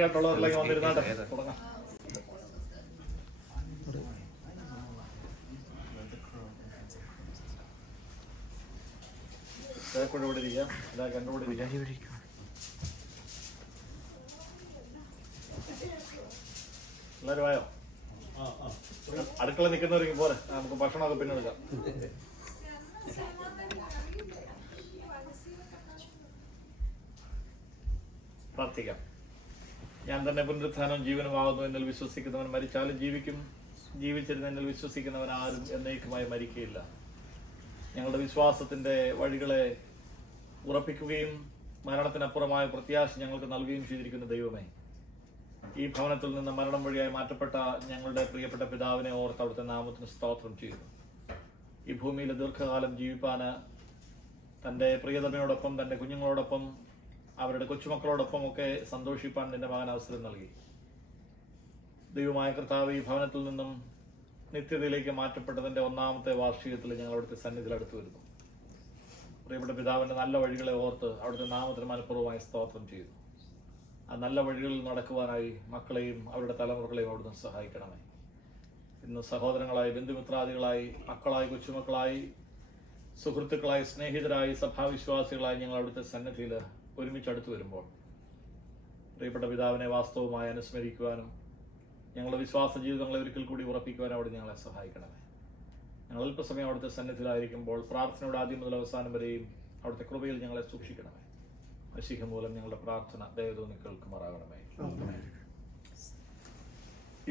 കേട്ടുള്ളവരിലേക്ക് വന്നിരുന്നാട്ടെ തുടങ്ങാം. കൂടെയിരിക്കാം, ഇതാ കണ്ടുകൊണ്ടിരിക്കാം. എല്ലാവരും ആയോ? അടുക്കള നിൽക്കുന്നവർക്ക് പോരെ, നമുക്ക് ഭക്ഷണമൊക്കെ പിന്നെ എടുക്കാം. പ്രാർത്ഥിക്കാം. ഞാൻ തന്നെ പുനരുത്ഥാനവും ജീവനുമാകുന്നു. എന്നിൽ വിശ്വസിക്കുന്നവൻ മരിച്ചാലും ജീവിക്കും, ജീവിച്ചിരുന്ന എന്നിൽ വിശ്വസിക്കുന്നവൻ ആരും എന്നേക്കുമായി മരിക്കുകയില്ല. ഞങ്ങളുടെ വിശ്വാസത്തിന്റെ വഴികളെ ഉറപ്പിക്കുകയും മരണത്തിനപ്പുറമായ പ്രത്യാശ ഞങ്ങൾക്ക് നൽകുകയും ചെയ്തിരിക്കുന്ന ദൈവമേ, ഈ ഭവനത്തിൽ നിന്ന് മരണം വഴിയായി മാറ്റപ്പെട്ട ഞങ്ങളുടെ പ്രിയപ്പെട്ട പിതാവിനെ ഓർത്ത് അവിടുത്തെ നാമത്തിന് സ്തോത്രം ചെയ്യുന്നു. ഈ ഭൂമിയിൽ ദീർഘകാലം ജീവിപ്പാന് തൻ്റെ പ്രിയതമയോടൊപ്പം തൻ്റെ കുഞ്ഞുങ്ങളോടൊപ്പം അവരുടെ കൊച്ചുമക്കളോടൊപ്പം ഒക്കെ സന്തോഷിപ്പാൻ നിന്റെ മകൻ അവസരം നൽകി. ദൈവമായ കർത്താവ്, ഈ ഭവനത്തിൽ നിന്നും നിത്യതയിലേക്ക് മാറ്റപ്പെട്ടതിൻ്റെ 1ാമത്തെ വാർഷികത്തിൽ ഞങ്ങൾ അവിടുത്തെ സന്നിധിയിൽ അടുത്തു വരുന്നു. പ്രിയപ്പെട്ട പിതാവിൻ്റെ നല്ല വഴികളെ ഓർത്ത് അവിടുത്തെ നാമത്തിന് മനഃപൂർവ്വമായി സ്തോത്രം ചെയ്യുന്നു. ആ നല്ല വഴികളിൽ നടക്കുവാനായി മക്കളെയും അവരുടെ തലമുറകളെയും അവിടുന്ന് സഹായിക്കണമേ. ഇന്ന് സഹോദരങ്ങളായി, ബന്ധുമിത്രാദികളായി, മക്കളായി, കൊച്ചുമക്കളായി, സുഹൃത്തുക്കളായി, സ്നേഹിതരായി, സഭാവിശ്വാസികളായി ഞങ്ങൾ അവിടുത്തെ സന്നിധിയിൽ ഒരുമിച്ചടുത്ത് വരുമ്പോൾ പ്രിയപ്പെട്ട പിതാവിനെ വാസ്തവമായി അനുസ്മരിക്കുവാനും ഞങ്ങളുടെ വിശ്വാസ ജീവിതങ്ങളെ ഒരിക്കൽ കൂടി ഉറപ്പിക്കുവാനും അവിടെ ഞങ്ങളെ സഹായിക്കണമേ. ഞങ്ങൾ അല്പസമയം അവിടുത്തെ സന്നിധിയിലായിരിക്കുമ്പോൾ പ്രാർത്ഥനയുടെ ആദ്യം മുതൽ അവസാനം വരെയും അവിടുത്തെ കൃപയിൽ ഞങ്ങളെ സൂക്ഷിക്കണമേ. മശീഹ മൂലം ഞങ്ങളുടെ പ്രാർത്ഥന ദയതോന്നി കേൾക്കുമാറാകണമേ.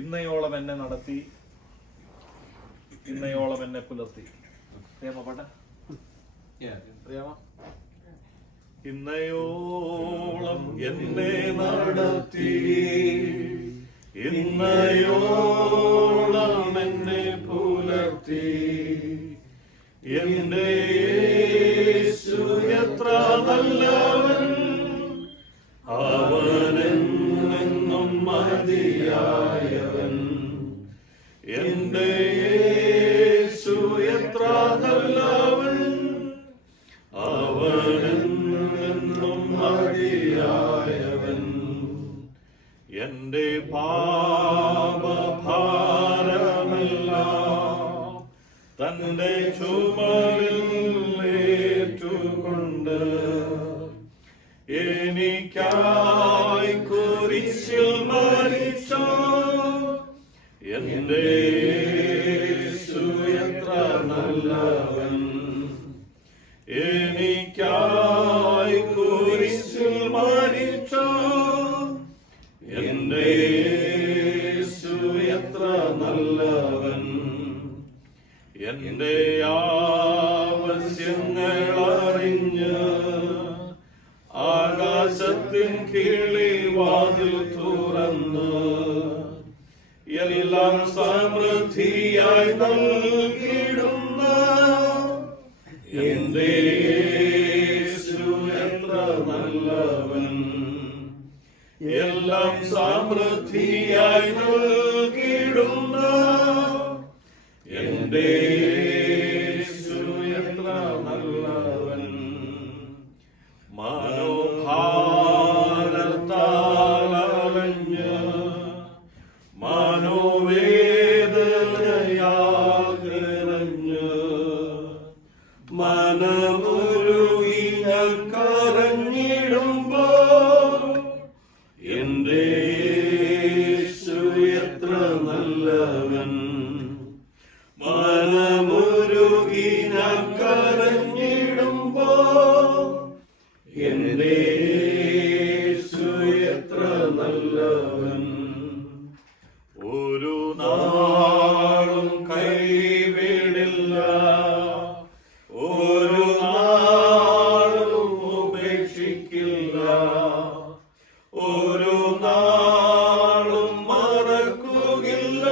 ഇന്നയോളം എന്നെ നടത്തി, ഇന്നയോളം എന്നെ പുലർത്തി. അറിയാമോ പാട്ട? അറിയാമോ? ഇന്നയോളം എന്നെ നടത്തി, ഇന്നയോളം എന്നെ പുലർത്തി, എന്റെ യേശു എത്ര നല്ലവൻ, അവനെന്നും മതിയായവൻ. എന്റെ യേശു എത്ര നല്ലവൻ, അവനെന്നും മതിയായവൻ. എന്റെ പാപഭാരമെല്ലാം തന്റെ ചുമലിൽ ഏറ്റുകൊണ്ട് എനിക്കായി കുരിശിൽ മരിച്ചോ എന്റെ യേശു എത്ര നല്ലവൻ. എനിക്കായി കുരിശിൽ മരിച്ചോ എന്റെ യേശു എത്ര നല്ലവൻ. എന്റെ ആവശ്യങ്ങൾ അറിഞ്ഞ് ആകാശത്തിൻ കിളിവാതിൽ തുറന്ന് എല്ലാം സമൃദ്ധിയായി നൽകിടുന്ന എന്റെ യേശു എത്ര നല്ലവൻ. എല്ലാം സമൃദ്ധിയായി നൽകിടുന്ന എന്റെ യേശു എത്ര നല്ലവൻ. മനോഭാരത്താലഞ്ഞ് മനോവേദനയാൽ നിറഞ്ഞ് മനമുരുകി ഞാൻ കരഞ്ഞിടുമ്പോൾ എന്റെ യേശു എത്ര നല്ലവൻ. മനമുരുകി ഞാൻ കരഞ്ഞിടുമ്പോൾ എന്റെ യേശു എത്ര നല്ലവൻ. ഒരു നാളും കൈവിടില്ല, ഒരു നാളും ഉപേക്ഷിക്കില്ല, ഒരു നാളും മറക്കുകയില്ല.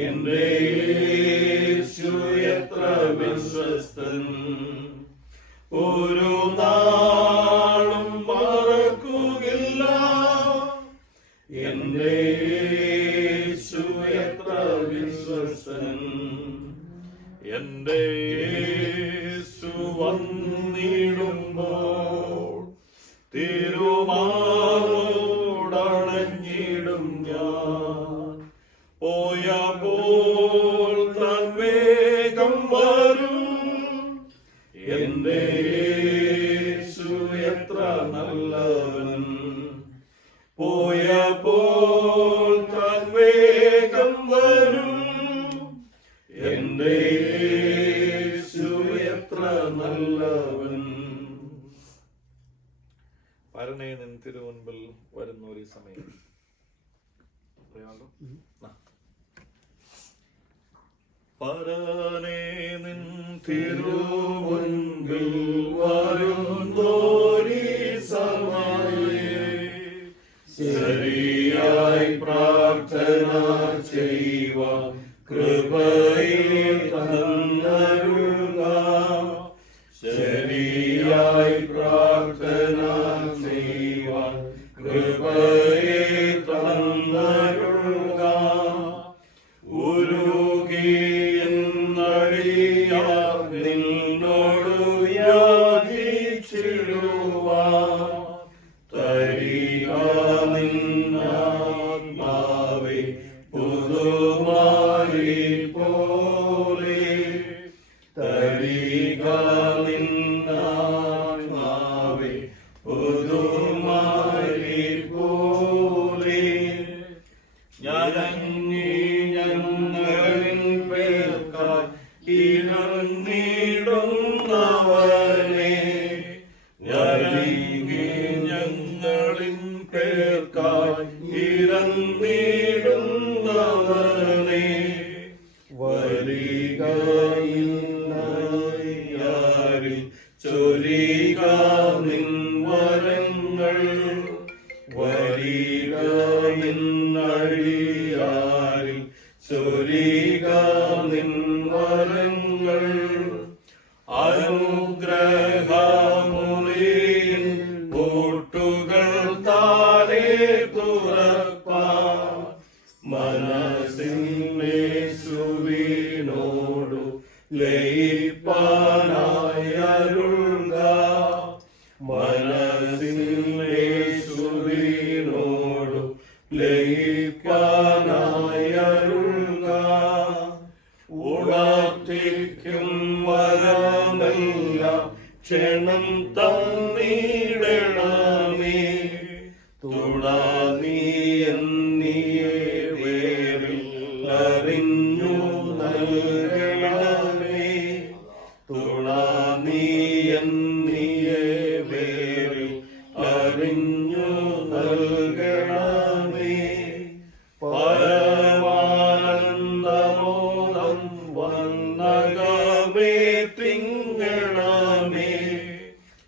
എന്റെ യേശു എത്ര വിശ്വസ്തൻ, ഒരു നാളും മറക്കുകയില്ല. എന്റെ യേശു എത്ര വിശ്വസ്തൻ. എന്റെ യേശു വന്നിടുമ്പോൾ തിരുമാറും വരുന്ന ഒരു സമയം പരനേ നിൻ തിരുമുൻപിൽ വരുന്നോരീ സമയേ ശരിയായി പ്രാർത്ഥന ചെയ്യുവാൻ കൃപയെ തന്നരുൾക. ശരിയായി പ്രാർത്ഥന ചെയ്യുവാൻ കൃപയെ തന്നരുൾക. ഉരുകിയെന്നടിയാർ നിന്നോടു യാചിച്ചിടുവാൻ തരിക നിന്നാത്മാവേ പുതുമാരി പോലെ. തരിക നിന്നാത്മാവേ പുതുമാരി പോലെ. ഞരങ്ങി ഞങ്ങളിൽ പേർക്കായി ഇറങ്ങിടുന്നവനെ. ഞരങ്ങി ഞങ്ങളിൽ പേർക്കായി ഇറങ്ങിടുന്നവനെ. വരികയില്ലാരിൽ ചൊരിക നിൻ വരങ്ങൾ. വരികയിന്നഴിയാരിൽ ചൊരിക നിൻ വരങ്ങൾ. അനുഗ്രഹമുറിയിൽ പൂട്ടുകൾ താഴെ തുറപ്പാൻ മനസ്സിനേശുവിനോടു ലയിപ്പാനായി അരുൾക. മനസ്സിനേശുവിനോടു ലയിപ്പാനായി അരുൾക. ഉണർത്തിക്കും വരമെല്ലാം ക്ഷണം തന്നിടണമേ. തുണാ നീ എന്നീയെ വേറിൽ അറിഞ്ഞു നൽകണമേ. തുണാ നീ എന്നീയെ വേറിൽ അറിഞ്ഞു നൽകണമേ. പരമാനന്ദമോദം വന്നകമേ തിങ്ങണമേ.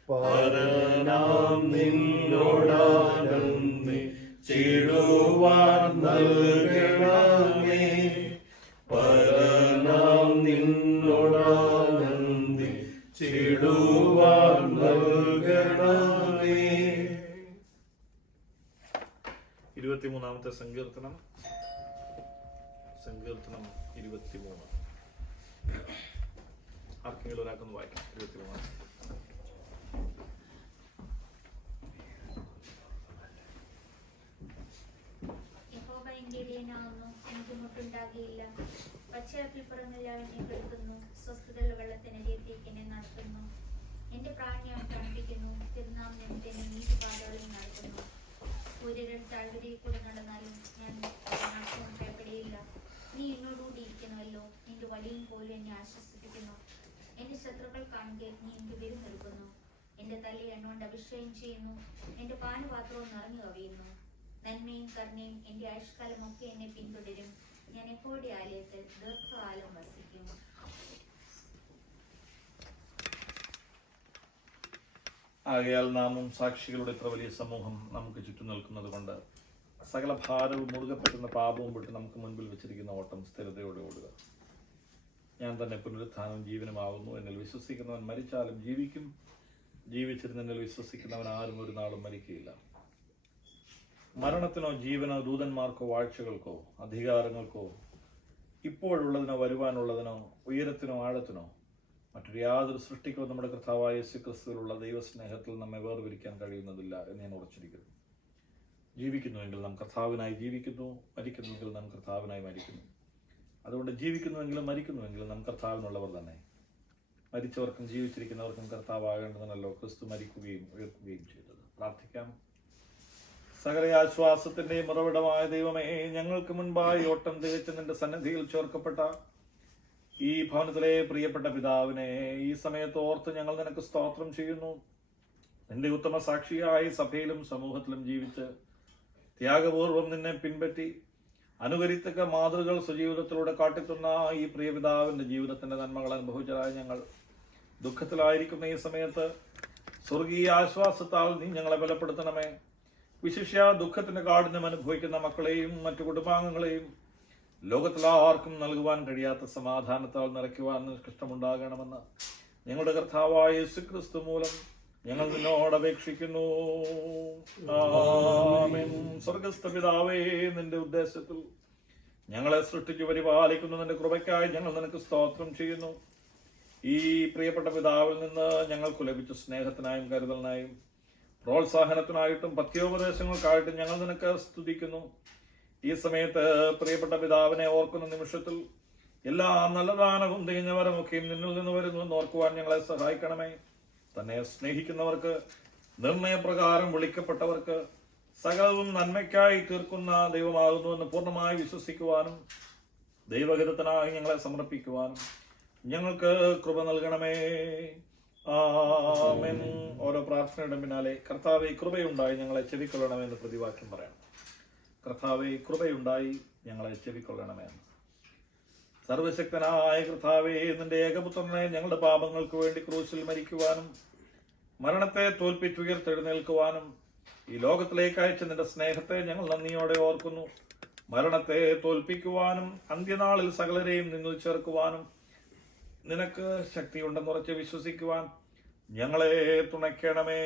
പരനാം നിന്നോടാനന്ദിച്ചിടുവാൻ നൽകണമേ. പരനാം നിന്നോടാനന്ദിച്ചിടുവാൻ നൽകണമേ. 23-ാമത്തെ സങ്കീർത്തനം 23. ആർക്കെങ്കിലും ഒരാൾക്കൊന്ന് വായിക്കാം. 23. യഹോവ എന്റെ ഇടയനാകുന്നു, എനിക്ക് മുട്ടുണ്ടാകുകയില്ല. പച്ചയാപ്പിൽ പുറങ്ങളിൽ അവൻ എന്നെ കെടുത്തുന്നു, സ്വസ്ഥതയുള്ള വെള്ളത്തിനരികത്തേക്ക് എന്നെ നടത്തുന്നു. എന്റെ പ്രാണനെ അവൻ തണുപ്പിക്കുന്നു, തിരുനാമത്തെ നീതിപാതകളിൽ നടത്തുന്നു. സൂര്യരുടെ താഴ്വരയിൽ കൂടെ നടന്നാലും ഞാൻ നടക്കും ഭയപ്പെടുകയില്ല. നീ എന്നോടുകൂടി ഇരിക്കണമല്ലോ, നിന്റെ വടിയും പോലും എന്നെ ആശ്വസിപ്പിക്കുന്നു. എന്റെ ശത്രുക്കൾ കാണുക നീ എനിക്ക് വിരു നൽകുന്നു. എന്റെ തലയിൽ എണ്ണുകൊണ്ട് അഭിഷേകം ചെയ്യുന്നു, എന്റെ പാനപാത്രവും നിറഞ്ഞു കവിയുന്നു. നന്മയും കരുണയും എന്റെ ആയുഷ്കാലമൊക്കെ എന്നെ പിന്തുടരും. ഞാൻ യഹോവയുടെ ആലയത്തിൽ ദീർഘകാലം വസിക്കും. ആകയാൽ നാമും സാക്ഷികളുടെ ഇത്ര വലിയ സമൂഹം നമുക്ക് ചുറ്റും നിൽക്കുന്നത് കൊണ്ട് സകല ഭാരവും മുറുകെ പറ്റുന്ന പാപവും വിട്ട് നമുക്ക് മുൻപിൽ വെച്ചിരിക്കുന്ന ഓട്ടം സ്ഥിരതയോടെ ഓടുക. ഞാൻ തന്നെ പുനരുത്ഥാനവും ജീവനുമാകുന്നു. എന്നിൽ വിശ്വസിക്കുന്നവൻ മരിച്ചാലും ജീവിക്കും. ജീവിച്ചിരുന്നെന്നിൽ വിശ്വസിക്കുന്നവൻ ആരും ഒരു നാളും മരിക്കുകയില്ല. മരണത്തിനോ ജീവനോ ദൂതന്മാർക്കോ വാഴ്ചകൾക്കോ അധികാരങ്ങൾക്കോ ഇപ്പോഴുള്ളതിനോ വരുവാനുള്ളതിനോ ഉയരത്തിനോ ആഴത്തിനോ മറ്റൊരു യാതൊരു സൃഷ്ടിക്കോ നമ്മുടെ കർത്താവായ യേശുക്രിസ്തുവിലുള്ള ദൈവസ്നേഹത്തിൽ നമ്മെ വേർതിരിക്കാൻ കഴിയുന്നതില്ല എന്ന് ഞാൻ ഉറച്ചിരിക്കുന്നു. ജീവിക്കുന്നുവെങ്കിൽ നാം കർത്താവിനായി ജീവിക്കുന്നു, മരിക്കുന്നുവെങ്കിൽ നാം കർത്താവിനായി മരിക്കുന്നു. അതുകൊണ്ട് ജീവിക്കുന്നുവെങ്കിലും മരിക്കുന്നുവെങ്കിലും നാം കർത്താവിനുള്ളവർ തന്നെ. മരിച്ചവർക്കും ജീവിച്ചിരിക്കുന്നവർക്കും കർത്താവാകേണ്ടതിനല്ലോ ക്രിസ്തു മരിക്കുകയും ഉയർക്കുകയും ചെയ്തത്. പ്രാർത്ഥിക്കാം. സകല ആശ്വാസത്തിന്റെയും ഉറവിടമായ ദൈവമേ, ഞങ്ങൾക്ക് മുൻപായി ഓട്ടം തികച്ച് നിന്റെ സന്നിധിയിൽ ചേർക്കപ്പെട്ട ഈ ഭവനത്തിലെ പ്രിയപ്പെട്ട പിതാവിനെ ഈ സമയത്ത് ഓർത്ത് ഞങ്ങൾ നിനക്ക് സ്തോത്രം ചെയ്യുന്നു. നിന്റെ ഉത്തമ സാക്ഷിയായി സഭയിലും സമൂഹത്തിലും ജീവിച്ച് ത്യാഗപൂർവം നിന്നെ പിൻപറ്റി അനുകരിത്തക്ക മാതൃകൾ സ്വജീവിതത്തിലൂടെ കാട്ടിത്തുന്ന ഈ പ്രിയപിതാവിന്റെ ജീവിതത്തിന്റെ നന്മകൾ അനുഭവിച്ചതായ ഞങ്ങൾ ദുഃഖത്തിലായിരിക്കുന്ന ഈ സമയത്ത് സ്വർഗീയ ആശ്വാസത്താൽ നീ ഞങ്ങളെ ബലപ്പെടുത്തണമേ. വിശിഷ്യ ദുഃഖത്തിന്റെ കാഠിന്യം അനുഭവിക്കുന്ന മക്കളെയും മറ്റു കുടുംബാംഗങ്ങളെയും ലോകത്തിലാർക്കും നൽകുവാൻ കഴിയാത്ത സമാധാനത്താൽ നിറയ്ക്കുവാൻ നിഷ്കഷ്ടമുണ്ടാകണമെന്ന് ഞങ്ങളുടെ കർത്താവായ യേശുക്രിസ്തു മൂലം ഞങ്ങൾ നിന്നോട് അപേക്ഷിക്കുന്നു. ആമേൻ. സ്വർഗ്ഗസ്ഥ പിതാവേ, നിന്റെ ഉദ്ദേശത്തിൽ ഞങ്ങളെ സൃഷ്ടിച്ചു പരിപാലിക്കുന്നതിന്റെ കൃപയ്ക്കായി ഞങ്ങൾ നിനക്ക് സ്തോത്രം ചെയ്യുന്നു. ഈ പ്രിയപ്പെട്ട പിതാവിൽ നിന്ന് ഞങ്ങൾക്ക് ലഭിച്ച സ്നേഹത്തിനായും കരുതലിനായും പ്രോത്സാഹനത്തിനായിട്ടും പഥ്യോപദേശങ്ങൾക്കായിട്ടും ഞങ്ങൾ നിനക്ക് സ്തുതിക്കുന്നു. ഈ സമയത്ത് പ്രിയപ്പെട്ട പിതാവിനെ ഓർക്കുന്ന നിമിഷത്തിൽ എല്ലാ നല്ല ദാനവും തികഞ്ഞവരമൊക്കെയും നിന്നിൽ നിന്ന് വരുന്നു എന്ന് ഓർക്കുവാൻ ഞങ്ങളെ സഹായിക്കണമേ. തന്നെ സ്നേഹിക്കുന്നവർക്ക്, നിർണയപ്രകാരം വിളിക്കപ്പെട്ടവർക്ക് സകലവും നന്മയ്ക്കായി തീർക്കുന്ന ദൈവമാകുന്നുവെന്ന് പൂർണ്ണമായി വിശ്വസിക്കുവാനും ദൈവഹിതത്തിനായി ഞങ്ങളെ സമർപ്പിക്കുവാനും ഞങ്ങൾക്ക് കൃപ നൽകണമേ. ആമേൻ. ഓരോ പ്രാർത്ഥനയുടെ പിന്നാലെ കർത്താവേ കൃപയുണ്ടായി ഞങ്ങളെ ചെവിക്കൊള്ളണമെന്ന് പ്രതിവാക്യം പറയണം. കർത്താവേ കൃപയുണ്ടായി ഞങ്ങളെ ചെവിക്കൊള്ളണമേ. സർവശക്തനായ കർത്താവേ, നിന്റെ ഏകപുത്രനെ ഞങ്ങളുടെ പാപങ്ങൾക്ക് വേണ്ടി ക്രൂശിൽ മരിക്കുവാനും മരണത്തെ തോൽപ്പിച്ചുയർത്തെഴുന്നേൽക്കുവാനും ഈ ലോകത്തിലേക്ക് അയച്ച നിന്റെ സ്നേഹത്തെ ഞങ്ങൾ നന്ദിയോടെ ഓർക്കുന്നു. മരണത്തെ തോൽപ്പിക്കുവാനും അന്ത്യനാളിൽ സകലരെയും നിന്നിൽ ചേർക്കുവാനും നിനക്ക് ശക്തിയുണ്ടെന്നുറച്ച് വിശ്വസിക്കുവാൻ ഞങ്ങളെ തുണയ്ക്കണമേ.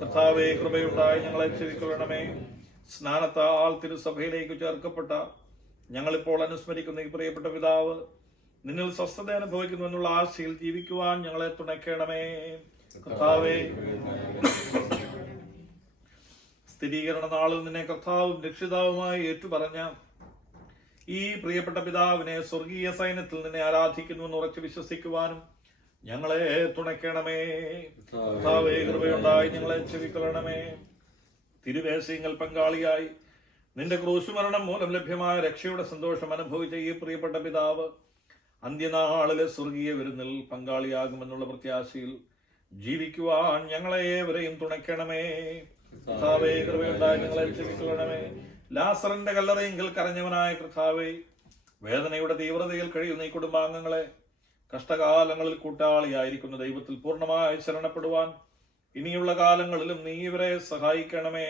കർത്താവേ കൃപയുണ്ടായി ഞങ്ങളെ ചെവിക്കൊള്ളണമേ. സ്നാനത്താൽ തിരുസഭയിലേക്ക് ചേർക്കപ്പെട്ട ഞങ്ങളിപ്പോൾ അനുസ്മരിക്കുന്ന ഈ പ്രിയപ്പെട്ട പിതാവ് നിന്നിൽ സ്വസ്ഥത അനുഭവിക്കുന്നു എന്നുള്ള ആശയിൽ ജീവിക്കുവാൻ ഞങ്ങളെ തുണയ്ക്കണമേ. കർത്താവേ, സ്ഥിരീകരണ നാളിൽ നിന്നെ കർത്താവും രക്ഷിതാവുമായി ഏറ്റുപറഞ്ഞ ഈ പ്രിയപ്പെട്ട പിതാവിനെ സ്വർഗീയ സൈന്യത്തിൽ നിന്നെ ആരാധിക്കുന്നു എന്ന് ഉറച്ചു വിശ്വസിക്കുവാനും ഞങ്ങളെ തുണയ്ക്കണമേ. കർത്താവേ കൃപയുണ്ടായി ഞങ്ങളെ ചെവിക്കൊള്ളണമേ. തിരുവേശയങ്ങൾ പങ്കാളിയായി നിന്റെ ക്രൂശുമരണം മൂലം ലഭ്യമായ രക്ഷയുടെ സന്തോഷം അനുഭവിച്ച ഈ പ്രിയപ്പെട്ട പിതാവ് അന്ത്യനാളിലെ സ്വർഗീയ വിരുന്നിൽ പങ്കാളിയാകുമെന്നുള്ള പ്രത്യാശയിൽ ജീവിക്കുവാൻ ഞങ്ങളെ ഏവരെയും തുണയ്ക്കണമേ. കർത്താവേ കൃപയുണ്ടായി ഞങ്ങളെ ചെവിക്കൊള്ളണമേ. ലാസറിന്റെ കല്ലറയെങ്കിൽ കരഞ്ഞവനായ കർത്താവേ, വേദനയുടെ തീവ്രതയിൽ കഴിയുന്ന ഈ കുടുംബാംഗങ്ങളെ കഷ്ടകാലങ്ങളിൽ കൂട്ടാളിയായിരിക്കുന്ന ദൈവത്തിൽ പൂർണ്ണമായി ശരണപ്പെടുവാൻ ഇനിയുള്ള കാലങ്ങളിലും നീ ഇവരെ സഹായിക്കണമേ.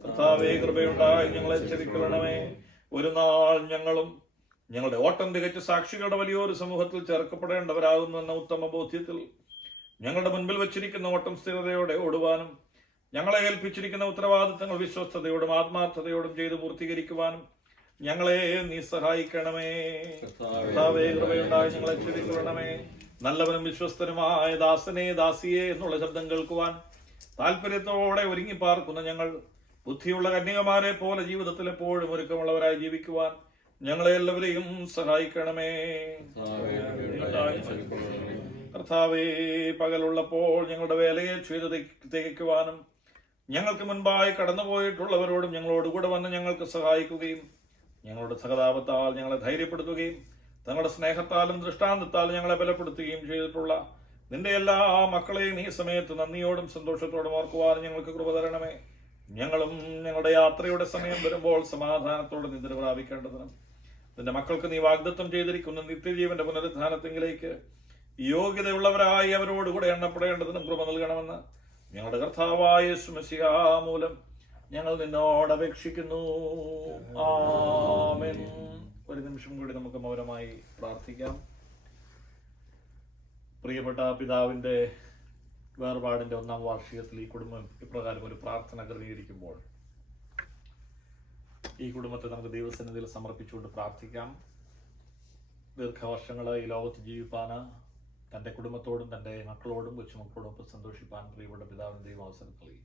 കർത്താവേ കൃപയുണ്ടായി ഞങ്ങളെ ചെവിക്കൊള്ളണമേ. ഒരു നാൾ ഞങ്ങളും ഞങ്ങളുടെ ഓട്ടം തികച്ച സാക്ഷികളുടെ വലിയൊരു സമൂഹത്തിൽ ചേർക്കപ്പെടേണ്ടവരാകുന്നു എന്ന ഉത്തമ ബോധ്യത്തിൽ ഞങ്ങളുടെ മുൻപിൽ വച്ചിരിക്കുന്ന ഓട്ടം സ്ഥിരതയോടെ ഓടുവാനും ഞങ്ങളെ ഏൽപ്പിച്ചിരിക്കുന്ന ഉത്തരവാദിത്തങ്ങൾ വിശ്വസ്തയോടും ആത്മാർത്ഥതയോടും ചെയ്ത് പൂർത്തീകരിക്കുവാനും ഞങ്ങളെ നീ സഹായിക്കണമേ. കർത്താവേ കൃപയുണ്ടായി ഞങ്ങളെ ചെവിക്കൊള്ളണമേ. നല്ലവനും വിശ്വസ്തനുമായ ദാസനെ ദാസിയെ എന്നുള്ള ശബ്ദം കേൾക്കുവാൻ താല്പര്യത്തോടെ ഒരുങ്ങി പാർക്കുന്ന ഞങ്ങൾ ബുദ്ധിയുള്ള കന്യകമാരെ പോലെ ജീവിതത്തിൽ എപ്പോഴും ഒരുക്കമുള്ളവരായി ജീവിക്കുവാൻ ഞങ്ങളെ എല്ലാവരെയും സഹായിക്കണമേ. കർത്താവേ, പകലുള്ളപ്പോൾ ഞങ്ങളുടെ വേലയെ ചെയ്ത് തികയ്ക്കുവാനും ഞങ്ങൾക്ക് മുൻപായി കടന്നുപോയിട്ടുള്ളവരോടും ഞങ്ങളോടുകൂടെ വന്ന് ഞങ്ങൾക്ക് സഹായിക്കുകയും ഞങ്ങളുടെ സഹതാപത്താൽ ഞങ്ങളെ ധൈര്യപ്പെടുത്തുകയും തങ്ങളുടെ സ്നേഹത്താലും ദൃഷ്ടാന്തത്താലും ഞങ്ങളെ ബലപ്പെടുത്തുകയും ചെയ്തിട്ടുള്ള നിന്റെ എല്ലാ മക്കളെയും ഈ സമയത്ത് നന്ദിയോടും സന്തോഷത്തോടും ഓർക്കുവാനും ഞങ്ങൾക്ക് കൃപ തരണമേ. ഞങ്ങളും ഞങ്ങളുടെ യാത്രയുടെ സമയം വരുമ്പോൾ സമാധാനത്തോടെ നിദ്ര പ്രാപിക്കേണ്ടതിനും നിന്റെ മക്കൾക്ക് നീ വാഗ്ദത്തം ചെയ്തിരിക്കുന്ന നിത്യജീവന്റെ പുനരുദ്ധാനത്തിലേക്ക് യോഗ്യതയുള്ളവരായി അവരോടുകൂടെ എണ്ണപ്പെടേണ്ടതിനും കൃപ നൽകണമെന്ന് ഞങ്ങളുടെ കർത്താവായ യേശു മശിഹാ മൂലം ഞങ്ങൾ നിന്നോട് അപേക്ഷിക്കുന്നു. ആമേൻ. ഒരു നിമിഷം കൂടി നമുക്ക് മൗനമായി പ്രാർത്ഥിക്കാം. പ്രിയപ്പെട്ട പിതാവിന്റെ വേർപാടിന്റെ 1-ാം വാർഷികത്തിൽ ഈ കുടുംബം ഇപ്രകാരം ഒരു പ്രാർത്ഥന ക്രമീകരിക്കുമ്പോൾ ഈ കുടുംബത്തെ നമുക്ക് ദൈവസന്നിധിയിൽ സമർപ്പിച്ചുകൊണ്ട് പ്രാർത്ഥിക്കാം. ദീർഘവർഷങ്ങൾ ഈ ലോകത്ത് ജീവിപ്പാന് തൻ്റെ കുടുംബത്തോടും തൻ്റെ മക്കളോടും കൊച്ചുമക്കളോടൊപ്പം സന്തോഷിപ്പാൻ പ്രിയപ്പെട്ട പിതാവിന് ദൈവം അവസരം നൽകി.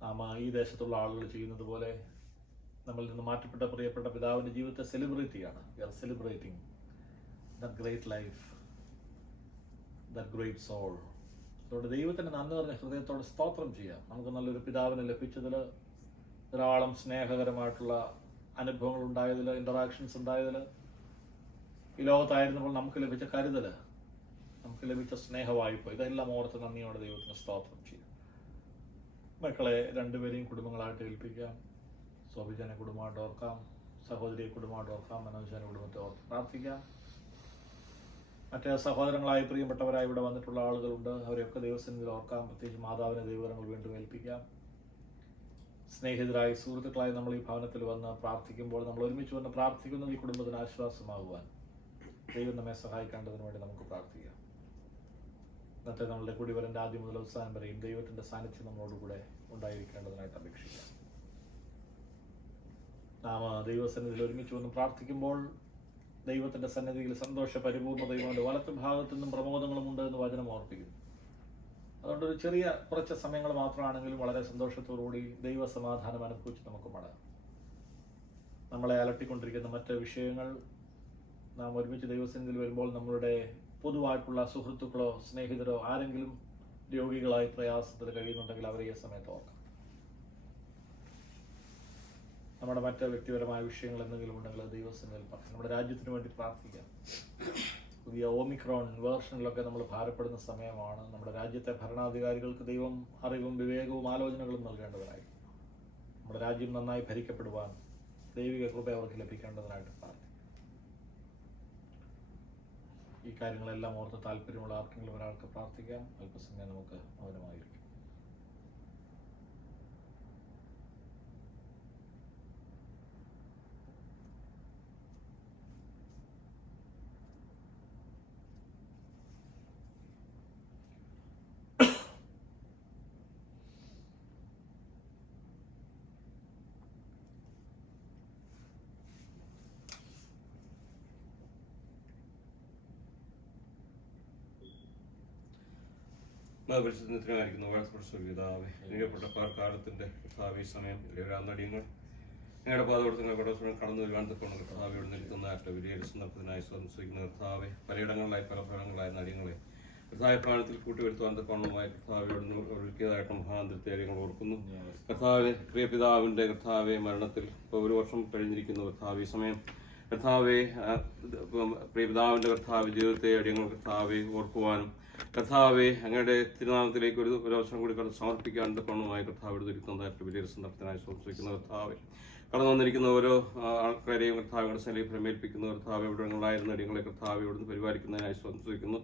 നാം ഈ ദേശത്തുള്ള ആളുകൾ ചെയ്യുന്നത് പോലെ നമ്മളിൽ നിന്ന് മാറ്റപ്പെട്ട പ്രിയപ്പെട്ട പിതാവിൻ്റെ ജീവിതത്തെ സെലിബ്രേറ്റ് ചെയ്യാണ്. We are celebrating that great life, that great soul. അതുകൊണ്ട് ദൈവത്തിന് നന്ദി പറഞ്ഞ ഹൃദയത്തോടെ സ്തോത്രം ചെയ്യാം. നമുക്ക് നല്ലൊരു പിതാവിനെ ലഭിച്ചതിൽ, ധാരാളം സ്നേഹകരമായിട്ടുള്ള അനുഭവങ്ങൾ ഉണ്ടായതിൽ, ഇൻ്ററാക്ഷൻസ് ഉണ്ടായതിൽ, ഈ ലോകത്തായിരുന്നപ്പോൾ നമുക്ക് ലഭിച്ച കരുതൽ നമുക്ക് ലഭിച്ച സ്നേഹവായ്പ, ഇതെല്ലാം ഓർത്ത് നന്ദിയോടെ ദൈവത്തിന് സ്തോത്രം ചെയ്യും. മക്കളെ രണ്ടുപേരെയും കുടുംബങ്ങളായിട്ട് ഏൽപ്പിക്കാം. സോഭിജനെ കുടുംബമായിട്ട് ഓർക്കാം, സഹോദരിയെ കുടുംബമായിട്ട് ഓർക്കാം, മനോജനെ കുടുംബത്തെ ഓർത്ത് പ്രാർത്ഥിക്കാം. മറ്റേ സഹോദരങ്ങളായി പ്രിയപ്പെട്ടവരായി ഇവിടെ വന്നിട്ടുള്ള ആളുകളുണ്ട്, അവരെയൊക്കെ ദൈവസന്നിധിയിൽ ഓർക്കാം. പ്രത്യേകിച്ച് മാതാവിനെ ദൈവകരങ്ങൾ വീണ്ടും ഏൽപ്പിക്കാം. സ്നേഹിതരായി സുഹൃത്തുക്കളായി നമ്മൾ ഈ ഭവനത്തിൽ വന്ന് പ്രാർത്ഥിക്കുമ്പോൾ, നമ്മൾ ഒരുമിച്ച് വന്ന് പ്രാർത്ഥിക്കുന്നത് ഈ കുടുംബത്തിന് ആശ്വാസമാകുവാൻ ദൈവം നമ്മെ സഹായിക്കേണ്ടതിന് വേണ്ടി നമുക്ക് പ്രാർത്ഥിക്കാം. ഇന്നത്തെ നമ്മളുടെ കൂടിവരൻ്റെ ആദ്യം മുതൽ അവസാനം വരെയും ദൈവത്തിൻ്റെ സാന്നിധ്യം നമ്മളോടുകൂടെ ഉണ്ടായിരിക്കേണ്ടതിനായിട്ട് അപേക്ഷിക്കാം. നാം ദൈവസന്നിധിയിൽ ഒരുമിച്ച് വന്ന് പ്രാർത്ഥിക്കുമ്പോൾ ദൈവത്തിൻ്റെ സന്നിധിയിൽ സന്തോഷ പരിപൂർണ്ണതയും അവൻ്റെ വലത്ത് ഭാഗത്തു നിന്നും പ്രമോദങ്ങളും ഉണ്ട് എന്ന് വചനം ഓർപ്പിക്കുന്നു. അതുകൊണ്ട് ഒരു ചെറിയ കുറച്ച് സമയങ്ങൾ മാത്രമാണെങ്കിലും വളരെ സന്തോഷത്തോടുകൂടി ദൈവസമാധാനം അനുഭവിച്ച് നമുക്ക് മടങ്ങാം. നമ്മളെ അലട്ടിക്കൊണ്ടിരിക്കുന്ന മറ്റ് വിഷയങ്ങൾ നാം ഒരുമിച്ച് ദൈവസന്നിധിയിൽ വരുമ്പോൾ നമ്മളുടെ പൊതുവായിട്ടുള്ള സുഹൃത്തുക്കളോ സ്നേഹിതരോ ആരെങ്കിലും രോഗികളായി പ്രയാസത്തിൽ കഴിയുന്നുണ്ടെങ്കിൽ അവരെ ഈ സമയത്ത് ഓർക്കാം. നമ്മുടെ മറ്റ് വ്യക്തിപരമായ വിഷയങ്ങൾ എന്തെങ്കിലും ഉണ്ടെങ്കിൽ അത് ദൈവസന്നിധിയിൽ പറയാം. നമ്മുടെ രാജ്യത്തിന് വേണ്ടി പ്രാർത്ഥിക്കാം. പുതിയ ഓമിക്രോൺ വേർഷനിലൊക്കെ നമ്മൾ ഭാരപ്പെടുന്ന സമയമാണ്. നമ്മുടെ രാജ്യത്തെ ഭരണാധികാരികൾക്ക് ദൈവം അറിവും വിവേകവും ആലോചനകളും നൽകേണ്ടതായി, നമ്മുടെ രാജ്യം നന്നായി ഭരിക്കപ്പെടുവാൻ ദൈവിക കൃപ അവർക്ക് ലഭിക്കേണ്ടതിനായിട്ട് പ്രാർത്ഥിക്കും. ഈ കാര്യങ്ങളെല്ലാം ഓർത്ത് താല്പര്യമുള്ള ആർക്കെങ്കിലും ഒരാൾക്ക് പ്രാർത്ഥിക്കാം. അല്പസമയം നമുക്ക് മൗനമായിരിക്കും. പരിശുദ്ധത്തിനായിരിക്കുന്ന വാഴ്ത്തപ്പെട്ട പ്രിയപ്പെട്ട കാലത്തിന്റെ കർത്താവേ സമയം നടിയങ്ങൾ ഞങ്ങളുടെ പാതോടത്തിന്റെ കടോത്സവം കടന്നു വരുവാൻ തക്കൊണ്ട് കർത്താവയോട് നിൽക്കുന്നതായിട്ട് വലിയ സന്ദർഭത്തിനായി സംശയിക്കുന്ന കർത്താവെ പലയിടങ്ങളിലായി പല ഫലങ്ങളായ നടിയങ്ങളെ കർത്താവ പ്രാണത്തിൽ കൂട്ടിവരുത്തുവാൻ തക്കോണമായി കർത്താവയോട് ഒഴുക്കിയതായിട്ട് മഹാന്തരത്തെ ഞങ്ങൾ ഓർക്കുന്നു. കർത്താവെ പ്രിയപിതാവിന്റെ കർത്താവെ മരണത്തിൽ ഇപ്പോൾ 1 വർഷം കഴിഞ്ഞിരിക്കുന്നു. കർത്താവെ സമയം കർത്താവെ പ്രിയപിതാവിന്റെ കർത്താവ് ജീവിതത്തെ അടിയങ്ങൾ കർത്താവെ ഓർക്കുവാനും കർത്താവെ അങ്ങയുടെ തിരുനാമത്തിലേക്ക് ഒരു അവസരം കൂടി സമർപ്പിക്കാൻ തക്കോണമായി കർത്താവ് എടുത്തിരിക്കുന്നതായിട്ട് വലിയൊരു സന്ദർഭത്തിനായി സംശയിക്കുന്ന കർത്താവെ കടന്നു വന്നിരിക്കുന്ന ഓരോ ആൾക്കാരെയും കർത്താവിയുടെ ശൈലിയിൽ പ്രമേൽപ്പിക്കുന്ന കർത്താവ് ഇവിടങ്ങളായിരുന്ന അടിയങ്ങളെ കർത്താവ് ഇവിടുന്ന് പരിപാലിക്കുന്നതിനായി സംശയിക്കുന്നു.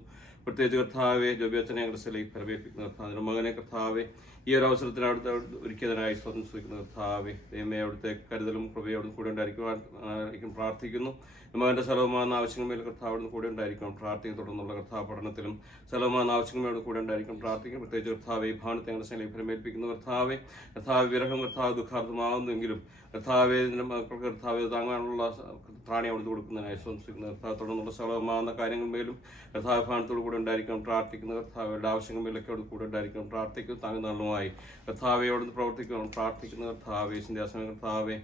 പ്രത്യേകിച്ച് കർത്താവെ ജോബിയച്ചനെ ഞങ്ങളുടെ ശൈലിയിൽ പ്രമേൽപ്പിക്കുന്ന കർത്താവിന്റെ മകനെ കർത്താവെ ഈ ഒരു അവസരത്തിന് അവിടുത്തെ ഒരുക്കിയതിനായി സംശയിക്കുന്ന കർത്താവെ ദൈവമേ അവിടുത്തെ കരുതലും കൃപയോടും കൂടെ ഉണ്ടായിരിക്കും പ്രാർത്ഥിക്കുന്നു. മകന്റെ സ്ഥലവുമാകുന്ന ആവശ്യങ്ങൾ കർത്താവിടുന്ന് കൂടെ ഉണ്ടായിരിക്കണം പ്രാർത്ഥിക്കും. തുടർന്നുള്ള കർത്താവ് പഠനത്തിലും സ്ഥലവുമാകുന്ന ആവശ്യങ്ങളോട് കൂടെ ഉണ്ടായിരിക്കും പ്രാർത്ഥിക്കും. പ്രത്യേകിച്ച് കർത്താവെ ഈ ഭവനത്തെ ഞങ്ങളുടെ ശൈലിയിൽ പ്രമേൽപ്പിക്കുന്ന കർത്താവ് വിരഹം കർത്താവ് ദുഃഖാർത്ഥമാകുന്നെങ്കിലും കർത്താവെ മക്കൾക്ക് കർത്താവ് താങ്ങാനുള്ള ത്രാണി അവിടുന്ന് കൊടുക്കുന്നതിനായി സംശയിക്കുന്ന കർത്താവ് തുടർന്നുള്ള സ്ഥലമാകുന്ന കാര്യങ്ങളിലും കർത്താവ് ഭവനത്തോടു കൂടെ ഉണ്ടായിരിക്കണം പ്രാർത്ഥിക്കുന്ന കർത്താവയുടെ ആവശ്യങ്ങളിലൊക്കെ അവിടെ കൂടെ ഉണ്ടായിരിക്കണം പ്രാർത്ഥിക്കും. താങ്ങുന്നതുമായി കർത്താവയോട് പ്രവർത്തിക്കണം പ്രാർത്ഥിക്കുന്ന കർത്താവെ സന്ധ്യാസമയം കർത്താവെ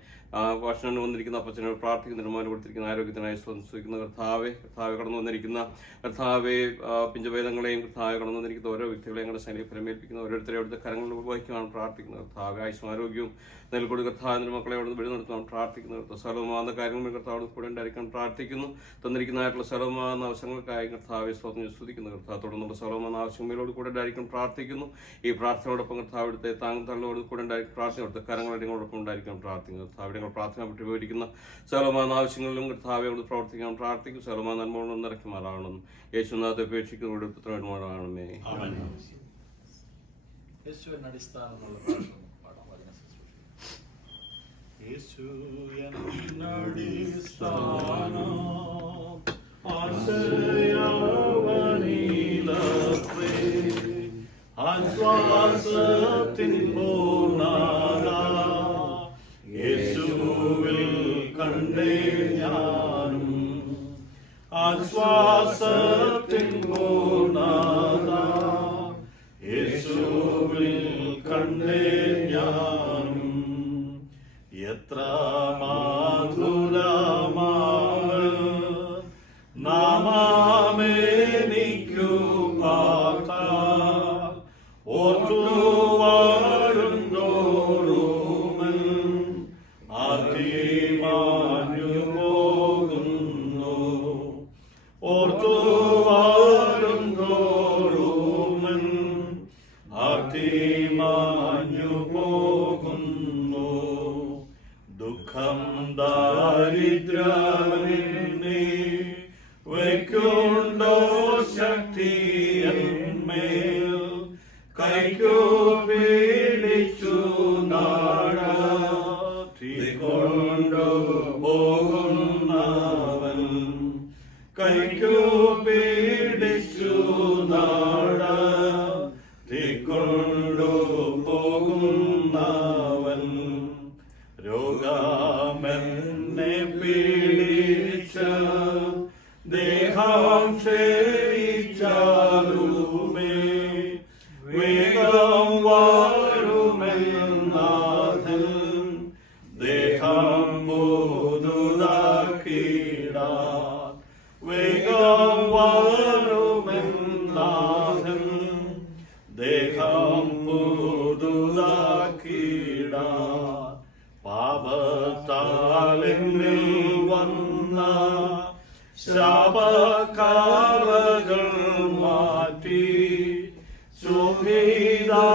ഭക്ഷണം വന്നിരിക്കുന്ന അപ്പച്ചനോട് പ്രാർത്ഥിക്കുന്ന നിർമ്മാണം കൊടുത്തിരിക്കുന്ന ആരോഗ്യത്തിനായി സംശയിക്കുന്ന കർത്താവെ കടന്നു വന്നിരിക്കുന്ന കർത്താവെ പിഞ്ചഭേദങ്ങളെയും കർത്താവെ കടന്നു വന്നിരിക്കുന്ന ഓരോ വ്യക്തികളെയും ഞങ്ങളുടെ ശൈലിയിൽ പ്രമേൽപ്പിക്കുന്ന ഓരോരുത്തരെ അവിടുത്തെ കരങ്ങളിൽ ഉപയോഗിക്കുവാൻ പ്രാർത്ഥിക്കുന്ന കർത്താവെ ആയുസ്സും ആരോഗ്യവും നൽകൊടു കർത്താവിന്റെ മക്കളെ അവിടെ വെടി നിർത്തുവാൻ പ്രാർത്ഥിക്കുന്ന സ്ഥലവുമാകുന്ന കാര്യങ്ങളിൽ കർത്താവ് കൂടെ ഉണ്ടായിരിക്കാൻ പ്രാർത്ഥിക്കുന്നു. തന്നിരിക്കുന്നതായിട്ടുള്ള സ്ഥലവുമാകുന്ന ആവശ്യങ്ങൾക്കായി കർത്താവെ സ്തുതിക്കുന്ന കർത്താവ് തുടർന്നുള്ള സ്ഥലവുമാകുന്ന ആവശ്യങ്ങളോട് കൂടെ ഉണ്ടായിരിക്കാൻ പ്രാർത്ഥിക്കുന്നു. ഈ പ്രാർത്ഥനയോടൊപ്പം കർത്താവ് ഇവിടുത്തെ താങ്ങുതള്ളോട് കൂടെ ഉണ്ടായിരിക്കും പ്രാർത്ഥന അവിടുത്തെ കരങ്ങളോടൊപ്പം ഉണ്ടായിരിക്കാൻ പ്രാർത്ഥിക്കുന്നു. കർത്താവിടെ പ്രാർത്ഥന വിട്ടു പോയിരിക്കുന്ന സ്ഥലമാകുന്ന ആവശ്യങ്ങളിലും കർത്താവയോട് പ്രവർത്തിക്കാൻ പ്രാർത്ഥിക്കും. സ്ഥലമാ നന്മകളും നിറയ്ക്കുമാറാകണം. യേശുനാഥത്തെ ഉപേക്ഷിക്കുന്നതോട് പുത്രന്മാരാകണമേ. യേശുവിന്റെ അടിസ്ഥാനമുള്ള പ്രാർത്ഥന യേശു ആശ്വാസത്തിൻ പൂർണ്ണത യേശുവിൽ കണ്ടേ ഞാനും ആശ്വാസത്തിൻ പൂർണ്ണത യേശുവിൽ കണ്ടേ ഞാനും എത്ര മാധുരമാണ് നാമമേനിക്കു പാർത്താൽ ഓർത്തുവാഴുന്നോറുമൻ ആദ്യമാഞ്ഞു പോകുന്നു ഓർത്തുവാഴുന്നോറുമൻ ദുഃഖം ദാരിദ്ര്യമെന്നീ വയ്ക്കുണ്ടോ ശക്തിയന്മേൽ കൈക്കു പീഡിച്ചു നാടത്തിക്കൊണ്ടു പോകുന്നവൻ കൈക്കു പീഡിച്ചു നാടത്തിക്കൊണ്ടു പോകുന്നവൻ രോഗമെന്നെ പീഡിച്ച ദേഹം ക്ഷയിച്ചാലുമേ വേഗം വാഴുമെന്നാഥൻ ദേഹം പുതുതാക്കിടാൻ വേഗം വാഴുമെന്നാഥൻ ദേഹം പുതുതാക്കിടാൻ പാപത്താലെന്നിൽ വന്ന ശാപകാലകൾ മാറ്റി ശോഭിതാനിധി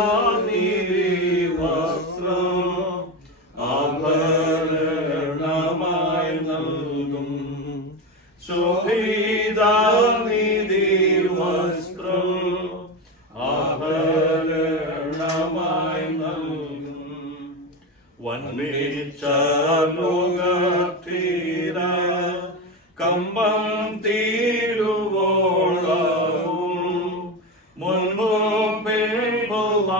വസ്ത്രം ആഭരണമായി നൽകും ശോഭിതാനിധി വസ്ത്രം ആഭരണമായി നൽകും വൻപിച്ച ലോകത്തീര കമ്പം തീരുവോളവും മുൻപും പിൻപുമായവൾ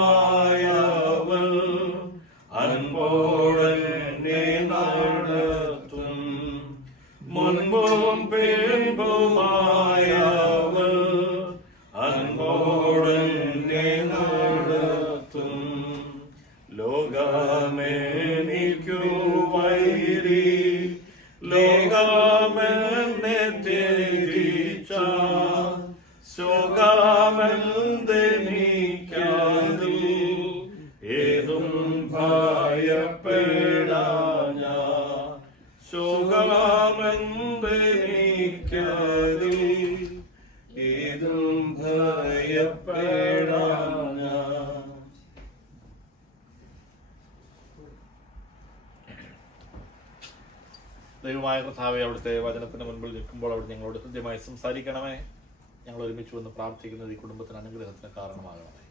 അൻപോടെന്നെ നടത്തും മുൻപും പിൻപുമായവൾ അൻപോടെന്നെ നടത്തും ലോകമേനിക്കു വൈരി ലോകമെന്നെ ത്യജിച്ച ശോകമെന്തെനിക്കാതിൽ ഏതും ഭയപ്പെടാഞ്ഞ ശോകമെന്തെനിക്കാതിൽ ഏതും ഭയപ്പെടാഞ്ഞ. ദൈവമായ കർത്താവേ, അവിടുത്തെ വചനത്തിന് മുൻപിൽ നിൽക്കുമ്പോൾ അവിടെ ഞങ്ങളോട് ഹൃദ്യമായി സംസാരിക്കണമേ. ഞങ്ങൾ ഒരുമിച്ച് വന്ന് പ്രാർത്ഥിക്കുന്നത് ഈ കുടുംബത്തിന് അനുഗ്രഹത്തിന് കാരണമാകണമേ.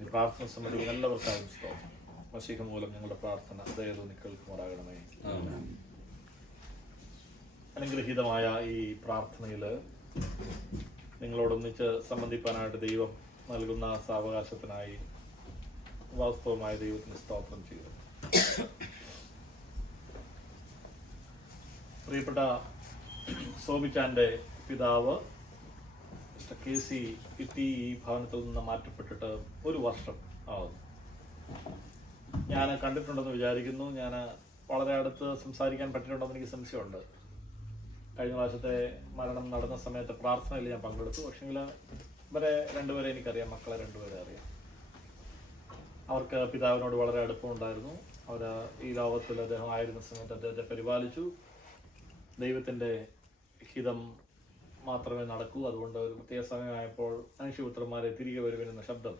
ഈ പ്രാർത്ഥന സംബന്ധിക്കുന്ന എല്ലാവർക്കായും സ്തോത്രം. മശീഹ മൂലം ഞങ്ങളുടെ പ്രാർത്ഥന ദയതോന്നി കേൾക്കുമാറാകണമേ. അനുഗ്രഹീതമായ ഈ പ്രാർത്ഥനയിൽ നിങ്ങളോടൊന്നിച്ച് സംബന്ധിപ്പാനായിട്ട് ദൈവം നൽകുന്ന സാവകാശത്തിനായി വാസ്തവമായ ദൈവത്തിന് സ്തോത്രം ചെയ്തു. പ്രിയപ്പെട്ട സോമിച്ചാൻ്റെ പിതാവ് മിസ്റ്റർ KC കിട്ടി ഈ ഭവനത്തിൽ നിന്ന് മാറ്റപ്പെട്ടിട്ട് 1 വർഷം ആകുന്നു. ഞാൻ കണ്ടിട്ടുണ്ടെന്ന് വിചാരിക്കുന്നു. ഞാൻ വളരെ അടുത്ത് സംസാരിക്കാൻ പറ്റിയിട്ടുണ്ടെന്ന് എനിക്ക് സംശയമുണ്ട്. കഴിഞ്ഞ പ്രാവശ്യത്തെ മരണം നടന്ന സമയത്ത് പ്രാർത്ഥനയിൽ ഞാൻ പങ്കെടുത്തു. പക്ഷെങ്കിൽ ഇവരെ രണ്ടുപേരെ എനിക്കറിയാം, മക്കളെ രണ്ടുപേരെ അറിയാം. അവർക്ക് പിതാവിനോട് വളരെ അടുപ്പമുണ്ടായിരുന്നു. അവർ ഈ ലോകത്തിൽ അദ്ദേഹം ആയിരുന്ന സമയത്ത് അദ്ദേഹത്തെ പരിപാലിച്ചു. ദൈവത്തിൻ്റെ ഹിതം മാത്രമേ നടക്കൂ. അതുകൊണ്ട് ഒരു പ്രത്യേക സമയമായപ്പോൾ മനുഷ്യപുത്രന്മാരെ തിരികെ വരുമെന്ന ശബ്ദം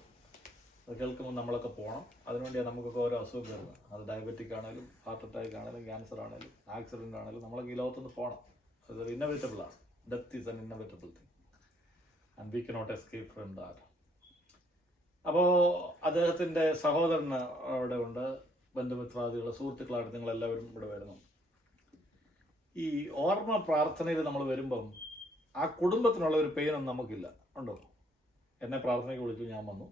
അത് കേൾക്കുമ്പോൾ നമ്മളൊക്കെ പോകണം. അതിനുവേണ്ടിയാണ് നമുക്കൊക്കെ ഓരോ അസുഖം വരുന്നത്. അത് ഡയബറ്റിക് ആണെങ്കിലും, ഹാർട്ട് അറ്റാക്ക് ആണെങ്കിലും, ക്യാൻസർ ആണെങ്കിലും, ആക്സിഡൻ്റ് ആണെങ്കിലും നമ്മളൊക്കെ ഈ ലോകത്തുനിന്ന് പോകണം. അതൊരു ഇന്നവേറ്റബിളാണ്. Death is an inevitable thing and we cannot escape from that. അപ്പോൾ അദ്ദേഹത്തിൻ്റെ സഹോദരൻ അവിടെ ഉണ്ട്, ബന്ധുമിത്രാദികൾ, സുഹൃത്തുക്കളായിട്ട് നിങ്ങളെല്ലാവരും ഇവിടെ വരുന്നു. ഈ ഓർമ്മ പ്രാർത്ഥനയിൽ നമ്മൾ വരുമ്പം ആ കുടുംബത്തിനുള്ള ഒരു പെയിനൊന്നും നമുക്കില്ല. ഉണ്ടോ? എന്നെ പ്രാർത്ഥനയ്ക്ക് വിളിച്ചു, ഞാൻ വന്നു.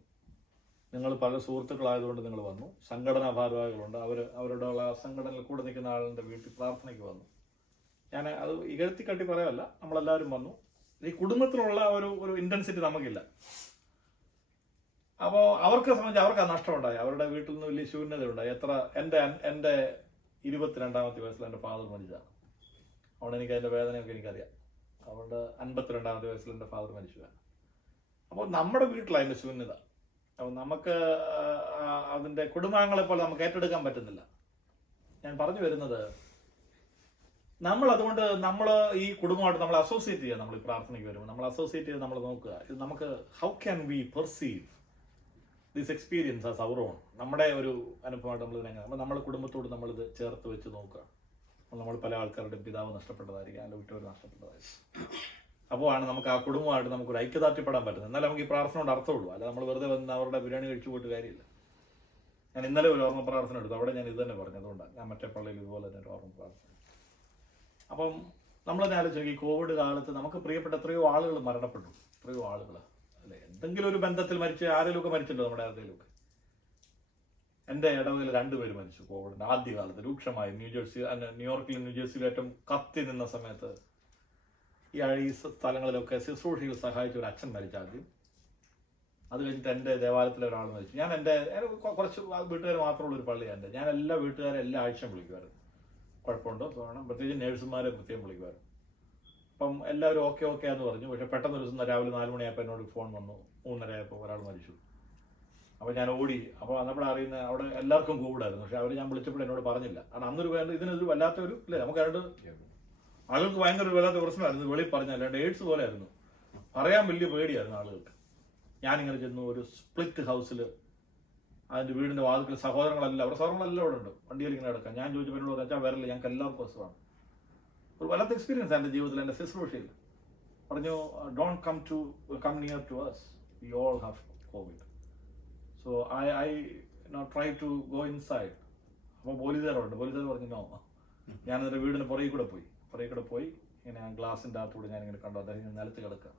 നിങ്ങൾ പല സുഹൃത്തുക്കളായതുകൊണ്ട് നിങ്ങൾ വന്നു. സംഘടനാ ഭാരവാഹികളുണ്ട്, അവരുടെ സംഘടനയിൽ കൂടെ നിൽക്കുന്ന ആളിൻ്റെ വീട്ടിൽ പ്രാർത്ഥനയ്ക്ക് വന്നു. ഞാൻ അത് ഇകഴ്ത്തിക്കട്ടി പറയല്ല, നമ്മളെല്ലാവരും വന്നു. ഈ കുടുംബത്തിലുള്ള ഒരു ഇൻറ്റൻസിറ്റി നമുക്കില്ല. അപ്പോൾ അവർക്ക് സംബന്ധിച്ച് അവർക്ക് ആ നഷ്ടമുണ്ടായി. അവരുടെ വീട്ടിൽ നിന്ന് വലിയ ശൂന്യതയുണ്ടായി. എൻ്റെ 22ാമത്തെ വയസ്സിൽ എൻ്റെ ഫാദർ മരിച്ചതാണ്. അതുകൊണ്ട് എനിക്ക് അതിൻ്റെ വേദനയൊക്കെ എനിക്കറിയാം. അതുകൊണ്ട് 52ാമത്തെ വയസ്സിൽ എൻ്റെ ഫാദർ മരിച്ചതാണ്. അപ്പോൾ നമ്മുടെ വീട്ടിൽ അതിൻ്റെ ശൂന്യത. അപ്പോൾ നമുക്ക് അതിൻ്റെ കുടുംബാംഗങ്ങളെപ്പോലെ നമുക്ക് ഏറ്റെടുക്കാൻ പറ്റുന്നില്ല. ഞാൻ പറഞ്ഞു വരുന്നത്, അതുകൊണ്ട് നമ്മൾ ഈ കുടുംബമായിട്ട് നമ്മൾ അസോസിയേറ്റ് ചെയ്യുക. നമ്മൾ ഈ പ്രാർത്ഥനയ്ക്ക് വരുമ്പോൾ നമ്മൾ അസോസിയേറ്റ് ചെയ്ത് നമ്മൾ നോക്കുക, ഇത് നമുക്ക് how can we perceive this experience as our own, നമ്മുടെ ഒരു അനുഭവമായിട്ട് നമ്മൾ ഇതിനെ അപ്പോൾ നമ്മുടെ കുടുംബത്തോട് നമ്മളിത് ചേർത്ത് വെച്ച് നോക്കുക. നമ്മൾ പല ആൾക്കാരുടെ പിതാവ് നഷ്ടപ്പെട്ടതായിരിക്കും, അല്ലെങ്കിൽ വിട്ടവർ നഷ്ടപ്പെട്ടതായിരിക്കും. അപ്പോൾ ആണ് നമുക്ക് ആ കുടുംബമായിട്ട് നമുക്കൊരു ഐക്യദാർഢ്യപ്പെടാൻ പറ്റുന്നത്. എന്നാൽ നമുക്ക് ഈ പ്രാർത്ഥന കൊണ്ട് അർത്ഥമുള്ളൂ, അല്ല നമ്മൾ വെറുതെ വന്ന് അവരുടെ ബിരിയാണി കഴിച്ചു പോയിട്ട് കാര്യമില്ല. ഞാൻ ഇന്നലെ ഒരു ഓർമ്മ പ്രാർത്ഥന എടുത്തു, അവിടെ ഞാൻ ഇത് തന്നെ പറഞ്ഞു. അതുകൊണ്ടാണ് ഞാൻ മറ്റേ പള്ളിയിൽ ഇതുപോലെ തന്നെ ഒരു ഓർമ്മ പ്രാർത്ഥന. അപ്പം നമ്മൾ തന്നെ ആലോചിച്ചു, ഈ കോവിഡ് കാലത്ത് നമുക്ക് പ്രിയപ്പെട്ട എത്രയോ ആളുകൾ മരണപ്പെട്ടു, എത്രയോ ആളുകൾ അല്ലെ, എന്തെങ്കിലും ഒരു ബന്ധത്തിൽ മരിച്ച് ആരെങ്കിലുമൊക്കെ മരിച്ചല്ലോ, നമ്മുടെ ആരുടെയിലൊക്കെ. എൻ്റെ ഇടവകയിൽ 2 പേര് മരിച്ചു കോവിഡിൻ്റെ ആദ്യകാലത്ത് രൂക്ഷമായി. ന്യൂയോർക്കിലും ന്യൂജേഴ്സിയിലും ഏറ്റവും കത്തി നിന്ന സമയത്ത് ഈ സ്ഥലങ്ങളിലൊക്കെ ശുശ്രൂഷയിൽ സഹായിച്ച ഒരു അച്ഛൻ മരിച്ച ആദ്യം. അത് കഴിഞ്ഞിട്ട് എൻ്റെ ദേവാലയത്തിലെ ഒരാൾ മരിച്ചു. ഞാൻ എൻ്റെ കുറച്ച് വീട്ടുകാർ മാത്രമുള്ള ഒരു പള്ളിയാണ്. ഞാൻ എല്ലാ വീട്ടുകാരെ എല്ലാ ആഴ്ചയും വിളിക്കുമായിരുന്നു, കുഴപ്പമുണ്ടോ തോന്നണം, പ്രത്യേകിച്ച് നേഴ്സുമാരെ പ്രത്യേകം വിളിക്കുമായിരുന്നു. അപ്പം എല്ലാവരും ഓക്കെ എന്ന് പറഞ്ഞു. പക്ഷെ പെട്ടെന്ന് ഒരു ദിവസം രാവിലെ 4 മണിയായപ്പോൾ എന്നോട് ഫോൺ വന്നു, 3:30 ആയപ്പോൾ ഒരാൾ മരിച്ചു. അപ്പോൾ ഞാൻ ഓടി. അപ്പോൾ അന്നപ്പോഴാണ് അറിയുന്ന അവിടെ എല്ലാവർക്കും കോവിഡായിരുന്നു. പക്ഷെ അവർ ഞാൻ വിളിച്ചപ്പോൾ എന്നോട് പറഞ്ഞില്ല. കാരണം അന്നൊരു ഇതിനൊരു വല്ലാത്തൊരു ഇല്ലേ, നമുക്ക് ആളുകൾക്ക് ഭയങ്കര ഒരു വല്ലാത്ത പ്രശ്നമായിരുന്നു. വെളിയിൽ പറഞ്ഞാൽ അല്ലാണ്ട് എയ്ഡ്സ് പോലെ ആയിരുന്നു, പറയാൻ വലിയ പേടിയായിരുന്നു ആളുകൾക്ക്. ഞാനിങ്ങനെ ചെന്നു ഒരു സ്പ്ലിറ്റ് ഹൗസിൽ, അതിൻ്റെ വീടിൻ്റെ വാതിൽ സഹോദരങ്ങളെല്ലാം ഇവിടെ ഉണ്ട്, വണ്ടിയിൽ ഇങ്ങനെ കിടക്കാം. ഞാൻ ചോദിച്ചപ്പോൾ എന്നോട് വെച്ചാൽ വരല്ലേ, ഞങ്ങൾക്ക് എല്ലാവർക്കും അസുഖമാണ്. ഒരു വല്ലാത്ത എക്സ്പീരിയൻസ് എൻ്റെ ജീവിതത്തിൽ, എൻ്റെ ശുശ്രൂഷയിൽ. പറഞ്ഞു, don't come near to us, we all have covid. So I try to go inside. അപ്പോൾ പോലീസുകാരുണ്ട്, പോലീസുകാർ പറഞ്ഞു നോ. ഞാനതിൻ്റെ വീടിന് പുറകെ കൂടെ പോയി ഇങ്ങനെ ഗ്ലാസിൻ്റെ അകത്തൂടെ ഞാനിങ്ങനെ കണ്ടു, അദ്ദേഹം നിലത്ത് കിടക്കുക,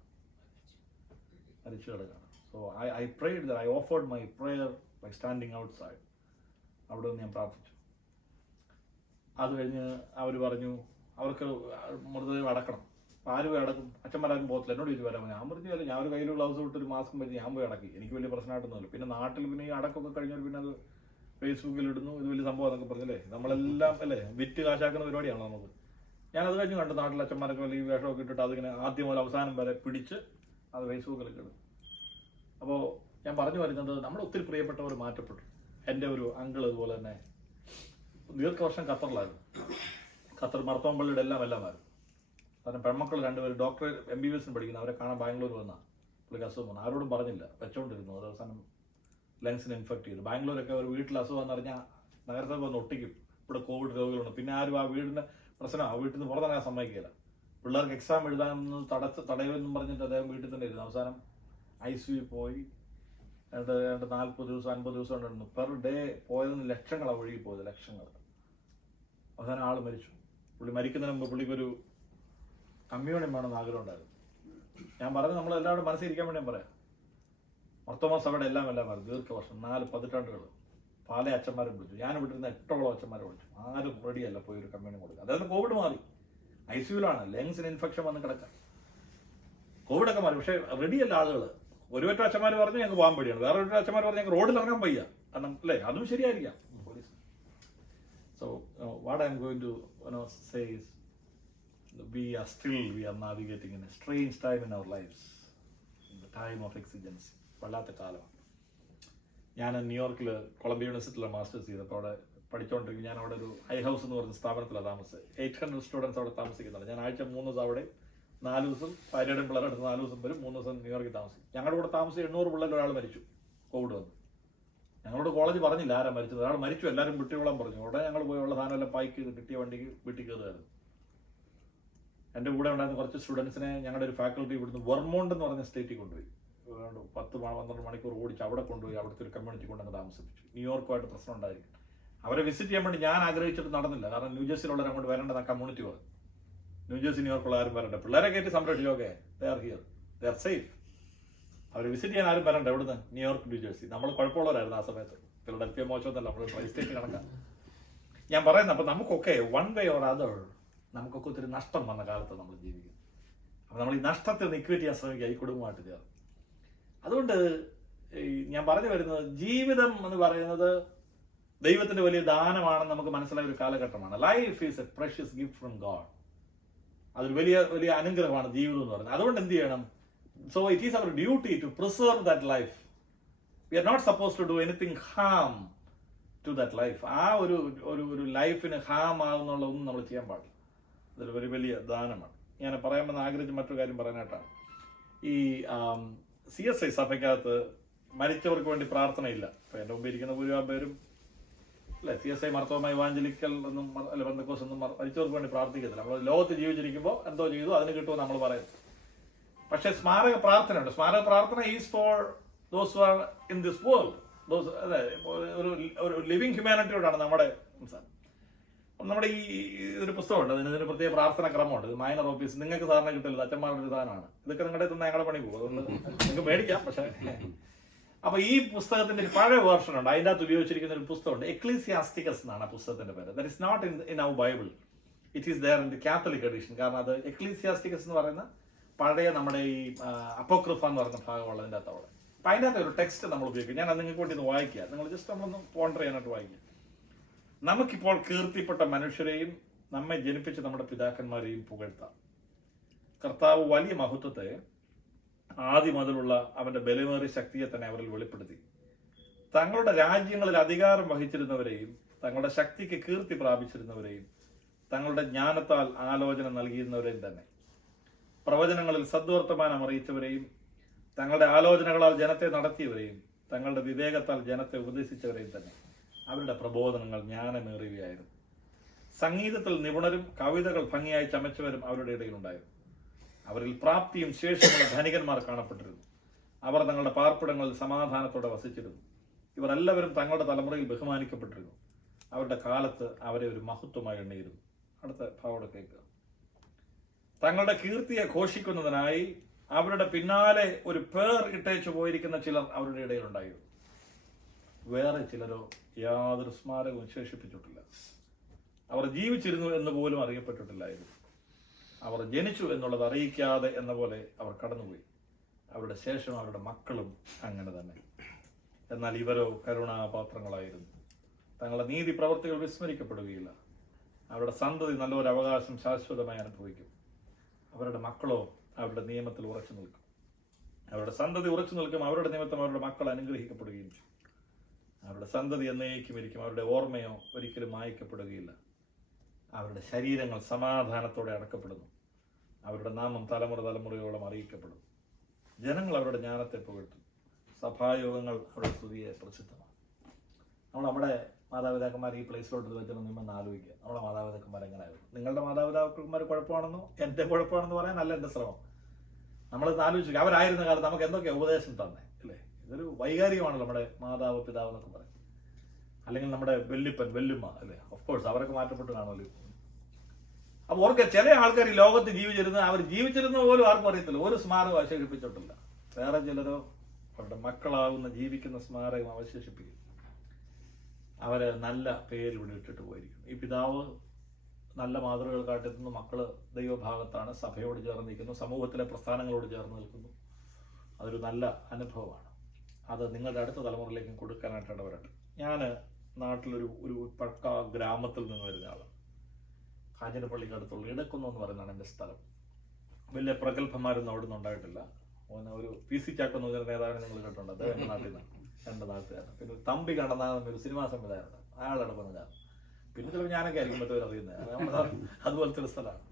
മരിച്ചു കിടക്കുകയാണ്. So I prayed that, I offered my prayer by standing outside. അവിടെ നിന്ന് ഞാൻ പ്രാർത്ഥിച്ചു. അത് കഴിഞ്ഞ് അവർ പറഞ്ഞു അവർക്ക് മൃതദേഹം അടക്കണം. ആര് പോയി അടക്കും? അച്ഛന്മാരും പോകത്തില്ല. എന്നോട് ഇത് വരാൻ ഞാൻ പറഞ്ഞില്ല. ഞാൻ ഒരു കയ്യിൽ ഗ്ലൗസ് വിട്ടൊരു മാസ്കും വെച്ച് ഞാൻ പോയി അടക്കി. എനിക്ക് വലിയ പ്രശ്നമായിട്ടൊന്നുമില്ല. പിന്നെ നാട്ടിൽ പിന്നെ ഈ അടക്കമൊക്കെ കഴിഞ്ഞാൽ പിന്നെ അത് ഫേസ്ബുക്കിൽ ഇടുന്നു, ഇത് വലിയ സംഭവം എന്നൊക്കെ പറഞ്ഞല്ലേ, നമ്മളെല്ലാം അല്ലേ വിറ്റ് കാശാക്കുന്ന പരിപാടിയാണല്ലോ നമുക്ക്. ഞാനത് കഴിഞ്ഞ് കണ്ടു, നാട്ടിലെ അച്ഛന്മാരൊക്കെ വലിയ വേഷമൊക്കെ ഇട്ടിട്ട് അതിങ്ങനെ ആദ്യം മുതൽ അവസാനം വരെ പിടിച്ച് അത് ഫേസ്ബുക്കിലൊക്കെ ഇടും. അപ്പോൾ ഞാൻ പറഞ്ഞു വരുന്നത്, നമ്മൾ ഒത്തിരി പ്രിയപ്പെട്ടവർ മാറ്റപ്പെട്ടു. എൻ്റെ ഒരു അങ്കിൾ ഇതുപോലെ തന്നെ ദീർഘവർഷം ഖത്തറിലായിരുന്നു. ഖത്തർ മർത്തോം പള്ളിയുടെ എല്ലാമായിരുന്നു. കാരണം പെൺമക്കൾ 2 പേര് ഡോക്ടർ MBBS പഠിക്കുന്നു. അവരെ കാണാൻ ബാംഗ്ലൂർ വന്ന പുള്ളിക്ക് അസുഖം വന്നു. ആരോടും പറഞ്ഞില്ല, വെച്ചോണ്ടിരുന്നു. അത് അവസാനം ലങ്സിന് ഇൻഫെക്ട് ചെയ്തു. ബാംഗ്ലൂരൊക്കെ ഒരു വീട്ടിൽ അസുഖം എന്ന് പറഞ്ഞാൽ നഗരസഭ വന്ന് ഒട്ടിക്കും, ഇവിടെ കോവിഡ് രോഗികളുണ്ട്. പിന്നെ ആരും ആ വീടിൻ്റെ പ്രശ്നം, ആ വീട്ടിൽ നിന്ന് പുറത്തിറങ്ങാൻ സമ്മതിക്കില്ല. പിള്ളേർക്ക് എക്സാം എഴുതാനൊന്ന് തടയുമെന്നും പറഞ്ഞിട്ട് അദ്ദേഹം വീട്ടിൽ തന്നെ ഇരുന്നു. അവസാനം ICU പോയി. 40 ദിവസം 50 ദിവസം ഉണ്ടായിരുന്നു. പെർ ഡേ പോയതിന് ലക്ഷങ്ങളാണ് ഒഴുകി പോയത്, ലക്ഷങ്ങൾ. അവസാനം ആൾ മരിച്ചു. പുള്ളി മരിക്കുന്നതിന് മുമ്പ് പുള്ളിക്കൊരു കമ്മ്യൂണിയം വേണമെന്ന് ആഗ്രഹം ഉണ്ടായിരുന്നു. ഞാൻ പറഞ്ഞു, നമ്മളെല്ലാവരും മനസ്സിരിക്കാൻ വേണ്ടി ഞാൻ പറയാം. മർത്തോമാ സഭയുടെ എല്ലാമായിരുന്നു ദീർഘവർഷം, 4 പതിറ്റാണ്ടുകൾ. പല അച്ഛന്മാരും വിളിച്ചു. ഞാൻ വിട്ടിരുന്ന 8ഓളം അച്ഛന്മാരെ വിളിച്ചു. ആരും റെഡിയല്ല പോയി ഒരു കമ്മ്യൂണിയം കൊടുക്കുക. അതായത് കോവിഡ് മാറി, ICUലാണ്, ലങ്സിന് ഇൻഫെക്ഷൻ വന്ന് കിടക്കാം. കോവിഡൊക്കെ മാറി, പക്ഷേ റെഡിയല്ല ആളുകൾ. ഒരു പറ്റ അച്ഛന്മാർ പറഞ്ഞു ഞങ്ങൾക്ക് പോകാൻ പേടിയാണ്, വേറെ ഒരു അച്ഛന്മാർ പറഞ്ഞു ഞങ്ങൾക്ക് റോഡിൽ ഇറങ്ങാൻ വയ്യ. കാരണം അല്ലേ, അതും ശരിയായിരിക്കാം. So what I am going to say is we are navigating in a strange time in our lives, in the time of exigence. വല്ലാത്ത കാലമാണ്. ഞാൻ ന്യൂയോർക്കിൽ കൊളംബിയ യൂണിവേഴ്സിറ്റിയിലെ മാസ്റ്റേഴ്സ് ചെയ്തപ്പോൾ അവിടെ പഠിച്ചുകൊണ്ടിരിക്കും. ഞാൻ അവിടെ ഒരു ഐ ഹൗസ് എന്ന് പറയുന്ന സ്ഥാപനത്തിലാണ് താമസിച്ചത്. 800 സ്റ്റുഡൻസ് അവിടെ താമസിക്കുന്നുണ്ട്. ഞാൻ ആഴ്ച 3 ദിവസം അവിടെ, 4 ദിവസം പൈരേഡും പിള്ളേരെടുത്ത് 4 ദിവസം വരും, 3 ദിവസം ന്യൂയോർക്കിൽ താമസിക്കും. ഞങ്ങളുടെ കൂടെ താമസിച്ച് 800 പിള്ളേർ ഒരാൾ മരിച്ചു, കോവിഡ് വന്നു. ഞങ്ങളോട് കോളേജ് പറഞ്ഞില്ല ആരാ മരിച്ചത്. ഒരാൾ മരിച്ചു, എല്ലാവരും വിട്ടുകൊള്ളാൻ പറഞ്ഞു. ഉടനെ ഞങ്ങൾ പോയി ഉള്ള സാധനമെല്ലാം പാക്ക് ചെയ്ത് കിട്ടിയ വണ്ടിക്ക് വീട്ടിൽ കയറുമായിരുന്നു. എൻ്റെ കൂടെ ഉണ്ടായിരുന്ന കുറച്ച് സ്റ്റുഡൻസിനെ ഞങ്ങളുടെ ഒരു ഫാക്കൽറ്റി ഇവിടുന്ന് വെർമോണ്ട് എന്ന് പറഞ്ഞ സ്റ്റേറ്റിൽ കൊണ്ടുപോയി. 10-12 മണിക്കൂർ ഓടിച്ച് അവിടെ കൊണ്ടുപോയി അവിടുത്തെ ഒരു കമ്മ്യൂണിറ്റി കൊണ്ടങ്ങ് താമസിപ്പിച്ചു. ന്യൂയോർക്കുമായിട്ട് പ്രശ്നം ഉണ്ടായിരിക്കും. അവരെ വിസിറ്റ് ചെയ്യാൻ വേണ്ടി ഞാൻ ആഗ്രഹിച്ചിട്ട് നടന്നില്ല. കാരണം ന്യൂജേഴ്സിയിലുള്ളവരെ അങ്ങോട്ട് വരേണ്ടത് ആ കമ്മ്യൂണിറ്റി പറഞ്ഞു. ന്യൂജേഴ്സി ന്യൂയോർക്കുള്ള ആരും വരണ്ട, പിള്ളേരെ കയറ്റി സംരക്ഷിച്ചു. Okay, they are here, they are safe. അവരെ വിസിറ്റ് ചെയ്യാൻ ആരും വരണ്ട. എവിടുന്ന്? New York, New Jersey. നമ്മൾ കുഴപ്പമുള്ളവരായിരുന്നു ആ സമയത്ത്. ഫിലഡൽഫിയ മോശമൊന്നല്ല, നമ്മൾ ട്രൈ സ്റ്റേറ്റ് കണക്കാണ് ഞാൻ പറയുന്നത്. അപ്പം നമുക്കൊക്കെ വൺ വേ ഓർ അതർ നമുക്കൊക്കെ ഒത്തിരി നഷ്ടം വന്ന കാലത്ത് നമ്മൾ ജീവിക്കും. അപ്പം നമ്മൾ ഈ നഷ്ടത്തെ ഒന്ന് ഇക്വേറ്റ് ചെയ്യാൻ ശ്രമിക്കുക, ഈ കുടുംബമായിട്ട് ചേർന്ന്. അതുകൊണ്ട് ഞാൻ പറഞ്ഞു വരുന്നത്, ജീവിതം എന്ന് പറയുന്നത് ദൈവത്തിന്റെ വലിയ ദാനമാണെന്ന് നമുക്ക് മനസ്സിലായ ഒരു കാലഘട്ടമാണ്. Life is A precious gift from God. അതൊരു വലിയ വലിയ അനുഗ്രഹമാണ് ജീവിതം എന്ന് പറയുന്നത്. അതുകൊണ്ട് എന്ത് ചെയ്യണം? So it is our duty to preserve that life. We are not suppose to do anything harm to that life. ആ ഒരു ഒരു ലൈഫിന് ഹാം ആകുന്നുള്ള ഒന്നും നമ്മൾ ചെയ്യാൻ പാടില്ല. അതൊരു വലിയ വലിയ ദാനമാണ്. ഞാൻ പറയാമെന്ന് ആഗ്രഹിച്ച മറ്റൊരു കാര്യം പറയാനായിട്ടാണ്. ഈ CSI സഭയ്ക്കകത്ത് മരിച്ചവർക്ക് വേണ്ടി പ്രാർത്ഥനയില്ല. ഇപ്പൊ എൻ്റെ മുമ്പ് ഇരിക്കുന്ന ഭൂരിഭാഗം പേരും അല്ലെ CSI മർത്തോമ ഇവാഞ്ചലിക്കൽ ഒന്നും അല്ല ബന്ധക്കോസ് ഒന്നും മരിച്ചവർക്ക് വേണ്ടി പ്രാർത്ഥിക്കത്തില്ല. നമ്മൾ ലോകത്ത് ജീവിച്ചിരിക്കുമ്പോൾ എന്തോ ചെയ്തു അതിന് കിട്ടുമെന്ന് നമ്മൾ പറയും. പക്ഷെ സ്മാരക പ്രാർത്ഥനയുണ്ട്. സ്മാരക പ്രാർത്ഥന is for those are in this world. അതെ, ഒരു ലിവിങ് ഹ്യൂമാനിറ്റിയോടാണ് നമ്മുടെ സംസാരം. നമ്മുടെ ഈ ഒരു പുസ്തകമുണ്ട്, ഇതിന് പ്രത്യേക പ്രാർത്ഥന ക്രമമുണ്ട്. ഇത് മൈനർ ഓഫീസ്, നിങ്ങൾക്ക് സാധാരണ കിട്ടില്ല, അച്ഛന്മാരുടെ ഒരു സാധനമാണ്. ഇതൊക്കെ നിങ്ങളുടെ തന്നെ ഞങ്ങളുടെ പണി പോകും, അതുകൊണ്ട് നിങ്ങൾക്ക് മേടിക്കാം. പക്ഷേ അപ്പൊ ഈ പുസ്തകത്തിന്റെ ഒരു പഴയ വേർഷൻ ഉണ്ട്, അതിൻ്റെ അകത്ത് ഉപയോഗിച്ചിരിക്കുന്ന ഒരു പുസ്തകമുണ്ട്, എക്ലീസിയാസ്റ്റിക്കസ് എന്നാണ് ആ പുസ്തകത്തിന്റെ പേര്. That is not in our Bible, it is there in the Catholic edition. കാരണം അത് എക്ലീസിയാസ്റ്റിക്കസ് എന്ന് പറയുന്ന പഴയ നമ്മുടെ ഈ അപ്പോക്രിഫ എന്ന് പറയുന്ന ഭാഗമുള്ളതിൻ്റെ അകത്തോടെ. അപ്പൊ അതിൻ്റെ അകത്ത് ഒരു ടെക്സ്റ്റ് നമ്മൾ ഉപയോഗിക്കും. ഞാൻ അത് നിങ്ങൾക്ക് വേണ്ടി ഇത് വായിക്കുക, നിങ്ങൾ ജസ്റ്റ് നമ്മളൊന്ന് പോണ്ടർ ചെയ്യാനായിട്ട് വായിക്കുക. നമുക്കിപ്പോൾ കീർത്തിപ്പെട്ട മനുഷ്യരെയും നമ്മെ ജനിപ്പിച്ച നമ്മുടെ പിതാക്കന്മാരെയും പുകഴ്ത്താം. കർത്താവ് വലിയ മഹത്വത്തെ ആദ്യം മുതലുള്ള അവന്റെ ബലമേറിയ ശക്തിയെ തന്നെ അവരിൽ വെളിപ്പെടുത്തി. തങ്ങളുടെ രാജ്യങ്ങളിൽ അധികാരം വഹിച്ചിരുന്നവരെയും തങ്ങളുടെ ശക്തിക്ക് കീർത്തി പ്രാപിച്ചിരുന്നവരെയും തങ്ങളുടെ ജ്ഞാനത്താൽ ആലോചന നൽകിയിരുന്നവരെയും തന്നെ, പ്രവചനങ്ങളിൽ സദ്വർത്തമാനം അറിയിച്ചവരെയും തങ്ങളുടെ ആലോചനകളാൽ ജനത്തെ നടത്തിയവരെയും തങ്ങളുടെ വിവേകത്താൽ ജനത്തെ ഉപദേശിച്ചവരെയും തന്നെ. അവരുടെ പ്രബോധനങ്ങൾ ജ്ഞാനമേറിയവയായിരുന്നു. സംഗീതത്തിൽ നിപുണരും കവിതകൾ ഭംഗിയായി ചമച്ചവരും അവരുടെ ഇടയിലുണ്ടായിരുന്നു. അവരിൽ പ്രാപ്തിയും ശേഷിയുള്ള ധനികന്മാർ കാണപ്പെട്ടിരുന്നു. അവർ തങ്ങളുടെ പാർപ്പിടങ്ങളിൽ സമാധാനത്തോടെ വസിച്ചിരുന്നു. ഇവർ എല്ലാവരും തങ്ങളുടെ തലമുറയിൽ ബഹുമാനിക്കപ്പെട്ടിരുന്നു. അവരുടെ കാലത്ത് അവരെ ഒരു മഹത്വമായി എണ്ണിയിരുന്നു. അടുത്ത ഭാവോടെ കേൾക്കുക. തങ്ങളുടെ കീർത്തിയെ ഘോഷിക്കുന്നതിനായി അവരുടെ പിന്നാലെ ഒരു പേർ ഇട്ടേച്ചു പോയിരിക്കുന്ന ചിലർ അവരുടെ ഇടയിലുണ്ടായിരുന്നു. വേറെ ചിലരോ യാതൊരു സ്മാരകവും ശേഷിപ്പിച്ചിട്ടില്ല. അവർ ജീവിച്ചിരുന്നു എന്ന് പോലും അറിയപ്പെട്ടിട്ടില്ലായിരുന്നു. അവർ ജനിച്ചു എന്നുള്ളത് അറിയിക്കാതെ എന്ന പോലെ അവർ കടന്നുപോയി. അവരുടെ ശേഷം അവരുടെ മക്കളും അങ്ങനെ തന്നെ. എന്നാൽ ഇവരോ കരുണാപാത്രങ്ങളായിരുന്നു. തങ്ങളുടെ നീതി പ്രവർത്തികൾ വിസ്മരിക്കപ്പെടുകയില്ല. അവരുടെ സന്തതി നല്ലൊരു അവകാശം ശാശ്വതമായി അനുഭവിക്കും. അവരുടെ മക്കളോ അവരുടെ നിയമത്തിൽ ഉറച്ചു നിൽക്കും. അവരുടെ സന്തതി ഉറച്ചു നിൽക്കും. അവരുടെ നിമിത്തം അവരുടെ മക്കൾ അനുഗ്രഹിക്കപ്പെടുകയും ചെയ്യും. അവരുടെ സന്തതി എന്നേക്കും ഇരിക്കും. അവരുടെ ഓർമ്മയോ ഒരിക്കലും മായ്ക്കപ്പെടുകയില്ല. അവരുടെ ശരീരങ്ങൾ സമാധാനത്തോടെ അടക്കപ്പെടുന്നു. അവരുടെ നാമം തലമുറ തലമുറയോളം അറിയിക്കപ്പെടും. ജനങ്ങൾ അവരുടെ ജ്ഞാനത്തെ പുകഴ്ത്തും. സഭായോഗങ്ങൾ അവരുടെ സ്തുതിയെ പ്രസിദ്ധമാണ്. നമ്മുടെ മാതാപിതാക്കന്മാർ ഈ പ്ലേസിലോട്ട് വെച്ചിട്ട് നിങ്ങളൊന്ന് ആലോചിക്കുക. നമ്മുടെ മാതാപിതാക്കന്മാർ എങ്ങനെയായിരുന്നു? നിങ്ങളുടെ മാതാപിതാക്കന്മാർ കുഴപ്പമാണെന്നോ എൻ്റെ കുഴപ്പമാണെന്ന് പറയാൻ അല്ല എൻ്റെ ശ്രമം. നമ്മളിത് ആലോചിക്കുക. അവരായിരുന്ന കാലത്ത് നമുക്ക് എന്തൊക്കെ ഉപദേശം തന്നെ അല്ലേ? ഇതൊരു വൈകാരികമാണല്ലോ നമ്മുടെ മാതാവ് പിതാവ് എന്നൊക്കെ പറയും. അല്ലെങ്കിൽ നമ്മുടെ വെല്ലിപ്പൻ വെല്ലുമ്മ അല്ലേ? ഓഫ്കോഴ്സ് അവരൊക്കെ മാറ്റപ്പെട്ട് കാണുമല്ലോ. അപ്പൊ ഓർക്ക് ചില ആൾക്കാർ ഈ ലോകത്ത് ജീവിച്ചിരുന്ന അവർ ജീവിച്ചിരുന്ന പോലും ആർക്കും അറിയത്തില്ല. ഒരു സ്മാരകം അവശേഷിപ്പിച്ചിട്ടില്ല. വേറെ ചിലരോ അവരുടെ മക്കളാവുന്ന ജീവിക്കുന്ന സ്മാരകം അവശേഷിപ്പിക്കും. അവര് നല്ല പേര് ഇവിടെ ഇട്ടിട്ട് പോയിരിക്കും. ഈ പിതാവ് നല്ല മാതൃകകൾ കാട്ടുന്നു. മക്കള് ദൈവഭാഗത്താണ്, സഭയോട് ചേർന്ന് നിൽക്കുന്നു, സമൂഹത്തിലെ പ്രസ്ഥാനങ്ങളോട് ചേർന്ന് നിൽക്കുന്നു. അതൊരു നല്ല അനുഭവമാണ്. അത് നിങ്ങളുടെ അടുത്ത തലമുറയിലേക്കും കൊടുക്കാനായിട്ട് ഇടവരട്ടെ. ഞാൻ നാട്ടിലൊരു ഒരു പക്ക ഗ്രാമത്തിൽ നിന്ന് വരുന്ന ആളാണ്. കാഞ്ഞിരപ്പള്ളിക്ക് അടുത്തുള്ള ഇടക്കുന്നോ എന്ന് പറയുന്നതാണ് എൻ്റെ സ്ഥലം. വലിയ പ്രഗത്ഭന്മാരൊന്നും അവിടെ നിന്ന് ഉണ്ടായിട്ടില്ല. ഒരു PC ചാക്കെന്ന് പറഞ്ഞ നേതാവിനെ നിങ്ങൾ കേട്ടിട്ടുണ്ട്. അദ്ദേഹം എൻ്റെ നാട്ടിൽ നിന്നാണ്, എൻ്റെ നാട്ടുകാരൻ. പിന്നെ ഒരു തമ്പി കണ്ടെന്നാകുന്ന ഒരു സിനിമാ സംവിധായകനുണ്ട്, അയാളടക്കുന്നതാണ്. പിന്നെ ചിലപ്പോൾ ഞാനൊക്കെ ആയിരിക്കും മറ്റവർ അറിയുന്നത്. അതുപോലത്തെ ഒരു സ്ഥലമാണ്.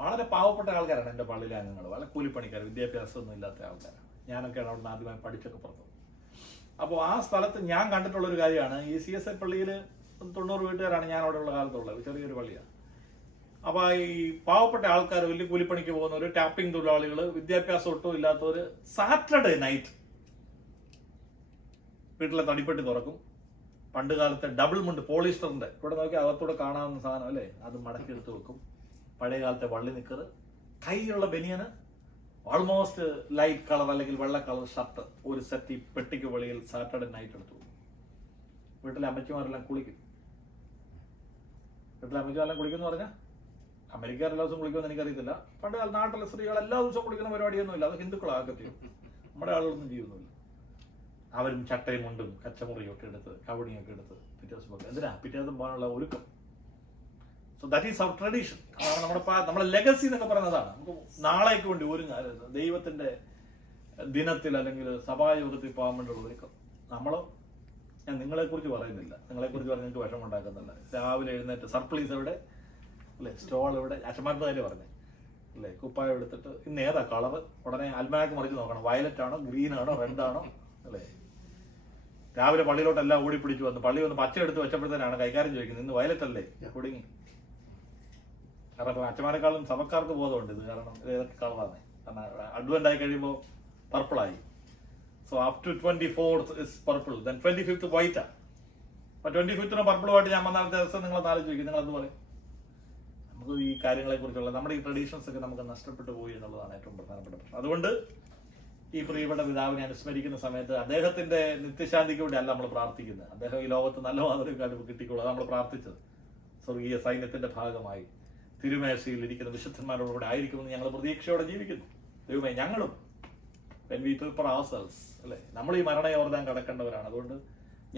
വളരെ പാവപ്പെട്ട ആൾക്കാരാണ് എൻ്റെ പള്ളിയിലെ അംഗങ്ങൾ. വളരെ കൂലിപ്പണിക്കാർ, വിദ്യാഭ്യാസമൊന്നും ഇല്ലാത്ത ആൾക്കാരാണ്. ഞാനൊക്കെയാണ് അവിടെ നിന്ന് ആദ്യമായി പഠിച്ചൊക്കെ പുറത്തു. അപ്പോൾ ആ സ്ഥലത്ത് ഞാൻ കണ്ടിട്ടുള്ളൊരു കാര്യമാണ്, ഈ CSI പള്ളിയിൽ 90 വീട്ടുകാരാണ് ഞാൻ അവിടെ ഉള്ള കാലത്തുള്ളത്. ചെറിയൊരു പള്ളിയാണ്. അപ്പോൾ ഈ പാവപ്പെട്ട ആൾക്കാർ, വലിയ കൂലിപ്പണിക്ക് പോകുന്നവർ, ടാപ്പിംഗ് തൊഴിലാളികൾ, വിദ്യാഭ്യാസം ഒട്ടും ഇല്ലാത്തവർ സാറ്റർഡേ നൈറ്റ് വീട്ടിലെ തടിപ്പെട്ടി തുറക്കും. പണ്ട് കാലത്തെ ഡബിൾ മുണ്ട് പോളിസ്റ്ററിന്റെ, ഇവിടെ നോക്കി അകത്തൂടെ കാണാവുന്ന സാധനം അല്ലേ, അത് മടക്കിയെടുത്ത് വെക്കും. പഴയ കാലത്തെ വള്ളി നിക്കറ്, കൈയുള്ള ബനിയന്, ഓൾമോസ്റ്റ് ലൈറ്റ് കളർ അല്ലെങ്കിൽ വെള്ള കളർ ഷർട്ട്, ഒരു സെറ്റ് ഈ പെട്ടിക്ക് വെളിയിൽ സാറ്റർഡേ നൈറ്റ് എടുത്തു. വീട്ടിലെ അമ്മച്ചിമാരെല്ലാം കുളിക്കും. വീട്ടിലെ അമ്മച്ചിമാരെല്ലാം കുളിക്കുമെന്ന് പറഞ്ഞാൽ അമേരിക്കക്കാർ എല്ലാ ദിവസവും കുളിക്കുമെന്ന് എനിക്കറിയത്തില്ല. പണ്ട് നാട്ടിലെ സ്ത്രീകൾ എല്ലാ ദിവസവും കുളിക്കുന്ന പരിപാടിയൊന്നുമില്ല. അത് ഹിന്ദുക്കളാകത്തി. നമ്മുടെ ആളുകളൊന്നും ചെയ്യുന്നില്ല. അവരും ചട്ടയും കൊണ്ടും കച്ചമുറിയും ഒക്കെ എടുത്ത് കവണിയൊക്കെ എടുത്ത് പിറ്റേ ദിവസം എന്തിനാ പിറ്റേ ദിവസം പോകാനുള്ള ഒരുക്കം. So that is our tradition. അതാണ് നമ്മുടെ ലെഗസി എന്നൊക്കെ പറയുന്നതാണ്. നമുക്ക് നാളേക്ക് വേണ്ടി ഒരു ദൈവത്തിന്റെ ദിനത്തിൽ അല്ലെങ്കിൽ സഭായോഗത്തിൽ പോകാൻ വേണ്ടിയുള്ള ഒരുക്കം. ഞാൻ നിങ്ങളെക്കുറിച്ച് പറയുന്നില്ല, നിങ്ങളെക്കുറിച്ച് പറഞ്ഞ് നിങ്ങൾക്ക് വിഷമം ഉണ്ടാക്കുന്നില്ല. രാവിലെ എഴുന്നേറ്റ് സർപ്ലീസ് എവിടെ അല്ലേ, സ്റ്റോൾ എവിടെ, അച്ഛന്മാരുടെ കാര്യം പറഞ്ഞേ അല്ലേ, കുപ്പായം എടുത്തിട്ട് ഇന്ന് ഏതാ കളറ്, ഉടനെ അൽമാക്ക് മറിച്ച് നോക്കണം. വയലറ്റ് ആണോ, ഗ്രീൻ ആണോ, റെഡ് ആണോ, അല്ലേ? രാവിലെ പള്ളിയിലോട്ടെല്ലാം ഓടിപ്പിടിച്ചു വന്നു, പള്ളി വന്ന് പച്ച എടുത്ത് വെച്ചപ്പോഴത്തേനാണ് കൈകാര്യം ചോദിക്കുന്നത്, ഇന്ന് വയലറ്റ് അല്ലേ കുടുങ്ങി. കാരണം ഇപ്പം അച്ഛന്മാരെക്കാളും സഭക്കാർക്ക് ബോധമുണ്ട് ഇത്, കാരണം ഇത് ഏതൊക്കെ കളറാണ്. കാരണം അഡ്വന്റ് ആയി കഴിയുമ്പോൾ പർപ്പിളായി. So up to 24th is purple, then 25th വൈറ്റാ. അപ്പൊ 25th പർപ്പിളുമായിട്ട് ഞാൻ വന്നാലത്തെ ദിവസം നിങ്ങൾ ആലോചിക്കും, നിങ്ങൾ അത് പറയും. നമുക്ക് ഈ കാര്യങ്ങളെ കുറിച്ചുള്ള നമ്മുടെ ഈ ട്രഡീഷൻസ് ഒക്കെ നമുക്ക് നഷ്ടപ്പെട്ടു പോയി എന്നുള്ളതാണ് ഏറ്റവും പ്രധാനപ്പെട്ട പ്രശ്നം. അതുകൊണ്ട് ഈ പ്രിയപ്പെട്ട പിതാവിനെ അനുസ്മരിക്കുന്ന സമയത്ത് അദ്ദേഹത്തിന്റെ നിത്യശാന്തിക്ക് വേണ്ടി അല്ല നമ്മൾ പ്രാർത്ഥിക്കുന്നത്. അദ്ദേഹം ഈ ലോകത്ത് നല്ല മാതൃകാലം കിട്ടിക്കോളൂ, അത് നമ്മൾ പ്രാർത്ഥിച്ചത്. സ്വർഗീയ സൈന്യത്തിന്റെ ഭാഗമായി തിരുമേശയിൽ ഇരിക്കുന്ന വിശുദ്ധന്മാരോടുകൂടെ ആയിരിക്കുമെന്ന് ഞങ്ങൾ പ്രതീക്ഷയോടെ ജീവിക്കുന്നു. ദൈവമേ, ഞങ്ങളും അല്ലേ, നമ്മൾ ഈ മരണയോർദാൻ കടക്കേണ്ടവരാണ്. അതുകൊണ്ട്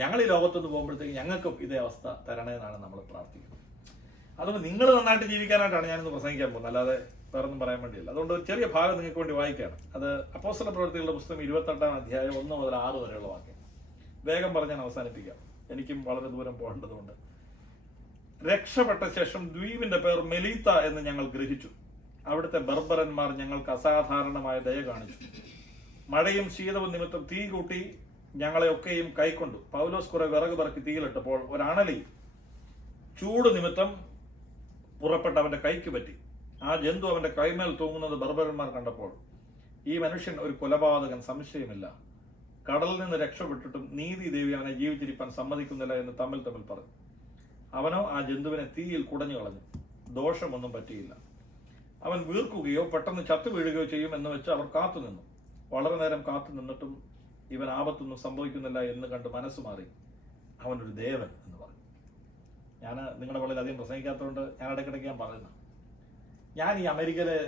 ഞങ്ങൾ ഈ ലോകത്തുനിന്ന് പോകുമ്പോഴത്തേക്ക് ഞങ്ങൾക്കും ഇതേ അവസ്ഥ തരണേന്നാണ് നമ്മൾ പ്രാർത്ഥിക്കുന്നത്. അതുകൊണ്ട് നിങ്ങൾ നന്നായിട്ട് ജീവിക്കാനായിട്ടാണ് ഞാനിന്ന് പ്രസംഗിക്കാൻ പോകുന്നത്, അല്ലാതെ വേറൊന്നും പറയാൻ വേണ്ടിയില്ല. അതുകൊണ്ട് ഒരു ചെറിയ ഭാഗം നിങ്ങൾക്ക് വേണ്ടി വായിക്കുകയാണ്. അത് അപ്പോസ്തല പ്രവൃത്തികളുടെ പുസ്തകം 28-ാം അധ്യായം 1 മുതൽ 6 വരെയുള്ള വാക്യം. വേഗം പറഞ്ഞ് ഞാൻ അവസാനിപ്പിക്കാം, എനിക്കും വളരെ ദൂരം പോകേണ്ടതുകൊണ്ട്. രക്ഷപ്പെട്ട ശേഷം ദ്വീപിന്റെ പേർ മെലീത്ത എന്ന് ഞങ്ങൾ ഗ്രഹിച്ചു. അവിടുത്തെ ബർബരന്മാർ ഞങ്ങൾക്ക് അസാധാരണമായ ദയ കാണിച്ചു. മഴയും ശീതവും നിമിത്തം തീ കൂട്ടി ഞങ്ങളെ ഒക്കെയും കൈക്കൊണ്ടു. പൗലോസ് കുറെ വിറക് പറക്കി തീയിലിട്ടപ്പോൾ ഒരണലി ചൂട് നിമിത്തം പുറപ്പെട്ട് അവന്റെ കൈക്ക് പറ്റി. ആ ജന്തു അവന്റെ കൈമേൽ തൂങ്ങുന്നത് ബർബരന്മാർ കണ്ടപ്പോൾ, ഈ മനുഷ്യൻ ഒരു കൊലപാതകൻ, സംശയമില്ല. കടലിൽ നിന്ന് രക്ഷപ്പെട്ടിട്ടും നീതി ദേവി അവനെ ജീവിച്ചിരിപ്പാൻ സമ്മതിക്കുന്നില്ല എന്ന് തമ്മിൽ പറഞ്ഞു. അവനോ ആ ജന്തുവിനെ തീയിൽ കുടഞ്ഞു കളഞ്ഞു, ദോഷമൊന്നും പറ്റിയില്ല. അവൻ വീർക്കുകയോ പെട്ടെന്ന് ചത്തു വീഴുകയോ ചെയ്യും എന്ന് വെച്ച് അവർ കാത്തുനിന്നു. വളരെ നേരം കാത്തു നിന്നിട്ടും ഇവൻ ആപത്തൊന്നും സംഭവിക്കുന്നില്ല എന്ന് കണ്ട് മനസ്സ് മാറി. അവനൊരു ദേവൻ എന്ന് പറഞ്ഞു. ഞാൻ നിങ്ങളുടെ പള്ളിയിൽ അധികം പ്രസംഗിക്കാത്തതുകൊണ്ട് ഞാൻ ഇടയ്ക്കിടയ്ക്ക് ഞാൻ പറയുന്നു, ഞാൻ ഈ അമേരിക്കയിലെ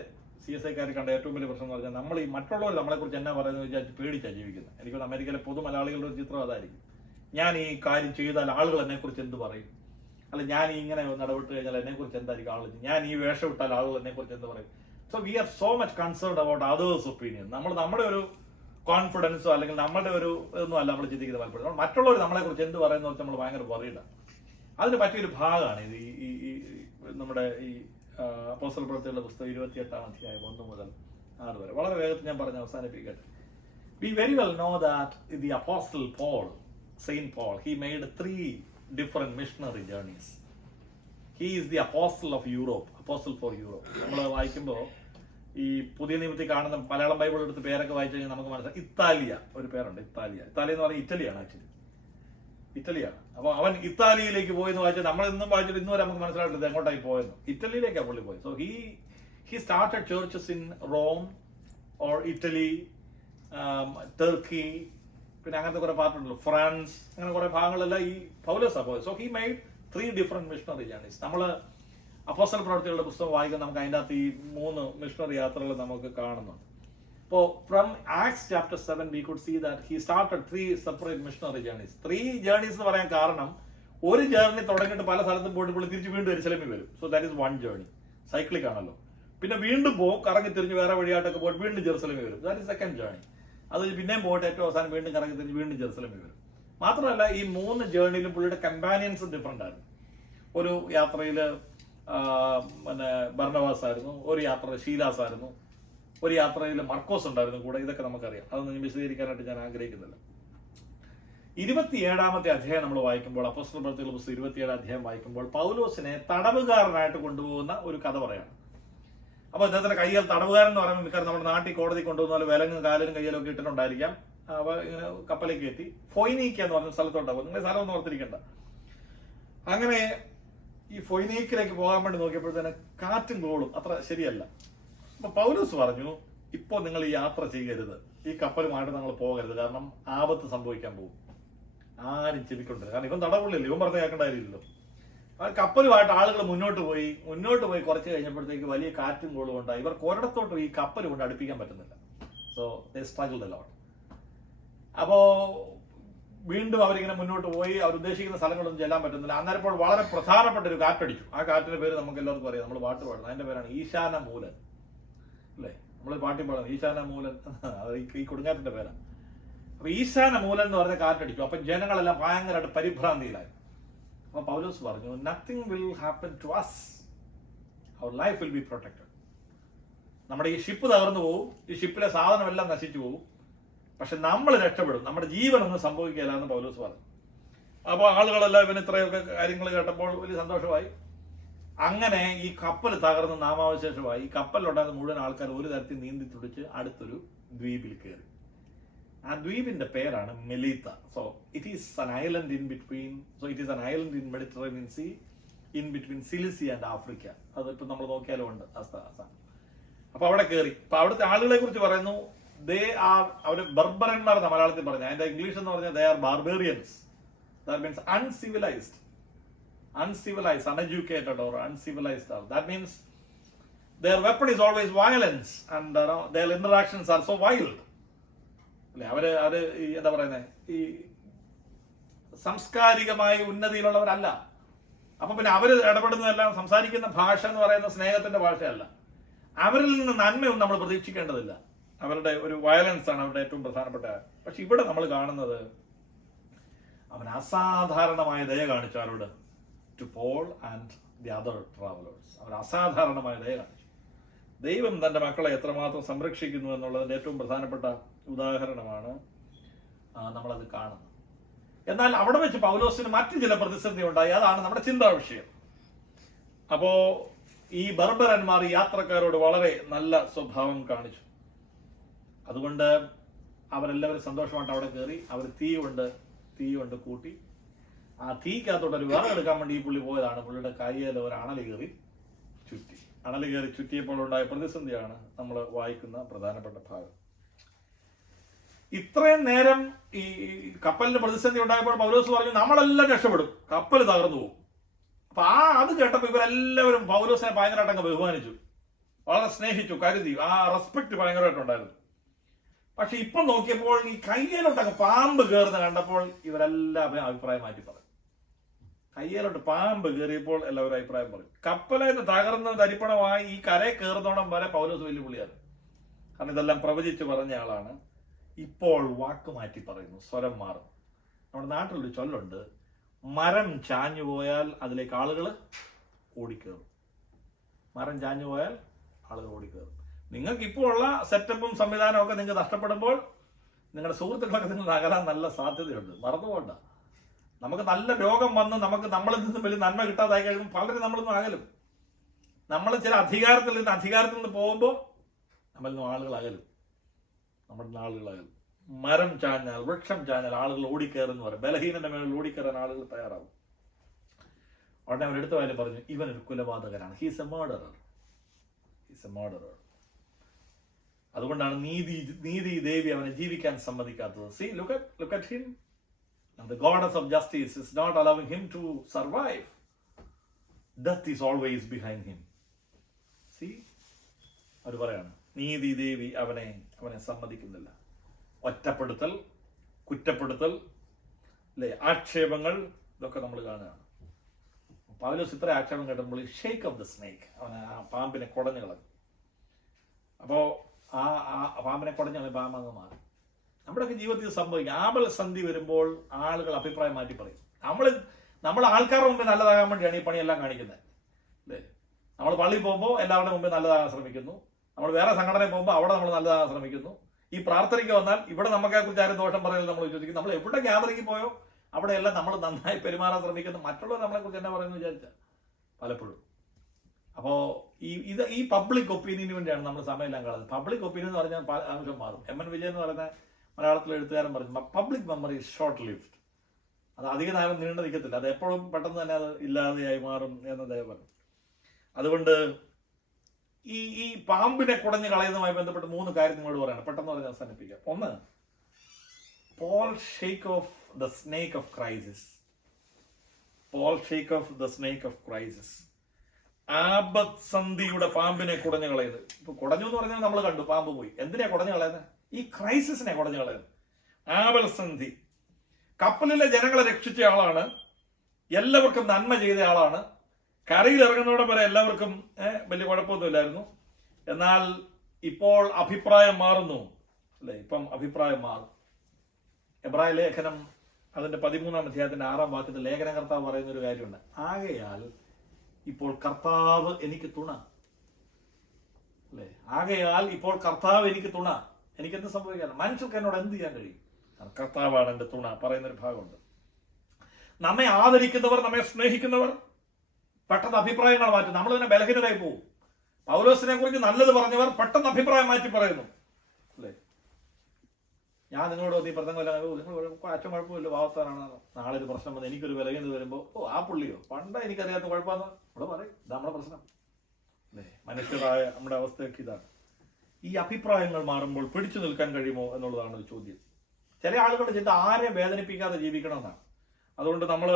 CSIക്കാർ കണ്ട ഏറ്റവും വലിയ പ്രശ്നം എന്ന് പറഞ്ഞാൽ, നമ്മൾ ഈ മറ്റുള്ളവർ നമ്മളെക്കുറിച്ച് എന്നാ പറയുന്നത് വിചാരിച്ച് പേടിച്ചാണ് ജീവിക്കുന്നത്. എനിക്കൊന്ന് അമേരിക്കയിലെ പൊതു മലയാളികളുടെ ഒരു ചിത്രം അതായിരിക്കും. ഞാൻ ഈ കാര്യം ചെയ്താൽ ആളുകൾ എന്നെക്കുറിച്ച് എന്ത് പറയും, അല്ല ഞാൻ ഇങ്ങനെ നടപെട്ട് കഴിഞ്ഞാൽ എന്നെക്കുറിച്ച് എന്തായിരിക്കും ആളുകൾ, ഞാൻ ഈ വേഷം ഇട്ടാൽ ആളുകൾ എന്നെക്കുറിച്ച് എന്ത് പറയും. So we are so much concerned about others opinion. നമ്മുടെ ഒരു കോൺഫിഡൻസോ അല്ലെങ്കിൽ നമ്മുടെ ഒരു ഇതൊന്നും അല്ല നമ്മൾ ചിന്തിക്കുന്നത്. പലപ്പോഴും മറ്റുള്ളവർ നമ്മളെക്കുറിച്ച് എന്ത് പറയുന്ന വെച്ചാൽ നമ്മൾ ഭയങ്കര വറീഡാണ്. അതിന് പറ്റിയൊരു ഭാഗമാണ് ഇത്. ഈ നമ്മുടെ ഈ അപ്പോസ്തല പ്രവൃത്തികളുടെ പുസ്തകം 28-ാം അധ്യായം 1 മുതൽ 6 വരെ. വളരെ വേഗത്തിൽ ഞാൻ പറഞ്ഞ് അവസാനിപ്പിക്കട്ടെ. We very well know that the Apostle Paul, Saint Paul, he made 3 different missionary journeys. He is the apostle of Europe, apostle for Europe. നമ്മൾ വായിക്കുമ്പോൾ ഈ പുതിയ നിയമത്തിൽ കാണുന്ന മലയാളം ബൈബിൾ എടുത്ത് പേരൊക്കെ വായിച്ചു കഴിഞ്ഞാൽ നമുക്ക് മനസ്സിലാക്കാം. ഇത്താലിയ ഒരു പേരുണ്ട്, ഇത്താലിയ എന്ന് പറഞ്ഞാൽ ഇറ്റലിയാണ്. ആക്ച്വലി ഇറ്റലിയാണ്. അപ്പോൾ അവൻ ഇത്താലിയിലേക്ക് പോയെന്ന് വായിച്ചാൽ നമ്മൾ ഇന്നും വായിച്ചിട്ട് ഇന്നുവരെ നമുക്ക് മനസ്സിലായിട്ടില്ല എങ്ങോട്ടായി പോയെന്ന്. ഇറ്റലിയിലേക്കാണ് പുള്ളി പോയത്. So he started churches in Rome or Italy, Turkey, പിന്നെ അങ്ങനത്തെ കുറെ പാർട്ടുണ്ടല്ലോ, ഫ്രാൻസ്, അങ്ങനെ കുറെ ഭാഗങ്ങളെല്ലാം ഈ പൗലോസാണ് പോയത്. So he made 3 different missionary journeys. നമ്മൾ അപ്പോസ്തല പ്രവൃത്തികളുടെ പുസ്തകം വായിക്കാൻ നമുക്ക് അതിൻ്റെ അകത്ത് ഈ 3 മിഷണറി യാത്രകൾ നമുക്ക് കാണുന്നുണ്ട്. അപ്പോൾ from Acts chapter 7 we could see that he started 3 separate missionary journeys. 3 journeys എന്ന് പറയാൻ കാരണം, ഒരു ജേർണി തുടങ്ങിയിട്ട് പല സ്ഥലത്തും പോയിട്ട് പുള്ളി തിരിച്ച് വീണ്ടും എരുശലേമിൽ വരും. So that is 1 journey. Cyclic ആണല്ലോ. പിന്നെ വീണ്ടും പോകും, കറങ്ങി തിരിഞ്ഞ് വേറെ വഴിയായിട്ടൊക്കെ പോയിട്ട് വീണ്ടും ജെറുസലേമിൽ വരും. That is 2nd journey. അത് പിന്നെയും പോയിട്ട് ഏറ്റവും അവസാനം വീണ്ടും കറങ്ങി തിരിഞ്ഞ് വീണ്ടും ജെറുസലേമിൽ വരും. മാത്രമല്ല ഈ 3 ജേർണിയിലും പുള്ളിയുടെ കമ്പാനിയൻസ് ഡിഫറെന്റ് ആയിരുന്നു. ഒരു യാത്രയിൽ പിന്നെ ബർണബാസ് ആയിരുന്നു, ഒരു യാത്രയിൽ ശീലാസ് ആയിരുന്നു, ഒരു യാത്രയിൽ മർക്കോസ് ഉണ്ടായിരുന്നു കൂടെ. ഇതൊക്കെ നമുക്കറിയാം, അതൊന്നും വിശദീകരിക്കാനായിട്ട് ഞാൻ ആഗ്രഹിക്കുന്നില്ല. 27-ാമത്തെ അധ്യായം നമ്മൾ വായിക്കുമ്പോൾ, അപ്പോസ്തല പ്രവൃത്തികളുടെ പുസ്തകം 27-ാം അധ്യായം വായിക്കുമ്പോൾ പൗലോസിനെ തടവുകാരനായിട്ട് കൊണ്ടുപോകുന്ന ഒരു കഥ പറയാണ്. അപ്പൊ അദ്ദേഹത്തിന്റെ കയ്യിൽ തടവുകാരൻ എന്ന് പറയുമ്പോൾ മിക്കവാറും നമ്മുടെ നാട്ടിൽ കോടതി കൊണ്ടുപോകുന്ന വിലങ്ങും കാലിനും കയ്യിലും ഒക്കെ ഇട്ടിട്ടുണ്ടായിരിക്കാം. അപ്പൊ ഇങ്ങനെ കപ്പലിൽ കയറ്റി ഫൊയ്നീക്ക എന്ന് പറഞ്ഞ സ്ഥലത്തോട്ടാകും. നിങ്ങൾ സ്ഥലം ഒന്നും ഓർത്തിരിക്കണ്ട. അങ്ങനെ ഈ ഫൊയ്നീക്കിലേക്ക് പോകാൻ വേണ്ടി നോക്കിയപ്പോഴത്തേന് കാറ്റും കോളും അത്ര ശരിയല്ല. അപ്പൊ പൗലോസ് പറഞ്ഞു, ഇപ്പോൾ നിങ്ങൾ ഈ യാത്ര ചെയ്യരുത്, ഈ കപ്പലുമായിട്ട് നിങ്ങൾ പോകരുത്, കാരണം ആപത്ത് സംഭവിക്കാൻ പോകും. ആരും ചെവിക്കൊണ്ടില്ല, കാരണം ഇവൻ തടവുള്ളില്ല, ഇവൻ പറഞ്ഞ കേൾക്കേണ്ട കാര്യമില്ലല്ലോ. ആ കപ്പലുമായിട്ട് ആളുകൾ മുന്നോട്ട് പോയി കുറച്ച് കഴിഞ്ഞപ്പോഴത്തേക്ക് വലിയ കാറ്റും കോളും ഉണ്ടായി. ഇവർക്ക് ഒരിടത്തോട്ടും ഈ കപ്പൽ കൊണ്ട് അടുപ്പിക്കാൻ പറ്റുന്നില്ല. So they struggled a lot. അപ്പോ വീണ്ടും അവരിങ്ങനെ മുന്നോട്ട് പോയി, അവർ ഉദ്ദേശിക്കുന്ന സ്ഥലങ്ങളൊന്നും ചെല്ലാൻ പറ്റുന്നില്ല. അന്നേരപ്പോൾ വളരെ പ്രധാനപ്പെട്ട ഒരു കാറ്റടിച്ചു. ആ കാറ്റിന്റെ പേര് നമുക്ക് എല്ലാവർക്കും അറിയാം, നമ്മൾ പാട്ട് പാടുന്നത്. അതിന്റെ പേരാണ് ഈശാന മൂലൻ. അല്ലേ, നമ്മൾ പാട്ടി പാടുന്നത് ഈശാന മൂലൻ, അത് ഈ കൊടുങ്കാറ്റിന്റെ പേരാണ്. അപ്പൊ ഈശാന മൂലൻ എന്ന് പറഞ്ഞ കാറ്റടിച്ചു. അപ്പൊ ജനങ്ങളെല്ലാം ഭയങ്കരമായിട്ട് പരിഭ്രാന്തിയിലായി. അപ്പൊ പൗലോസ് പറഞ്ഞു, nothing will happen to us, our life will be protected. നമ്മുടെ ഈ ഷിപ്പ് തകർന്നു പോകും, ഈ ഷിപ്പിലെ സാധനമെല്ലാം നശിച്ചു പോകും, പക്ഷെ നമ്മൾ രക്ഷപ്പെടും, നമ്മുടെ ജീവനൊന്നും സംഭവിക്കില്ല എന്ന് പൗലോസ് പറഞ്ഞു. അപ്പോൾ ആളുകളെല്ലാം ഇവന് ഇത്രയൊക്കെ കാര്യങ്ങൾ കേട്ടപ്പോൾ വലിയ സന്തോഷമായി. അങ്ങനെ ഈ കപ്പൽ തകർന്ന് നാമാവശേഷമായി. ഈ കപ്പലിലുണ്ടായിരുന്ന മുഴുവൻ ആൾക്കാർ ഒരു തരത്തിൽ നീന്തി തുടിച്ച് അടുത്തൊരു ദ്വീപിൽ കയറി. ആ ദ്വീപിന്റെ പേരാണ് Melita. So it is an island in between, so it is an island in Mediterranean Sea in between Cilicia and Africa. അതിപ്പോ നമ്മൾ നോക്കിയാലും ഉണ്ട് ആ സ്ഥലം. അപ്പൊ അവിടെ കയറി. അപ്പൊ അവിടുത്തെ ആളുകളെ കുറിച്ച് പറയുന്നു, ദേ ആർ, അവര് ബർബറന്മാർ എന്ന മലയാളത്തിൽ പറഞ്ഞു. അതിന്റെ ഇംഗ്ലീഷ് എന്ന് പറഞ്ഞാൽ they are barbarians. That means uncivilised, uneducated or uncivilized. That means their weapon is always violence and their interactions are so wild. അല്ലെ, അവര് എന്താ പറയുന്നത്, ഈ സംസ്കാരികമായി ഉന്നതിയിലുള്ളവരല്ല. അപ്പൊ പിന്നെ അവര് ഇടപെടുന്നതെല്ലാം, സംസാരിക്കുന്ന ഭാഷ എന്ന് പറയുന്ന സ്നേഹത്തിന്റെ ഭാഷയല്ല. അവരിൽ നിന്ന് നന്മയൊന്നും നമ്മൾ പ്രതീക്ഷിക്കേണ്ടതില്ല. അവരുടെ ഒരു വയലൻസ് ആണ് അവരുടെ ഏറ്റവും പ്രധാനപ്പെട്ട. പക്ഷെ ഇവിടെ നമ്മൾ കാണുന്നത് അവൻ അസാധാരണമായ ദയ കാണിച്ചു. ആരോട്? To Paul and the other travellers. അവർ അസാധാരണമായ ദയ കാണിച്ചു. ദൈവം തന്റെ മക്കളെ എത്രമാത്രം സംരക്ഷിക്കുന്നു എന്നുള്ളതിന്റെ ഏറ്റവും പ്രധാനപ്പെട്ട ഉദാഹരണമാണ് നമ്മളത് കാണുന്നത്. എന്നാൽ അവിടെ വെച്ച് പൗലോസിന് മറ്റു ചില പ്രതിസന്ധി ഉണ്ടായി. അതാണ് നമ്മുടെ ചിന്താ വിഷയം. അപ്പോ ഈ ബർബരന്മാർ ഈ യാത്രക്കാരോട് വളരെ നല്ല സ്വഭാവം കാണിച്ചു. അതുകൊണ്ട് അവരെല്ലാവരും സന്തോഷമായിട്ട് അവിടെ കയറി. അവർ തീ കൊണ്ട് കൂട്ടി. ആ തീക്കകത്തോട്ട് ഒരു വിറക് എടുക്കാൻ വേണ്ടി ഈ പുള്ളി പോയതാണ്. പുള്ളിയുടെ കയ്യിൽ ഒരു അണലി കയറി ചുറ്റിയപ്പോൾ ഉണ്ടായ പ്രതിസന്ധിയാണ് നമ്മൾ വായിക്കുന്ന പ്രധാനപ്പെട്ട ഭാഗം. ഇത്രയും നേരം ഈ കപ്പലിന് പ്രതിസന്ധി ഉണ്ടായപ്പോൾ പൗലോസ് പറഞ്ഞു, നമ്മളെല്ലാം രക്ഷപ്പെടും, കപ്പൽ തകർന്നു പോകും. അപ്പൊ അത് കേട്ടപ്പോൾ ഇവരെല്ലാവരും പൗലോസിനെ ഭയങ്കരമായിട്ട് അങ്ങ് ബഹുമാനിച്ചു, വളരെ സ്നേഹിച്ചു, കരുതി. ആ റെസ്പെക്ട് ഭയങ്കരമായിട്ടുണ്ടായിരുന്നു. പക്ഷെ ഇപ്പൊ നോക്കിയപ്പോൾ ഈ കയ്യിലോട്ടങ്ങ് പാമ്പ് കയറുന്ന കണ്ടപ്പോൾ ഇവരെല്ലാം അഭിപ്രായം മാറ്റി പറയും. കയ്യിലോട്ട് പാമ്പ് കയറിയപ്പോൾ എല്ലാവരും അഭിപ്രായം പറയും. കപ്പലിന് തകർന്ന് തരിപ്പണമായി ഈ കരയെ കയറുന്നോണം വരെ പൗലോസ് വെല്ലുവിളിയാണ്. കാരണം ഇതെല്ലാം പ്രവചിച്ച് പറഞ്ഞ ആളാണ്. ഇപ്പോൾ വാക്ക് മാറ്റി പറയുന്നു, സ്വരം മാറും. നമ്മുടെ നാട്ടിലൊരു ചൊല്ലുണ്ട്, മരം ചാഞ്ഞു പോയാൽ അതിലേക്ക് ആളുകൾ ഓടിക്കേറും. മരം ചാഞ്ഞു പോയാൽ ആളുകൾ ഓടിക്കേറും. നിങ്ങൾക്ക് ഇപ്പോൾ ഉള്ള സെറ്റപ്പും സംവിധാനവും ഒക്കെ നിങ്ങൾക്ക് നഷ്ടപ്പെടുമ്പോൾ നിങ്ങളുടെ സുഹൃത്തുക്കളൊക്കെ നിങ്ങൾ അകലാൻ നല്ല സാധ്യതയുണ്ട്. മറന്നുപോണ്ട. നമുക്ക് നല്ല രോഗം വന്ന് നമ്മളിൽ നിന്നും വലിയ നന്മ കിട്ടാതായി കഴിയുമ്പോൾ പലരും നമ്മളിൽ നിന്ന് അകലും. നമ്മൾ ചില അധികാരത്തിൽ നിന്ന് പോകുമ്പോൾ നമ്മളിൽ നിന്ന് ആളുകൾ അകലും. മരം ചാഞ്ഞാൽ, വൃക്ഷം ചാഞ്ഞാൽ ആളുകൾ ഓടിക്കയറുന്നു പറയും. ബലഹീനന്റെ മേളിൽ ഓടിക്കയറാൻ ആളുകൾ തയ്യാറാവും. ഉടനെ അവരെടുത്ത കാര്യം പറഞ്ഞു, ഇവനൊരു കൊലപാതകനാണ്. He's A murderer. അതുകൊണ്ടാണ് നീതി ദേവി അവനെ ജീവിക്കാൻ സമ്മതിക്കാത്തത്. See, look at him. And the goddess of justice is not allowing him to survive. Death is always behind him. See, അവർ പറയാണ്, നീതി ദേവി അവനെ സമ്മതിക്കുന്നില്ല. ഒറ്റപ്പെടുത്തൽ, കുറ്റപ്പെടുത്തൽ, അല്ലെ, ആക്ഷേപങ്ങൾ, ഇതൊക്കെ നമ്മൾ കാണുകയാണ്. പൗലോസ് ഇത്ര ആക്ഷേപം കേട്ടപ്പോൾ ഷേക്ക് ഓഫ് ദ സ്നേക്ക്, അവനെ ആ പാമ്പിനെ കുടഞ്ഞു കളഞ്ഞു. അപ്പോ ആ പാമ്പിനെ കുടഞ്ഞാൽ പാമ്പങ്ങ് മാറും. നമ്മുടെയൊക്കെ ജീവിതത്തിൽ സംഭവിക്കും. ആപൽസന്ധി വരുമ്പോൾ ആളുകൾ അഭിപ്രായം മാറ്റി പറയും. നമ്മൾ ആൾക്കാരുടെ മുമ്പിൽ നല്ലതാകാൻ വേണ്ടിയാണ് ഈ പണിയെല്ലാം കാണിക്കുന്നത്, അല്ലേ? നമ്മൾ പള്ളിയിൽ പോകുമ്പോൾ എല്ലാവരുടെ മുമ്പിൽ നല്ലതാകാൻ ശ്രമിക്കുന്നു. നമ്മൾ വേറെ സംഘടനയിൽ പോകുമ്പോൾ അവിടെ നമ്മൾ നല്ലതാകാൻ ശ്രമിക്കുന്നു. ഈ പ്രാർത്ഥനയ്ക്ക് വന്നാൽ ഇവിടെ നമുക്കെ കുറിച്ച് ആരും ദോഷം പറയുന്നത് നമ്മൾ വിശ്വസിക്കും. നമ്മൾ എവിടെ ഗ്യാതറിംഗ് പോയോ അവിടെയെല്ലാം നമ്മൾ നന്നായി പെരുമാറാൻ ശ്രമിക്കുന്നു. മറ്റുള്ളവർ നമ്മളെ കുറിച്ച് എന്നാ പറയുന്നു വിചാരിച്ച പലപ്പോഴും. അപ്പോ ഈ പബ്ലിക് ഒപ്പീനിയന് വേണ്ടിയാണ് നമ്മൾ സമയമെല്ലാം കളയുന്നത്. പബ്ലിക് ഒപ്പീനിയൻ എന്ന് പറഞ്ഞാൽ ആവശ്യം മാറും. M.N. വിജയൻ എന്ന് പറയുന്ന മലയാളത്തിലെ എഴുത്തുകാരൻ പറഞ്ഞു, public memory is short lived. അത് അധിക നേരം നീണ്ടു നിൽക്കത്തില്ല, അത് എപ്പോഴും പെട്ടെന്ന് തന്നെ അത് ഇല്ലാതെയായി മാറും എന്ന് അദ്ദേഹം പറഞ്ഞു. അതുകൊണ്ട് ഈ പാമ്പിനെ കുടഞ്ഞ് കളയുന്നതുമായി ബന്ധപ്പെട്ട് 3 കാര്യം നിങ്ങളോട് പറയണം, പെട്ടെന്ന് പറഞ്ഞ് അവസാനിപ്പിക്കാം. ഒന്ന്, Paul shake off the snake of crisis. ആപത്സന്ധിയുടെ പാമ്പിനെ കുടഞ്ഞു കളയുന്നത്. ഇപ്പൊ കുടഞ്ഞു എന്ന് പറഞ്ഞാൽ നമ്മൾ കണ്ടു, പാമ്പ് പോയി. എന്തിനാ കുടഞ്ഞു കളയുന്നത്? ഈ ക്രൈസിസിനെ കുടഞ്ഞു കളയുന്നത്. ആപൽസന്ധി. കപ്പലിലെ ജനങ്ങളെ രക്ഷിച്ച ആളാണ്, എല്ലാവർക്കും നന്മ ചെയ്ത ആളാണ്. കരയിൽ ഇറങ്ങുന്നതോടെ വരെ എല്ലാവർക്കും വലിയ കുഴപ്പമൊന്നുമില്ലായിരുന്നു. എന്നാൽ ഇപ്പോൾ അഭിപ്രായം മാറുന്നു, അല്ലെ? ഇപ്പം അഭിപ്രായം മാറും. എബ്രായ ലേഖനം അതിന്റെ 13-ാം അധ്യായത്തിന്റെ 6-ാം വാക്യത്തിൽ ലേഖനകർത്താവ് പറയുന്ന ഒരു കാര്യമുണ്ട്. ആകയാൽ ഇപ്പോൾ കർത്താവ് എനിക്ക് തുണ, അല്ലെ? ആകയാൽ ഇപ്പോൾ കർത്താവ് എനിക്ക് തുണ. എനിക്കെന്ത് സംഭവിക്കാനും മനുഷ്യർക്ക് എന്നോട് എന്ത് ചെയ്യാൻ കഴിയും? കർത്താവാണ് എൻ്റെ തുണ പറയുന്നൊരു ഭാഗമുണ്ട്. നമ്മെ ആദരിക്കുന്നവർ, നമ്മെ സ്നേഹിക്കുന്നവർ പെട്ടെന്ന് അഭിപ്രായങ്ങൾ മാറ്റും. നമ്മൾ തന്നെ ബലഹീനരായി പോകും. പൗലോസിനെ കുറിച്ച് നല്ലത് പറഞ്ഞവർ പെട്ടെന്ന് അഭിപ്രായം മാറ്റി പറയുന്നു, അല്ലേ? ഞാൻ നിങ്ങളോട് ഈ പ്രസംഗം നിങ്ങൾ അച്ഛൻ കുഴപ്പമില്ല, ഭാവത്താനാണ്, നാളെ ഒരു പ്രശ്നം വന്ന് എനിക്കൊരു ബലഹീനത വരുമ്പോൾ ആ പുള്ളിയോ പണ്ട് എനിക്കറിയാത്ത കുഴപ്പമെന്ന് ഇവിടെ പറയും. ഇതാ നമ്മുടെ പ്രശ്നം, അല്ലേ? മനുഷ്യരായ നമ്മുടെ അവസ്ഥയൊക്കെ ഇതാണ്. ഈ അഭിപ്രായങ്ങൾ മാറുമ്പോൾ പിടിച്ചു നിൽക്കാൻ കഴിയുമോ എന്നുള്ളതാണ് ഒരു ചോദ്യം. ചില ആളുകളുടെ ചിന്ത ആരെയും വേദനിപ്പിക്കാതെ ജീവിക്കണമെന്നാണ്. അതുകൊണ്ട് നമ്മൾ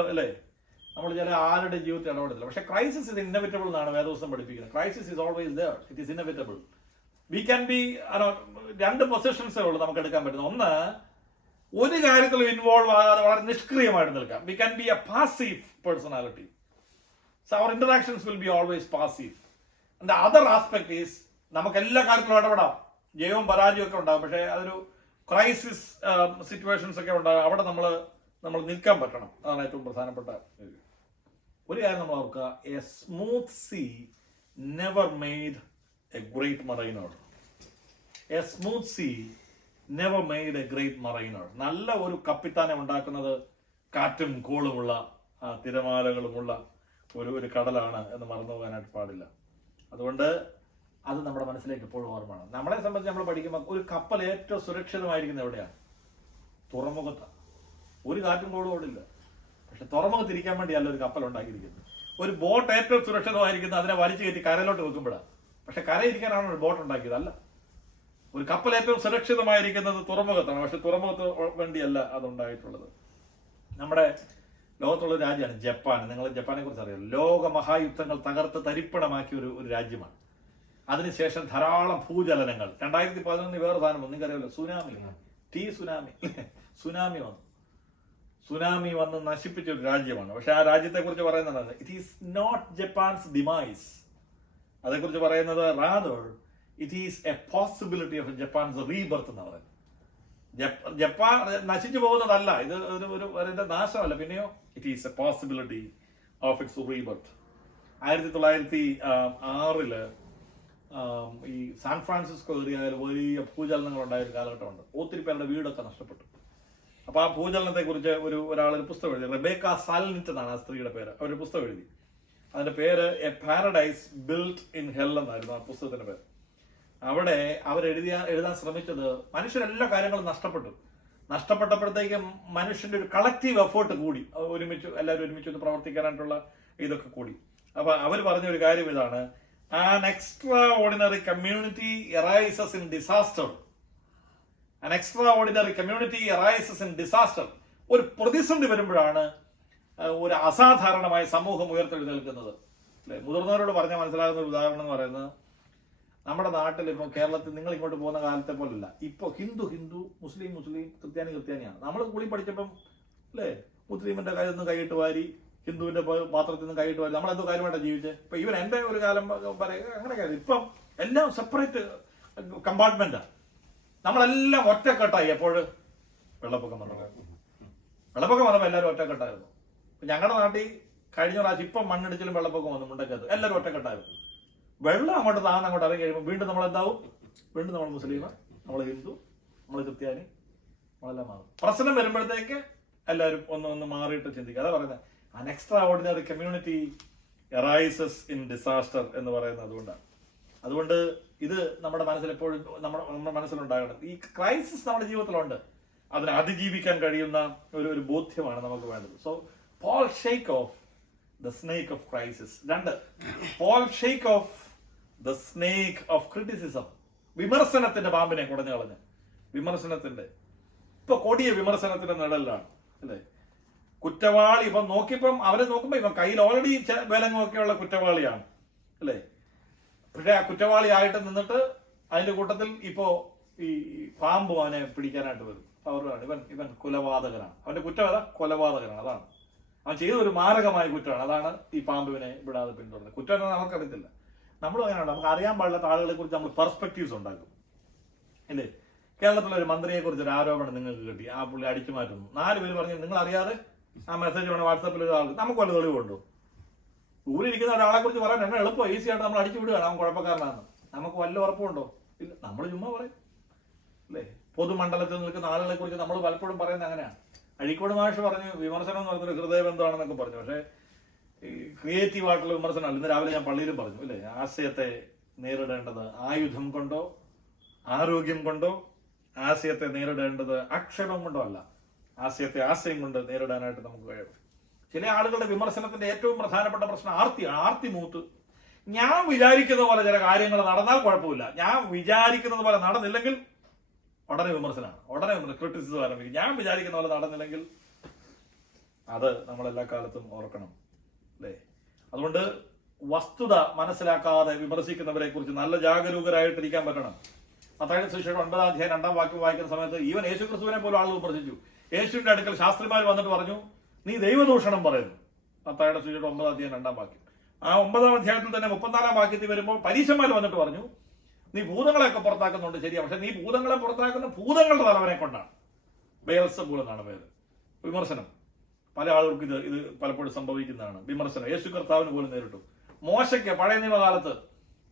ചില ആരുടെ ജീവിതത്തിൽ ഇടപെടില്ല. പക്ഷേ ക്രൈസിസ് ഇത് ഇന്നവിറ്റബിൾ എന്നാണ് വേദപുസ്തകം പഠിപ്പിക്കുന്നത്. Crisis is always there, it is inevitable. V can B, രണ്ട് പൊസിഷൻസേ ഉള്ളൂ നമുക്ക് എടുക്കാൻ പറ്റുന്നത്. ഒന്ന്, ഒരു കാര്യത്തിലും ഇൻവോൾവ് ആകാതെ വളരെ നിഷ്ക്രിയമായിട്ട് നിൽക്കാം. We can be a passive personality. So our interactions will be always passive. And other aspect is നമുക്ക് എല്ലാ കാര്യത്തിലും ഇടപെടാം, ജയവും പരാജയവും ഒക്കെ ഉണ്ടാകും. പക്ഷേ അതൊരു ക്രൈസിസ് സിറ്റുവേഷൻസ് ഒക്കെ ഉണ്ടാകും. അവിടെ നമ്മൾ നിൽക്കാൻ പറ്റണം. അതാണ് ഏറ്റവും പ്രധാനപ്പെട്ട ഒരു കാര്യം. നമ്മൾ ഓർക്കുക, a smooth sea never made a great mariner. A smooth sea never made a great mariner. നല്ല ഒരു കപ്പിത്താനെ ഉണ്ടാക്കുന്നത് കാറ്റും കോളുമുള്ള തിരമാലകളുമുള്ള ഒരു കടലാണ് എന്ന് മറന്നു പോകാനായിട്ട് പാടില്ല. അതുകൊണ്ട് അത് നമ്മുടെ മനസ്സിലേക്ക് എപ്പോഴും ഓർമ്മയാണ്. നമ്മളെ സംബന്ധിച്ച് നമ്മൾ പഠിക്കുമ്പോൾ ഒരു കപ്പൽ ഏറ്റവും സുരക്ഷിതമായിരിക്കുന്നത് എവിടെയാണ്? തുറമുഖത്താണ്. ഒരു കാറ്റും കോളും ഓടില്ല. പക്ഷെ തുറമുഖത്തിരിക്കാൻ വേണ്ടിയല്ല ഒരു കപ്പൽ ഉണ്ടാക്കിയിരിക്കുന്നത്. ഒരു ബോട്ട് ഏറ്റവും സുരക്ഷിതമായിരിക്കുന്നത് അതിനെ വലിച്ചു കയറ്റി കരയിലോട്ട് വെക്കുമ്പോഴാണ്. പക്ഷെ കരയിരിക്കാനാണ് ഒരു ബോട്ട് ഉണ്ടാക്കിയത്, അല്ല. ഒരു കപ്പൽ ഏറ്റവും സുരക്ഷിതമായിരിക്കുന്നത് തുറമുഖത്താണ്. പക്ഷെ തുറമുഖത്ത് വേണ്ടിയല്ല അതുണ്ടായിട്ടുള്ളത്. നമ്മുടെ ലോകത്തുള്ള ഒരു രാജ്യമാണ് ജപ്പാൻ. നിങ്ങൾ ജപ്പാനെ കുറിച്ച് അറിയാം. ലോക മഹായുദ്ധങ്ങൾ തകർത്ത് തരിപ്പണമാക്കിയ ഒരു രാജ്യമാണ്. അതിനുശേഷം ധാരാളം ഭൂചലനങ്ങൾ. 2011 വേറെ സാധനം വന്നു, നിങ്ങൾക്കറിയാമല്ലോ, സുനാമി വന്ന് നശിപ്പിച്ച ഒരു രാജ്യമാണ്. പക്ഷെ ആ രാജ്യത്തെ കുറിച്ച് പറയുന്നത് it is not Japan's demise. അതേക്കുറിച്ച് പറയുന്നത് rather it is a possibility of Japan's rebirth എന്ന് പറയുന്നത്. ജപ്പാൻ നശിച്ചു പോകുന്നതല്ല, ഇത് ഒരു നാശമല്ല, പിന്നെയോ it is a possibility of its rebirth. 1906 ഈ സാൻ ഫ്രാൻസിസ്കോ ഏരിയയിൽ വലിയ ഭൂചലനങ്ങൾ ഉണ്ടായ ഒരു കാലഘട്ടമുണ്ട്. ഒത്തിരി പേരുടെ വീടൊക്കെ നഷ്ടപ്പെട്ടു. അപ്പോൾ ആ ഭൂചലനത്തെ കുറിച്ച് ഒരാളൊരു പുസ്തകം എഴുതി. റെബേക്ക സാൽനിറ്റ് എന്നാണ് ആ സ്ത്രീയുടെ പേര്. അവരൊരു പുസ്തകം എഴുതി. അതിന്റെ പേര് a paradise built in hell എന്നായിരുന്നു ആ പുസ്തകത്തിന്റെ പേര്. അവിടെ എഴുതാൻ ശ്രമിച്ചത് മനുഷ്യരെല്ലാ കാര്യങ്ങളും നഷ്ടപ്പെട്ടപ്പോഴത്തേക്കും മനുഷ്യന്റെ ഒരു കളക്റ്റീവ് എഫേർട്ട് കൂടി, എല്ലാവരും ഒരുമിച്ച് ഒന്ന് പ്രവർത്തിക്കാനായിട്ടുള്ള ഇതൊക്കെ കൂടി. അപ്പൊ അവർ പറഞ്ഞ ഒരു കാര്യം ഇതാണ്: an extraordinary community arises in disaster. An extraordinary community arises in disaster. ഒരു പ്രതിസന്ധി വരുമ്പോഴാണ് ഒരു അസാധാരണമായ സമൂഹം ഉയർത്തെഴുന്നേൽക്കുന്നത്. അല്ലെ? മുതിർന്നവരോട് പറഞ്ഞാൽ മനസ്സിലാകുന്ന ഒരു ഉദാഹരണം എന്ന് പറയുന്നത്, നമ്മുടെ നാട്ടിൽ ഇപ്പോൾ കേരളത്തിൽ നിങ്ങൾ ഇങ്ങോട്ട് പോകുന്ന കാലത്തെ പോലല്ല. ഇപ്പോൾ ഹിന്ദു, മുസ്ലിം, ക്രിസ്ത്യാനിയാണ്. നമ്മൾ കൂടി പഠിച്ചപ്പം അല്ലേ, മുസ്ലിമിന്റെ കയ്യിൽ നിന്ന് കൈയിട്ട് വാരി, ഹിന്ദുവിന്റെ പാത്രത്തിൽ നിന്ന് കൈയിട്ട് വാരി, നമ്മളെന്തോ കാര്യമായിട്ടാണ് ജീവിച്ചത്. ഇപ്പൊ ഇവൻ എന്റെ ഒരു കാലം പറയുക അങ്ങനെയൊക്കെ. ഇപ്പം എല്ലാം സെപ്പറേറ്റ് കമ്പാർട്ട്മെന്റാ. നമ്മളെല്ലാം ഒറ്റക്കെട്ടായി. എപ്പോഴും വെള്ളപ്പൊക്കം വന്നപ്പോൾ എല്ലാവരും ഒറ്റക്കെട്ടായിരുന്നു. ഞങ്ങളുടെ നാട്ടിൽ കഴിഞ്ഞ പ്രാവശ്യം ഇപ്പം മണ്ണിടിച്ചിലും വെള്ളപ്പൊക്കം വന്നു മുണ്ടക്കത്ത്, എല്ലാവരും ഒറ്റക്കെട്ടായിരുന്നു. വെള്ളം അങ്ങോട്ട് അങ്ങോട്ട് ഇറങ്ങി കഴിയുമ്പോൾ വീണ്ടും നമ്മളെന്താവും? വീണ്ടും നമ്മൾ മുസ്ലിം, നമ്മൾ ഹിന്ദു, നമ്മൾ ക്രിസ്ത്യാനി, നമ്മളെല്ലാം മാറും. പ്രശ്നം വരുമ്പോഴത്തേക്ക് എല്ലാവരും ഒന്ന് മാറിയിട്ട് ചിന്തിക്കുക. അതാ പറയുന്നത് an extraordinary community arises in disaster എന്ന് പറയുന്നത് അതുകൊണ്ടാണ്. അതുകൊണ്ട് ഇത് നമ്മുടെ മനസ്സിൽ എപ്പോഴും നമ്മുടെ മനസ്സിലുണ്ടാകണം. ഈ ക്രൈസിസ് നമ്മുടെ ജീവിതത്തിലുണ്ട്, അതിനെ അതിജീവിക്കാൻ കഴിയുന്ന ഒരു ബോധ്യമാണ് നമുക്ക് വേണ്ടത്. So Paul shake off the snake of crisis. 2, Paul shake off the snake of criticism. വിമർശനത്തിന്റെ പാമ്പിനെ കുടഞ്ഞു കളഞ്ഞ്, വിമർശനത്തിന്റെ ഇപ്പൊ കൊടിയ വിമർശനത്തിന്റെ നിഴലിലാണ്, അല്ലേ? കുറ്റവാളി ഇപ്പം അവരെ നോക്കുമ്പോ ഇപ്പം കയ്യിൽ ഓൾറെഡി വിലങ്ങൊക്കെയുള്ള കുറ്റവാളിയാണ്, അല്ലേ? പക്ഷെ ആ കുറ്റവാളി ആയിട്ട് നിന്നിട്ട് അതിന്റെ കൂട്ടത്തിൽ ഇപ്പോ ഈ പാമ്പ് അവനെ പിടിക്കാനായിട്ട് വരും. അവരാണ് ഇവൻ കൊലപാതകനാണ്. അവന്റെ കുറ്റം ഏതാ? കൊലപാതകനാണ്. അതാണ് അവൻ ചെയ്ത ഒരു മാരകമായ കുറ്റമാണ്. അതാണ് ഈ പാമ്പുവിനെ വിടാതെ പിന്തുടരുന്നത്. കുറ്റം എന്ന് നമുക്കറിയത്തില്ല. നമ്മളും അങ്ങനെയാണ്. നമുക്ക് അറിയാൻ പാടില്ലാത്ത ആളുകളെ കുറിച്ച് നമ്മൾ പെർസ്പെക്റ്റീവ്സ് ഉണ്ടാക്കും, അല്ലേ? കേരളത്തിലെ ഒരു മന്ത്രിയെ കുറിച്ച് ഒരു ആരോപണം നിങ്ങൾക്ക് കിട്ടി, ആ പുള്ളി അടിച്ചു മാറ്റുന്നു. 4 പേര് പറഞ്ഞു നിങ്ങൾ അറിയാതെ ആ മെസ്സേജ് വേണം വാട്സാപ്പിൽ ആൾ. നമുക്ക് വല്ല തെളിവുണ്ടോ? ഊരിയിരിക്കുന്ന ഒരാളെ കുറിച്ച് പറയാൻ എന്നെ എളുപ്പം ഈസി ആയിട്ട് നമ്മൾ അടിച്ചു വിടുകയാണ് അവൻ കുഴപ്പക്കാരനാണെന്ന്. നമുക്ക് വല്ല ഉറപ്പുണ്ടോ? ഇല്ല. നമ്മൾ ചുമ്മാ പറയും. അല്ലേ? പൊതുമണ്ഡലത്തിൽ നിൽക്കുന്ന ആളുകളെ കുറിച്ച് നമ്മൾ പലപ്പോഴും പറയുന്നത് അങ്ങനെയാണ്. അഴീക്കോട് മാഷ് പറഞ്ഞു വിമർശനം എന്ന് പറഞ്ഞൊരു ഹൃദയബന്ധമാണെന്നൊക്കെ പറഞ്ഞു. പക്ഷേ ഈ ക്രിയേറ്റീവ് ആയിട്ടുള്ള വിമർശനമല്ല. ഇന്ന് രാവിലെ ഞാൻ പള്ളിയിലും പറഞ്ഞു അല്ലേ, ആശയത്തെ നേരിടേണ്ടത് ആയുധം കൊണ്ടോ ആരോഗ്യം കൊണ്ടോ, ആശയത്തെ നേരിടേണ്ടത് ആക്ഷേപം കൊണ്ടോ അല്ല, ആശയത്തെ ആശയം കൊണ്ട് നേരിടാനായിട്ട് നമുക്ക് കഴിയും. ചില ആളുകളുടെ വിമർശനത്തിന്റെ ഏറ്റവും പ്രധാനപ്പെട്ട പ്രശ്നം ആർത്തിയാണ്. ആർത്തി മൂത്ത് ഞാൻ വിചാരിക്കുന്ന പോലെ ചില കാര്യങ്ങൾ നടന്നാൽ കുഴപ്പമില്ല, ഞാൻ വിചാരിക്കുന്നത് പോലെ നടന്നില്ലെങ്കിൽ ഉടനെ വിമർശനമാണ്, ഉടനെ ക്രിറ്റിസിസം ആരംഭിക്കും. ഞാൻ വിചാരിക്കുന്ന പോലെ നടന്നില്ലെങ്കിൽ അത് നമ്മളെല്ലാ കാലത്തും ഓർക്കണം അല്ലേ? അതുകൊണ്ട് വസ്തുത മനസ്സിലാക്കാതെ വിമർശിക്കുന്നവരെ കുറിച്ച് നല്ല ജാഗരൂകരായിട്ടിരിക്കാൻ പറ്റണം. മത്തായിയുടെ സുവിശേഷം 9-ാം അധ്യായം 2-ാം വാക്യം വായിക്കുന്ന സമയത്ത് ഈവൻ യേശുക്രിസ്തുവിനെ പോലും ആളുകൾ വിമർശിച്ചു. യേശുവിന്റെ അടുക്കൽ ശാസ്ത്രിമാർ വന്നിട്ട് പറഞ്ഞു, നീ ദൈവദൂഷണം പറയുന്നു. മത്തായിയുടെ സുവിശേഷം 9-ാം അധ്യായം 2-ാം വാക്യം. ആ 9-ാം അധ്യായത്തിൽ തന്നെ 34-ാം വാക്യത്തിൽ വരുമ്പോൾ പരീശന്മാർ വന്നിട്ട് പറഞ്ഞു, നീ ഭൂതങ്ങളെയൊക്കെ പുറത്താക്കുന്നുണ്ട് ശരിയാ, പക്ഷെ നീ ഭൂതങ്ങളെ പുറത്താക്കുന്ന ഭൂതങ്ങളുടെ തലവനെ കൊണ്ടാണ്. ബെയൽസെബൂൾ എന്നാണ് പേര്. വിമർശനം പല ആളുകൾക്ക് ഇത് പലപ്പോഴും സംഭവിക്കുന്നതാണ്. വിമർശനം യേശു കർത്താവിന് പോലും നേരിട്ടു. മോശയ്ക്ക് പഴയ നിയമകാലത്ത്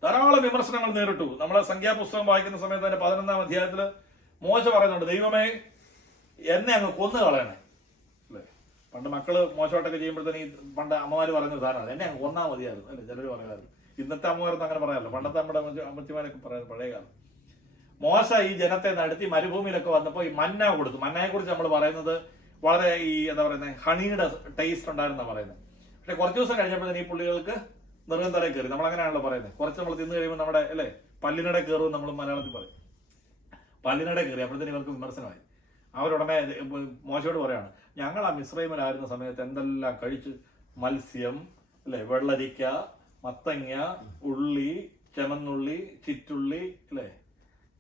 ധാരാളം വിമർശനങ്ങൾ നേരിട്ടു. നമ്മളെ സംഖ്യാപുസ്തകം വായിക്കുന്ന സമയത്ത് തന്നെ 11-ാം അധ്യായത്തിൽ മോശ പറയുന്നുണ്ട്, ദൈവമേ എന്നെ അങ്ങ് കൊന്നു കളയണേ അല്ലേ? പണ്ട് മക്കള് മോശമായിട്ടൊക്കെ ചെയ്യുമ്പോഴത്തേന് ഈ പണ്ട് അമ്മമാര് പറയുന്ന സാധനമാണ്, എന്നെ അങ്ങ് കൊന്നാ മതിയായിരുന്നു അല്ലേ? ചിലർ പറയാറുണ്ട്. ഇന്നത്തെ അമ്മമാരൊന്നും അങ്ങനെ പറയാറില്ല, പണ്ടത്തെ നമ്മുടെ അമ്മച്ചിമാരൊക്കെ പറയുന്നത് പഴയ കാലം. മോശ ഈ ജനത്തെ നടത്തി മരുഭൂമിയിലൊക്കെ വന്നപ്പോൾ ഈ മന്ന കൊടുത്തു. മന്നയെ കുറിച്ച് നമ്മൾ പറയുന്നത് വളരെ ഈ എന്താ പറയുന്നത്, ഹണിയുടെ ടേസ്റ്റ് ഉണ്ടായിരുന്ന പറയുന്നത്. പക്ഷെ കുറച്ച് ദിവസം കഴിഞ്ഞപ്പോഴത്തേന് ഈ പുള്ളികൾക്ക് നെറുകന്തലയിൽ കയറി. നമ്മൾ അങ്ങനെയാണല്ലോ പറയുന്നത്. കുറച്ച് നമ്മൾ തിന്നു കഴിയുമ്പോൾ നമ്മുടെ അല്ലേ പല്ലിനടെ കയറും നമ്മൾ മലയാളത്തിൽ പറയും. പല്ലിനടെ കയറി അപ്പോഴത്തേന് ഇവർക്ക് വിമർശനമായി. അവരുടനെ മോശയോട് പറയാണ്, ഞങ്ങൾ ആ മിസ്രൈമിലായിരുന്ന സമയത്ത് എന്തെല്ലാം കഴിച്ച്, മത്സ്യം അല്ലെ, വെള്ളരിക്ക, മത്തങ്ങ, ഉള്ളി, ചെമന്നുള്ളി, ചിറ്റുള്ളി അല്ലേ.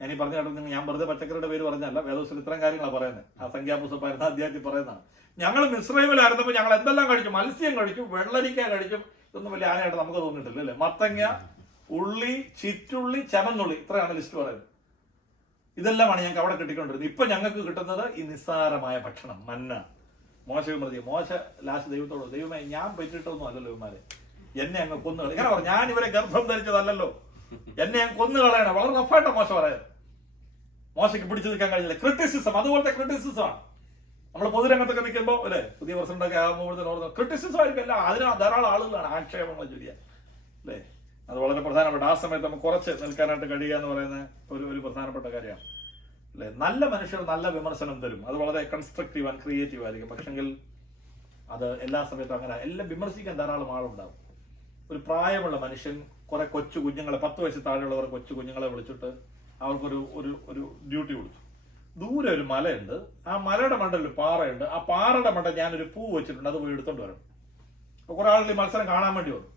ഞാനീ പറഞ്ഞ കേട്ടിട്ടുണ്ടെങ്കിൽ ഞാൻ വെറുതെ പച്ചക്കറിയുടെ പേര് പറഞ്ഞല്ല, വേദോസിൽ ഇത്തരം കാര്യങ്ങളാണ് പറയുന്നത്. ആ സംഖ്യാപുസ്തകം 11-ാം അധ്യായത്തിൽ പറയുന്നതാണ്. ഞങ്ങൾ മിസ്രൈമിലായിരുന്നപ്പോൾ ഞങ്ങൾ എന്തെല്ലാം കഴിച്ചു, മത്സ്യം കഴിച്ചു, വെള്ളരിക്ക കഴിച്ചു. ഇതൊന്നും വലിയ ആനയായിട്ട് നമുക്ക് തോന്നിയിട്ടില്ല അല്ലേ. മത്തങ്ങ, ഉള്ളി, ചിറ്റുള്ളി, ചെമന്നുള്ളി, ഇത്രയാണ് ലിസ്റ്റ് പറയുന്നത്. ഇതെല്ലാമാണ് ഞങ്ങൾക്ക് അവിടെ കിട്ടിക്കൊണ്ടിരുന്നത്. ഇപ്പൊ ഞങ്ങൾക്ക് കിട്ടുന്നത് ഈ നിസ്സാരമായ ഭക്ഷണം, മന്ന. മോശ വിമർശിക്കും. മോശ ലാസ്റ്റ് ദൈവത്തോട്, ദൈവമേ ഞാൻ പറ്റിയിട്ടൊന്നും അല്ലല്ലോ ഇവന്മാരെ, എന്നെ അങ്ങ് കൊന്നുകളി. ഇങ്ങനെ പറഞ്ഞു, ഞാൻ ഇവരെ ഗർഭം ധരിച്ചതല്ലോ, എന്നെ അങ്ങ് കൊന്നുകളയണം. വളരെ റഫായിട്ട് മോശ പറയാം. മോശയ്ക്ക് പിടിച്ചു നിൽക്കാൻ കഴിഞ്ഞില്ല. ക്രിറ്റിസിസം അതുപോലത്തെ ക്രിറ്റിസിസമാണ്. നമ്മൾ പൊതുരംഗത്തൊക്കെ നിൽക്കുമ്പോൾ അല്ലെ, പുതിയ പ്രസിഡന്റൊക്കെ ആകുമ്പോൾ ക്രിറ്റിസിസം ആയിരിക്കും. അല്ല, അതിന് ധാരാളം ആളുകളാണ് ആക്ഷേപങ്ങൾ ചൊല്ലിയ അല്ലേ. അത് വളരെ പ്രധാനപ്പെട്ട. ആ സമയത്ത് നമുക്ക് കുറച്ച് നിൽക്കാനായിട്ട് കഴിയുക എന്ന് പറയുന്ന ഒരു പ്രധാനപ്പെട്ട കാര്യമാണ് അല്ലെ. നല്ല മനുഷ്യർ നല്ല വിമർശനം തരും. അത് വളരെ കൺസ്ട്രക്റ്റീവ് ആൻഡ് ക്രിയേറ്റീവ് ആയിരിക്കും. പക്ഷെങ്കിൽ അത് എല്ലാ സമയത്തും അങ്ങനെ എല്ലാം വിമർശിക്കാൻ ധാരാളം ആളുണ്ടാവും. ഒരു പ്രായമുള്ള മനുഷ്യൻ കുറെ കൊച്ചു കുഞ്ഞുങ്ങളെ, 10 വയസ്സ് താഴെയുള്ളവർ കൊച്ചു കുഞ്ഞുങ്ങളെ വിളിച്ചിട്ട് അവർക്കൊരു ഒരു ഡ്യൂട്ടി കൊടുത്തു. ദൂരെ ഒരു മലയുണ്ട്, ആ മലയുടെ മണ്ടയിൽ ഒരു പാറയുണ്ട്, ആ പാറയുടെ മണ്ട ഞാനൊരു പൂ വെച്ചിട്ടുണ്ട്, അത് പോയി എടുത്തോണ്ട് വരണം. അപ്പൊ കുറെ ആളുകൾ ഈ മത്സരം കാണാൻ വേണ്ടി വന്നു.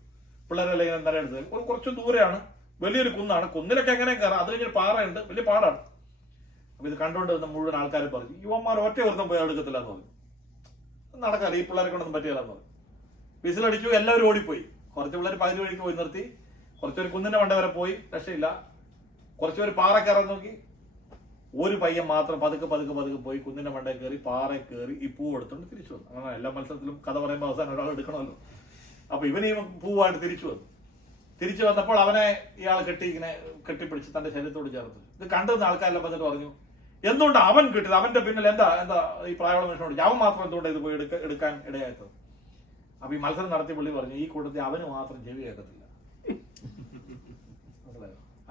പിള്ളേരെല്ലാം ഇങ്ങനെ എന്തായാലും എടുത്തത് കുറച്ച് ദൂരെയാണ്, വലിയൊരു കുന്നാണ്. കുന്നിലൊക്കെ എങ്ങനെ കയറാം, അത് കഴിഞ്ഞൊരു പാറയുണ്ട്, വലിയ പാടാണ്. അപ്പൊ ഇത് കണ്ടുകൊണ്ട് വന്ന മുഴുവൻ ആൾക്കാർ പറഞ്ഞു, യുവന്മാർ ഒറ്റ ഒരുത്തം പോയി എടുക്കത്തില്ല എന്ന് പറഞ്ഞു. നടക്കാല്ല, ഈ പിള്ളേരെ കൊണ്ടൊന്നും പറ്റിയല്ല എന്ന് പറഞ്ഞു. വിസിലടിച്ചു, എല്ലാവരും ഓടിപ്പോയി. കുറച്ച് പിള്ളേർ പകുതി വഴിക്ക് പോയി നിർത്തി, കുറച്ചൊരു കുന്നിന്റെ മണ്ട വരെ പോയി, രക്ഷയില്ല. കുറച്ചുപേര് പാറ കയറാൻ നോക്കി. ഒരു പയ്യൻ മാത്രം പതുക്കെ പോയി കുന്നിന്റെ മണ്ടയിൽ കയറി പാറ കയറി ഈ പൂ എടുത്തോണ്ട് തിരിച്ചു വന്നു. അങ്ങനെ എല്ലാ മത്സരത്തിലും കഥ പറയുമ്പോൾ അവസാനം ഒരാൾ എടുക്കണമല്ലോ. അപ്പൊ ഇവന് ഈ പൂവായിട്ട് തിരിച്ചു വന്നപ്പോൾ അവനെ ഇയാൾ ഇങ്ങനെ കെട്ടിപ്പിടിച്ച് തന്റെ ശരീരത്തോട് ചേർത്ത്. ഇത് കണ്ടുവന്ന ആൾക്കാരെല്ലാം വന്നിട്ട് പറഞ്ഞു, എന്തുകൊണ്ട് അവൻ കിട്ടിയത്, അവന്റെ പിന്നിൽ എന്താ ഈ പ്രായമുള്ള മനുഷ്യനോട് അവൻ മാത്രം എന്തുകൊണ്ട് ഇത് പോയി എടുക്കാൻ ഇടയായത്. അപ്പൊ ഈ മത്സരം നടത്തിയ പുള്ളി പറഞ്ഞു, ഈ കൂട്ടത്തിൽ അവന് മാത്രം ചെവി കേൾക്കത്തില്ല.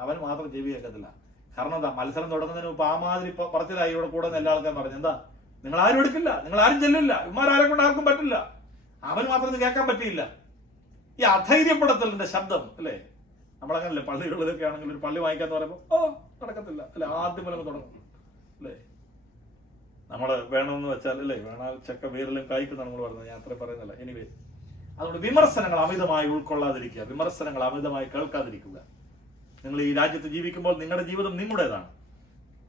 അവന് മാത്രം ചെവി കേൾക്കത്തില്ല. കാരണം എന്താ, മത്സരം തുടങ്ങുന്നതിന് മുമ്പ് ആ മാതിരി പറച്ചിലായി ഇവിടെ കൂടെ എല്ലാ ആൾക്കാരും പറഞ്ഞു, എന്താ നിങ്ങൾ ആരും എടുക്കില്ല, നിങ്ങൾ ആരും ചെല്ലില്ല, ഇവന്മാരെ കൊണ്ട് ആർക്കും പറ്റില്ല, അവന് മാത്രം ഇത് കേൾക്കാൻ പറ്റിയില്ല. ഈ അധൈര്യപ്പെടുത്തലിന്റെ ശബ്ദം അല്ലേ. നമ്മളങ്ങനല്ലേ പള്ളികളിലൊക്കെ ആണെങ്കിൽ ഒരു പള്ളി വാങ്ങിക്കാന്ന് പറയുമ്പോൾ നടക്കത്തില്ല അല്ലെ, ആദ്യം മുതൽ തുടങ്ങും അല്ലേ. നമ്മള് വേണമെന്ന് വെച്ചാൽ അല്ലേ, വേണാൽ ചെക്ക വേരിലും കായ്ക്കുന്ന നമ്മൾ പറയുന്നത്, ഞാൻ അത്ര പറയുന്നില്ല. എനിവേ, അതുകൊണ്ട് വിമർശനങ്ങൾ അമിതമായി ഉൾക്കൊള്ളാതിരിക്കുക, വിമർശനങ്ങൾ അമിതമായി കേൾക്കാതിരിക്കുക. നിങ്ങൾ ഈ രാജ്യത്ത് ജീവിക്കുമ്പോൾ നിങ്ങളുടെ ജീവിതം നിങ്ങളുടേതാണ്.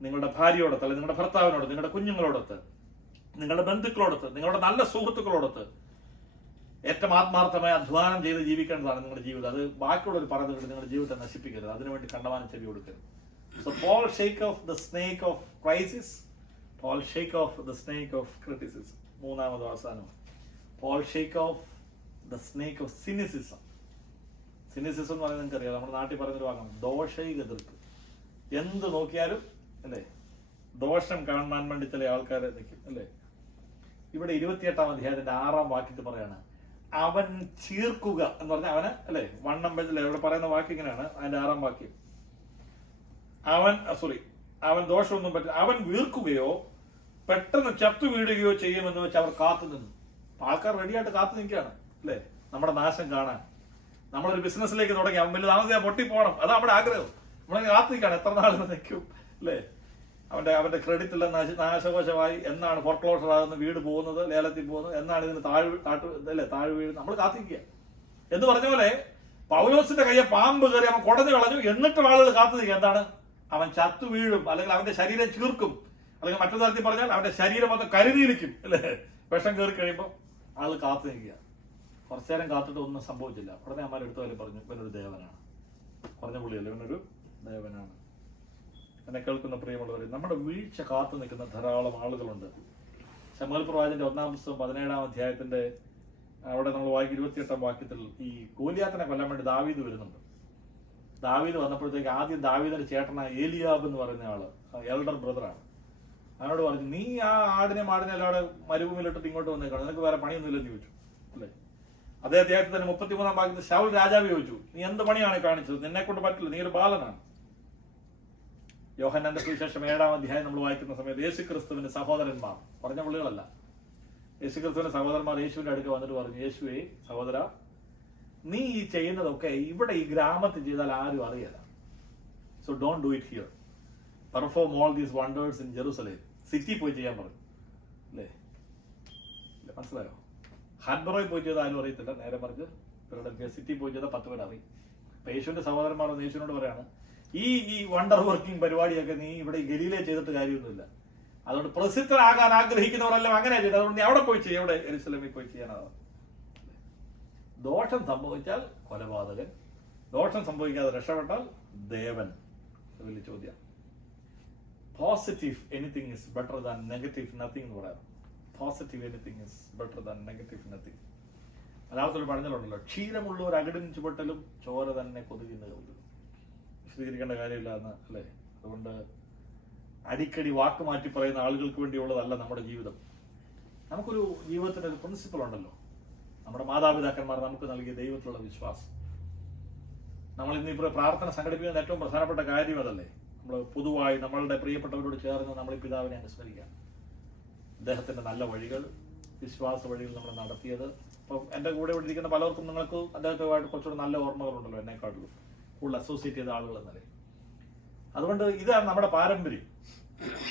നിങ്ങളുടെ ഭാര്യയോടൊത്ത് അല്ലെങ്കിൽ നിങ്ങളുടെ ഭർത്താവിനോട്, നിങ്ങളുടെ കുഞ്ഞുങ്ങളോടൊത്ത്, നിങ്ങളുടെ ബന്ധുക്കളോടൊത്ത്, നിങ്ങളുടെ നല്ല സുഹൃത്തുക്കളോടൊത്ത് ഏറ്റവും ആത്മാർത്ഥമായി അധ്വാനം ചെയ്ത് ജീവിക്കേണ്ടതാണ് നിങ്ങളുടെ ജീവിതം. അത് ബാക്കിയുള്ളവർ പറഞ്ഞിട്ട് നിങ്ങളുടെ ജീവിതത്തെ നശിപ്പിക്കരുത്, അതിനുവേണ്ടി കണ്ടമാനം ചെവി കൊടുക്കരുത്. So Paul shake off the snake of crisis, Paul shake off the snake of criticism. മൂന്നാമത് അവസാനം, Paul shake off the snake of cynicism. Cynicism എന്ന് പറയുന്നത് നിങ്ങൾക്കറിയാം, നമ്മുടെ നാട്ടിൽ പറയുന്നൊരു വാക്കാണ് ദോഷൈക എതിർപ്പ്. എന്ത് നോക്കിയാലും അല്ലേ ദോഷം കാണാൻ വേണ്ടി ചില ആൾക്കാരെ നിൽക്കും അല്ലേ. ഇവിടെ 28-ാം അധ്യായത്തിന്റെ 6-ാം വാക്യത്തിൽ പറയാണ്, അവൻ ചീർക്കുക എന്ന് പറഞ്ഞാൽ അവന് അല്ലെ വണ്ണം വെച്ചില്ല. ഇവിടെ പറയുന്ന വാക്യം ഇങ്ങനെയാണ്, അതിന്റെ 6-ാം വാക്യം. അവൻ ദോഷമൊന്നും പറ്റില്ല, അവൻ വീർക്കുകയോ പെട്ടെന്ന് ചത്തു വീഴുകയോ ചെയ്യുമെന്ന് വെച്ച് അവർ കാത്തു നിന്നു. ആൾക്കാർ റെഡിയായിട്ട് കാത്തു നിൽക്കുകയാണ് അല്ലേ, നമ്മുടെ നാശം കാണാൻ. നമ്മളൊരു ബിസിനസ്സിലേക്ക് തുടങ്ങി, അവൻ വലിയ താമസിയാൽ പൊട്ടിപ്പോണം, അതാ നമ്മുടെ ആഗ്രഹം. നമ്മളെ കാത്തു നിൽക്കുകയാണ്, എത്ര നാൾ നിൽക്കും അല്ലേ. അവന്റെ ക്രെഡിറ്റ് എല്ലാം നാശകോശമായി, എന്നാണ് ഫോർക്ലോഷർ ആകുന്ന, വീട് പോകുന്നത്, ലേലത്തിൽ പോകുന്നത്, എന്നാണ് ഇതിന് താഴ് വീഴുന്നത്, നമ്മൾ കാത്തിരിക്കുക. എന്ന് പറഞ്ഞ പോലെ പൗലോസിന്റെ കയ്യെ പാമ്പ് കയറി അവൻ കുടഞ്ഞു കളഞ്ഞു, എന്നിട്ടും ആളുകൾ കാത്തു നിൽക്കുക. എന്താണ്? അവൻ ചത്തു വീഴും, അല്ലെങ്കിൽ അവന്റെ ശരീരം ചീർക്കും, അല്ലെങ്കിൽ മറ്റൊരു തരത്തിൽ പറഞ്ഞാൽ അവന്റെ ശരീരം മൊത്തം കരുതിയിരിക്കും അല്ലേ. വിഷം കയറി കഴിയുമ്പോൾ ആൾ കാത്തു നിൽക്കുക. കുറച്ചു നേരം കാത്തിട്ട് ഒന്നും സംഭവിച്ചില്ല. ഉടനെ അമ്മ എടുത്ത പോലെ പറഞ്ഞു, ഇവനൊരു ദേവനാണ്. കുറഞ്ഞ പുള്ളിയല്ല, ഇവനൊരു ദേവനാണ്. എന്നെ കേൾക്കുന്ന പ്രിയമുള്ളവരെ, നമ്മുടെ വീഴ്ച കാത്തു നിൽക്കുന്ന ധാരാളം ആളുകളുണ്ട്. ശമൂവേൽ പ്രവാചകന്റെ 1-ാം പുസ്തകം 17-ാം അധ്യായത്തിന്റെ അവിടെ നമ്മൾ വായിക്കും 28-ാം വാക്യത്തിൽ ഈ ഗോലിയാത്തിനെ കൊല്ലാൻ വേണ്ടി ദാവീദ് വരുന്നുണ്ട്. ദാവീദ് വന്നപ്പോഴത്തേക്ക് ആദ്യം ദാവീദിന്റെ ചേട്ടനായ ഏലിയാബ് എന്ന് പറയുന്ന ആള് എൽഡർ ബ്രദറാണ്. അവനോട് പറഞ്ഞു, നീ ആ ആടിനെ എല്ലാം അവിടെ മരുഭൂമിയിലിട്ടിട്ട് ഇങ്ങോട്ട് വന്നേക്കാണ്, നിനക്ക് വേറെ പണിയൊന്നുമില്ലെന്ന് ചോദിച്ചു അല്ലേ. അതേ അധ്യായത്തിൽ തന്നെ 33-ാം വാക്യത്തിൽ ശൗൽ രാജാവ് ചോദിച്ചു, നീ എന്ത് പണിയാണ് കാണിച്ചത്, നിന്നെ കൊണ്ട് പറ്റില്ല, നീ ഒരു ബാലനാണ്. യോഹന്നാന്റെ സുവിശേഷം 7-ാം അധ്യായം നമ്മൾ വായിക്കുന്ന സമയത്ത് യേശുക്രിസ്തുവിന്റെ സഹോദരന്മാർ, പറഞ്ഞ പുള്ളികളല്ല, യേശുക്രിസ്തുവിന്റെ സഹോദരന്മാർ യേശുവിന്റെ അടുക്ക് വന്നിട്ട് പറഞ്ഞു, യേശുവേ സഹോദര, നീ ഈ ചെയ്യുന്നതൊക്കെ ഇവിടെ ഈ ഗ്രാമത്തിൽ ചെയ്താൽ ആരും അറിയില്ല. So don't do it here, perform all these wonders in Jerusalem. City പോയി ചെയ്യാൻ പറഞ്ഞു അല്ലേ. മനസ്സിലായോ? ഹാൻബറോയിൽ പോയി ചെയ്താൽ ആരും അറിയത്തില്ല, നേരെ മറിച്ച് ഫിലഡൽഫിയ സിറ്റി പോയി ചെയ്താൽ 10 പേര് അറിയും. അപ്പൊ യേശുവിന്റെ സഹോദരന്മാർ യേശുവിനോട് പറയാണ്, ഈ വണ്ടർ വർക്കിംഗ് പരിപാടിയൊക്കെ നീ ഇവിടെ ഗലീലേ ചെയ്തിട്ട് കാര്യമൊന്നുമില്ല, അതുകൊണ്ട് പ്രസിദ്ധരാകാൻ ആഗ്രഹിക്കുന്നവരെല്ലാം അങ്ങനെ ചെയ്ത്, അതുകൊണ്ട് നീ അവിടെ പോയി ചെയ്യും, അവിടെ യെരുശലേമിൽ പോയി ചെയ്യാനാണ്. ദോഷം സംഭവിച്ചാൽ കൊലപാതകൻ, ദോഷം സംഭവിക്കാതെ രക്ഷപ്പെട്ടാൽ ദേവൻ. വലിയ ചോദ്യം. Positive anything is better than negative nothing എന്ന് പറയാം. Positive anything is better than negative nothing. മലയാളത്തിൽ പറഞ്ഞിട്ടുണ്ടല്ലോ, ക്ഷീരമുള്ള ഒരു അകിടിൻ ചുവട്ടലും ചോര തന്നെ കൊതുകിന് കൗതുകം. വിശദീകരിക്കേണ്ട കാര്യമില്ല എന്ന് അല്ലേ. അതുകൊണ്ട് അടിക്കടി വാക്ക് മാറ്റി പറയുന്ന ആളുകൾക്ക് വേണ്ടിയുള്ളതല്ല നമ്മുടെ ജീവിതം. നമുക്കൊരു ജീവിതത്തിന് ഒരു പ്രിൻസിപ്പിൾ ഉണ്ടല്ലോ, നമ്മുടെ മാതാപിതാക്കന്മാർ നമുക്ക് നൽകിയ ദൈവത്തിലുള്ള വിശ്വാസം. നമ്മൾ ഇന്നിപ്പോൾ പ്രാർത്ഥന സംഘടിപ്പിക്കുന്ന ഏറ്റവും പ്രധാനപ്പെട്ട കാര്യം അതല്ലേ. നമ്മൾ പൊതുവായി നമ്മളുടെ പ്രിയപ്പെട്ടവരോട് ചേർന്ന് നമ്മൾ ഈ പിതാവിനെ അനുസ്മരിക്കാം. അദ്ദേഹത്തിന്റെ നല്ല വഴികൾ, വിശ്വാസ വഴികൾ നമ്മൾ നടത്തിയത്. ഇപ്പം എൻ്റെ കൂടെ ഇവിടെ ഇരിക്കുന്ന പലർക്കും നിങ്ങൾക്ക് അദ്ദേഹത്തുമായിട്ട് കുറച്ചുകൂടെ നല്ല ഓർമ്മകളുണ്ടല്ലോ, എന്നെക്കാട്ടിലും കൂടുതൽ അസോസിയേറ്റ് ചെയ്ത ആളുകൾ എന്നല്ലേ. അതുകൊണ്ട് ഇതാണ് നമ്മുടെ പാരമ്പര്യം.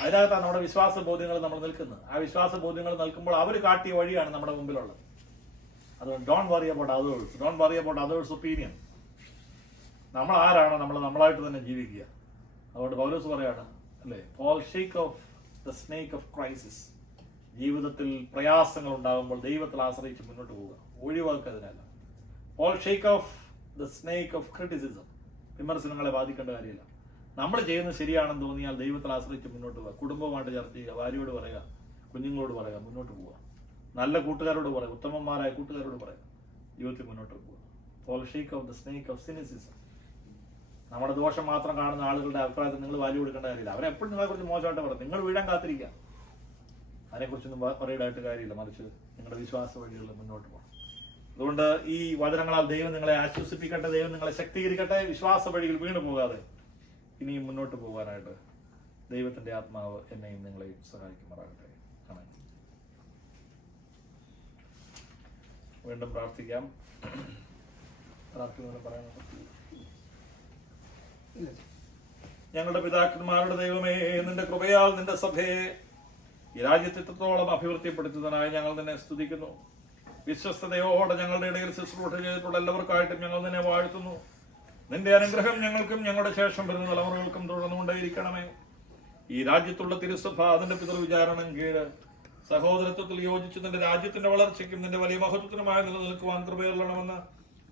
അതിനകത്താണ് നമ്മുടെ വിശ്വാസ ബോധ്യങ്ങൾ നമ്മൾ നിൽക്കുന്നത്. ആ വിശ്വാസ ബോധ്യങ്ങൾ നിൽക്കുമ്പോൾ അവർ കാട്ടിയ വഴിയാണ് നമ്മുടെ മുമ്പിലുള്ളത്. അതുകൊണ്ട് don't worry about others, don't worry about others opinion. നമ്മൾ ആരാണോ നമ്മൾ നമ്മളായിട്ട് തന്നെ ജീവിക്കുക. അതുകൊണ്ട് പൗലോസ് പറയാണ് അല്ലേ, Paul shake off the snake of crisis. ജീവിതത്തിൽ പ്രയാസങ്ങൾ ഉണ്ടാകുമ്പോൾ ദൈവത്തിൽ ആശ്രയിച്ച് മുന്നോട്ട് പോവുക, ഒഴിവാക്കുന്നതിനല്ല. Paul shake off the snake of criticism. വിമർശനങ്ങളെ ബാധിക്കേണ്ട കാര്യമില്ല. നമ്മൾ ചെയ്യുന്നത് ശരിയാണെന്ന് തോന്നിയാൽ ദൈവത്തിൽ ആശ്രയിച്ച് മുന്നോട്ട് പോവുക. കുടുംബമായിട്ട് ചർച്ച ചെയ്യുക, ഭാര്യയോട് പറയുക, കുഞ്ഞുങ്ങളോട് പറയുക, മുന്നോട്ട് പോവുക. നല്ല കൂട്ടുകാരോട് പറയുക, ഉത്തമന്മാരായ കൂട്ടുകാരോട് പറയുക, ജീവിതത്തിൽ മുന്നോട്ട് പോവുക. Paul shake off the snake of cynicism. നമ്മുടെ ദോഷം മാത്രം കാണുന്ന ആളുകളുടെ അഭിപ്രായത്തിൽ നിങ്ങൾ വാല്യൂ കൊടുക്കേണ്ട കാര്യമില്ല. അവരെപ്പോഴും നിങ്ങളെക്കുറിച്ച് മോശമായിട്ട് പറയും, നിങ്ങൾ വീഴാൻ കാത്തിരിക്കുക. അതിനെക്കുറിച്ചൊന്നും പറയിടായിട്ട് കാര്യമില്ല, മറിച്ച് നിങ്ങളുടെ വിശ്വാസ വഴികളിൽ മുന്നോട്ട് പോകണം. അതുകൊണ്ട് ഈ വചനങ്ങളാൽ ദൈവം നിങ്ങളെ ആശ്വസിപ്പിക്കട്ടെ, ദൈവം നിങ്ങളെ ശക്തീകരിക്കട്ടെ. വിശ്വാസ വഴിയിൽ വീണു പോകാതെ ഇനിയും മുന്നോട്ട് പോകാനായിട്ട് ദൈവത്തിന്റെ ആത്മാവ് എന്നെയും നിങ്ങളെയും സഹായിക്കുമാറാകട്ടെ. ആമേൻ. വീണ്ടും പ്രാർത്ഥിക്കാം. ഞങ്ങളുടെ പിതാക്കന്മാരുടെ ദൈവമേ, നിന്റെ കൃപയാൽ നിന്റെ സഭയെ ഈ രാജ്യത്തെത്രത്തോളം അഭിവൃദ്ധിപ്പെടുത്തുന്നതിനായി ഞങ്ങൾ നിന്നെ സ്തുതിക്കുന്നു. വിശ്വസ്തയോടെ ഞങ്ങളുടെ ഇടയിൽ ശുശ്രൂഷ ചെയ്തിട്ടുള്ള എല്ലാവർക്കായിട്ടും ഞങ്ങൾ നിന്നെ വാഴ്ത്തുന്നു. നിന്റെ അനുഗ്രഹം ഞങ്ങൾക്കും ഞങ്ങളുടെ ശേഷം വരുന്ന തലമുറകൾക്കും തുടർന്നുകൊണ്ടേയിരിക്കണമേ. ഈ രാജ്യത്തുള്ള തിരുസഭ അതിന്റെ പിതൃവിചാരണം കീഴ് സഹോദരത്വത്തിൽ യോജിച്ച് നിന്റെ രാജ്യത്തിന്റെ വളർച്ചയ്ക്കും നിന്റെ വലിയ മഹത്വത്തിനുമായി നിലനിൽക്കുവാൻ കൃപയല്ലണമെന്ന്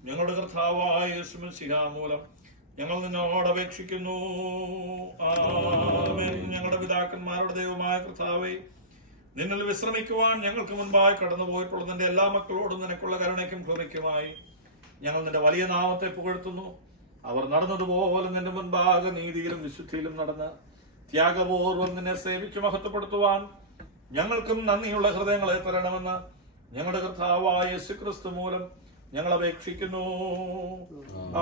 ഞങ്ങളുടെ കർത്താവായ യേശുമിശിഹാ മൂലം ഞങ്ങൾ നിന്നോട് അപേക്ഷിക്കുന്നു. ആമേൻ. ഞങ്ങളുടെ പിതാക്കന്മാരുടെ ദൈവമായ കർത്താവേ, നിന്നിൽ വിശ്രമിക്കുവാൻ ഞങ്ങൾക്ക് മുൻപായി കടന്നുപോയിട്ടുള്ള നിന്റെ എല്ലാ മക്കളോടും നിനക്കുള്ള കരുണയ്ക്കും കൃപയ്ക്കുമായി ഞങ്ങൾ നിന്റെ വലിയ നാമത്തെ പുകഴ്ത്തുന്നു. അവർ നടന്നതുപോലെ നിന്റെ മുൻപാകെ നീതിയിലും വിശുദ്ധിയിലും നടന്ന് ത്യാഗപൂർവം നിന്നെ സേവിച്ചു മഹത്വപ്പെടുത്തുവാൻ ഞങ്ങൾക്കും നന്ദിയുള്ള ഹൃദയങ്ങളെ തരണമെന്ന് ഞങ്ങളുടെ കർത്താവായ യേശുക്രിസ്തു മൂലം ഞങ്ങൾ അപേക്ഷിക്കുന്നു.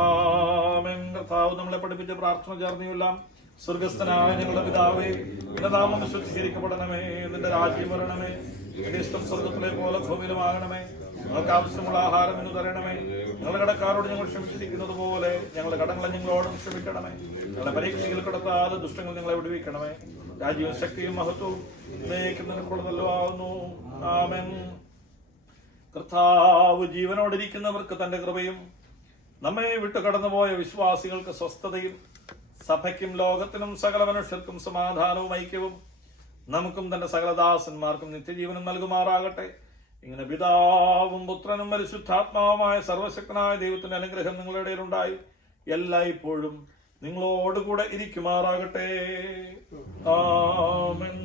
ആമേൻ. കർത്താവ് നമ്മളെ പഠിപ്പിച്ച പ്രാർത്ഥന ചേർന്നിയെല്ലാം സ്വർഗസ്ഥനായ ഞങ്ങളുടെ പിതാവേ, നിന്റെ നാമം ശുദ്ധീകരിക്കപ്പെടണമേ, നിന്റെ രാജ്യം വരണമേ, നിന്റെ ഇഷ്ടം സ്വർഗത്തിലെ പോലെ ഭൂമിയിലുമാകണമേ. ഞങ്ങൾക്ക് ആവശ്യമുള്ള ആഹാരം എന്ന് തരണമേ. ഞങ്ങളുടെ കടക്കാരോട് ഞങ്ങൾ ക്ഷമിച്ചിരിക്കുന്നത് പോലെ ഞങ്ങളുടെ കടങ്ങളെ ഞങ്ങളോടും ക്ഷമിക്കണമേ. ഞങ്ങളുടെ പരീക്ഷയിൽ കിടത്താതെ ദുഷ്ടങ്ങൾ ഞങ്ങളെ വിടുവിക്കണമേ. രാജ്യവും ശക്തിയും മഹത്വവും നിനക്കുള്ളതല്ലോ ആവുന്നു. ആമേൻ. കർത്താവ് ജീവനോടിരിക്കുന്നവർക്ക് തന്റെ കൃപയും നമ്മെ വിട്ടു കടന്നുപോയ വിശ്വാസികൾക്ക് സ്വസ്ഥതയും സഭയ്ക്കും ലോകത്തിനും സകല മനുഷ്യർക്കും സമാധാനവും ഐക്യവും നമുക്കും തന്റെ സകലദാസന്മാർക്കും നിത്യജീവനം നൽകുമാറാകട്ടെ. ഇങ്ങനെ പിതാവും പുത്രനും പരിശുദ്ധാത്മാവുമായ സർവശക്തനായ ദൈവത്തിന്റെ അനുഗ്രഹം നിങ്ങളുടെ ഇടയിലുണ്ടായി എല്ലായ്പ്പോഴും നിങ്ങളോടുകൂടെ ഇരിക്കുമാറാകട്ടെ. ആമേൻ.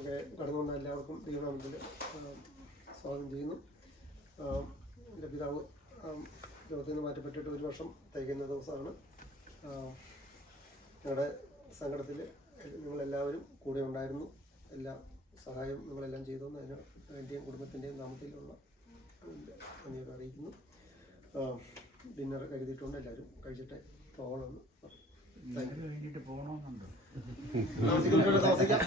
ഒക്കെ കടന്നു വന്ന എല്ലാവർക്കും ദൈവനാമത്തിൽ സ്വാഗതം ചെയ്യുന്നു. എൻ്റെ പിതാവ് ലോകത്തിൽ നിന്ന് മാറ്റപ്പെട്ടിട്ട് 1 വർഷം തികയുന്ന ദിവസമാണ്. ഞങ്ങളുടെ സങ്കടത്തിൽ നിങ്ങളെല്ലാവരും കൂടെ ഉണ്ടായിരുന്നു. എല്ലാ സഹായം നിങ്ങളെല്ലാം ചെയ്തു അതിന് എൻ്റെയും കുടുംബത്തിൻ്റെയും നാമത്തിലുള്ള നന്ദിയൊക്കെ അറിയിക്കുന്നു. ഡിന്നർ കരുതിയിട്ടുണ്ട്. എല്ലാവരും കഴിച്ചിട്ട് പോകണമെന്ന് പോകണമെന്നുണ്ട്. താമസിക്കാം.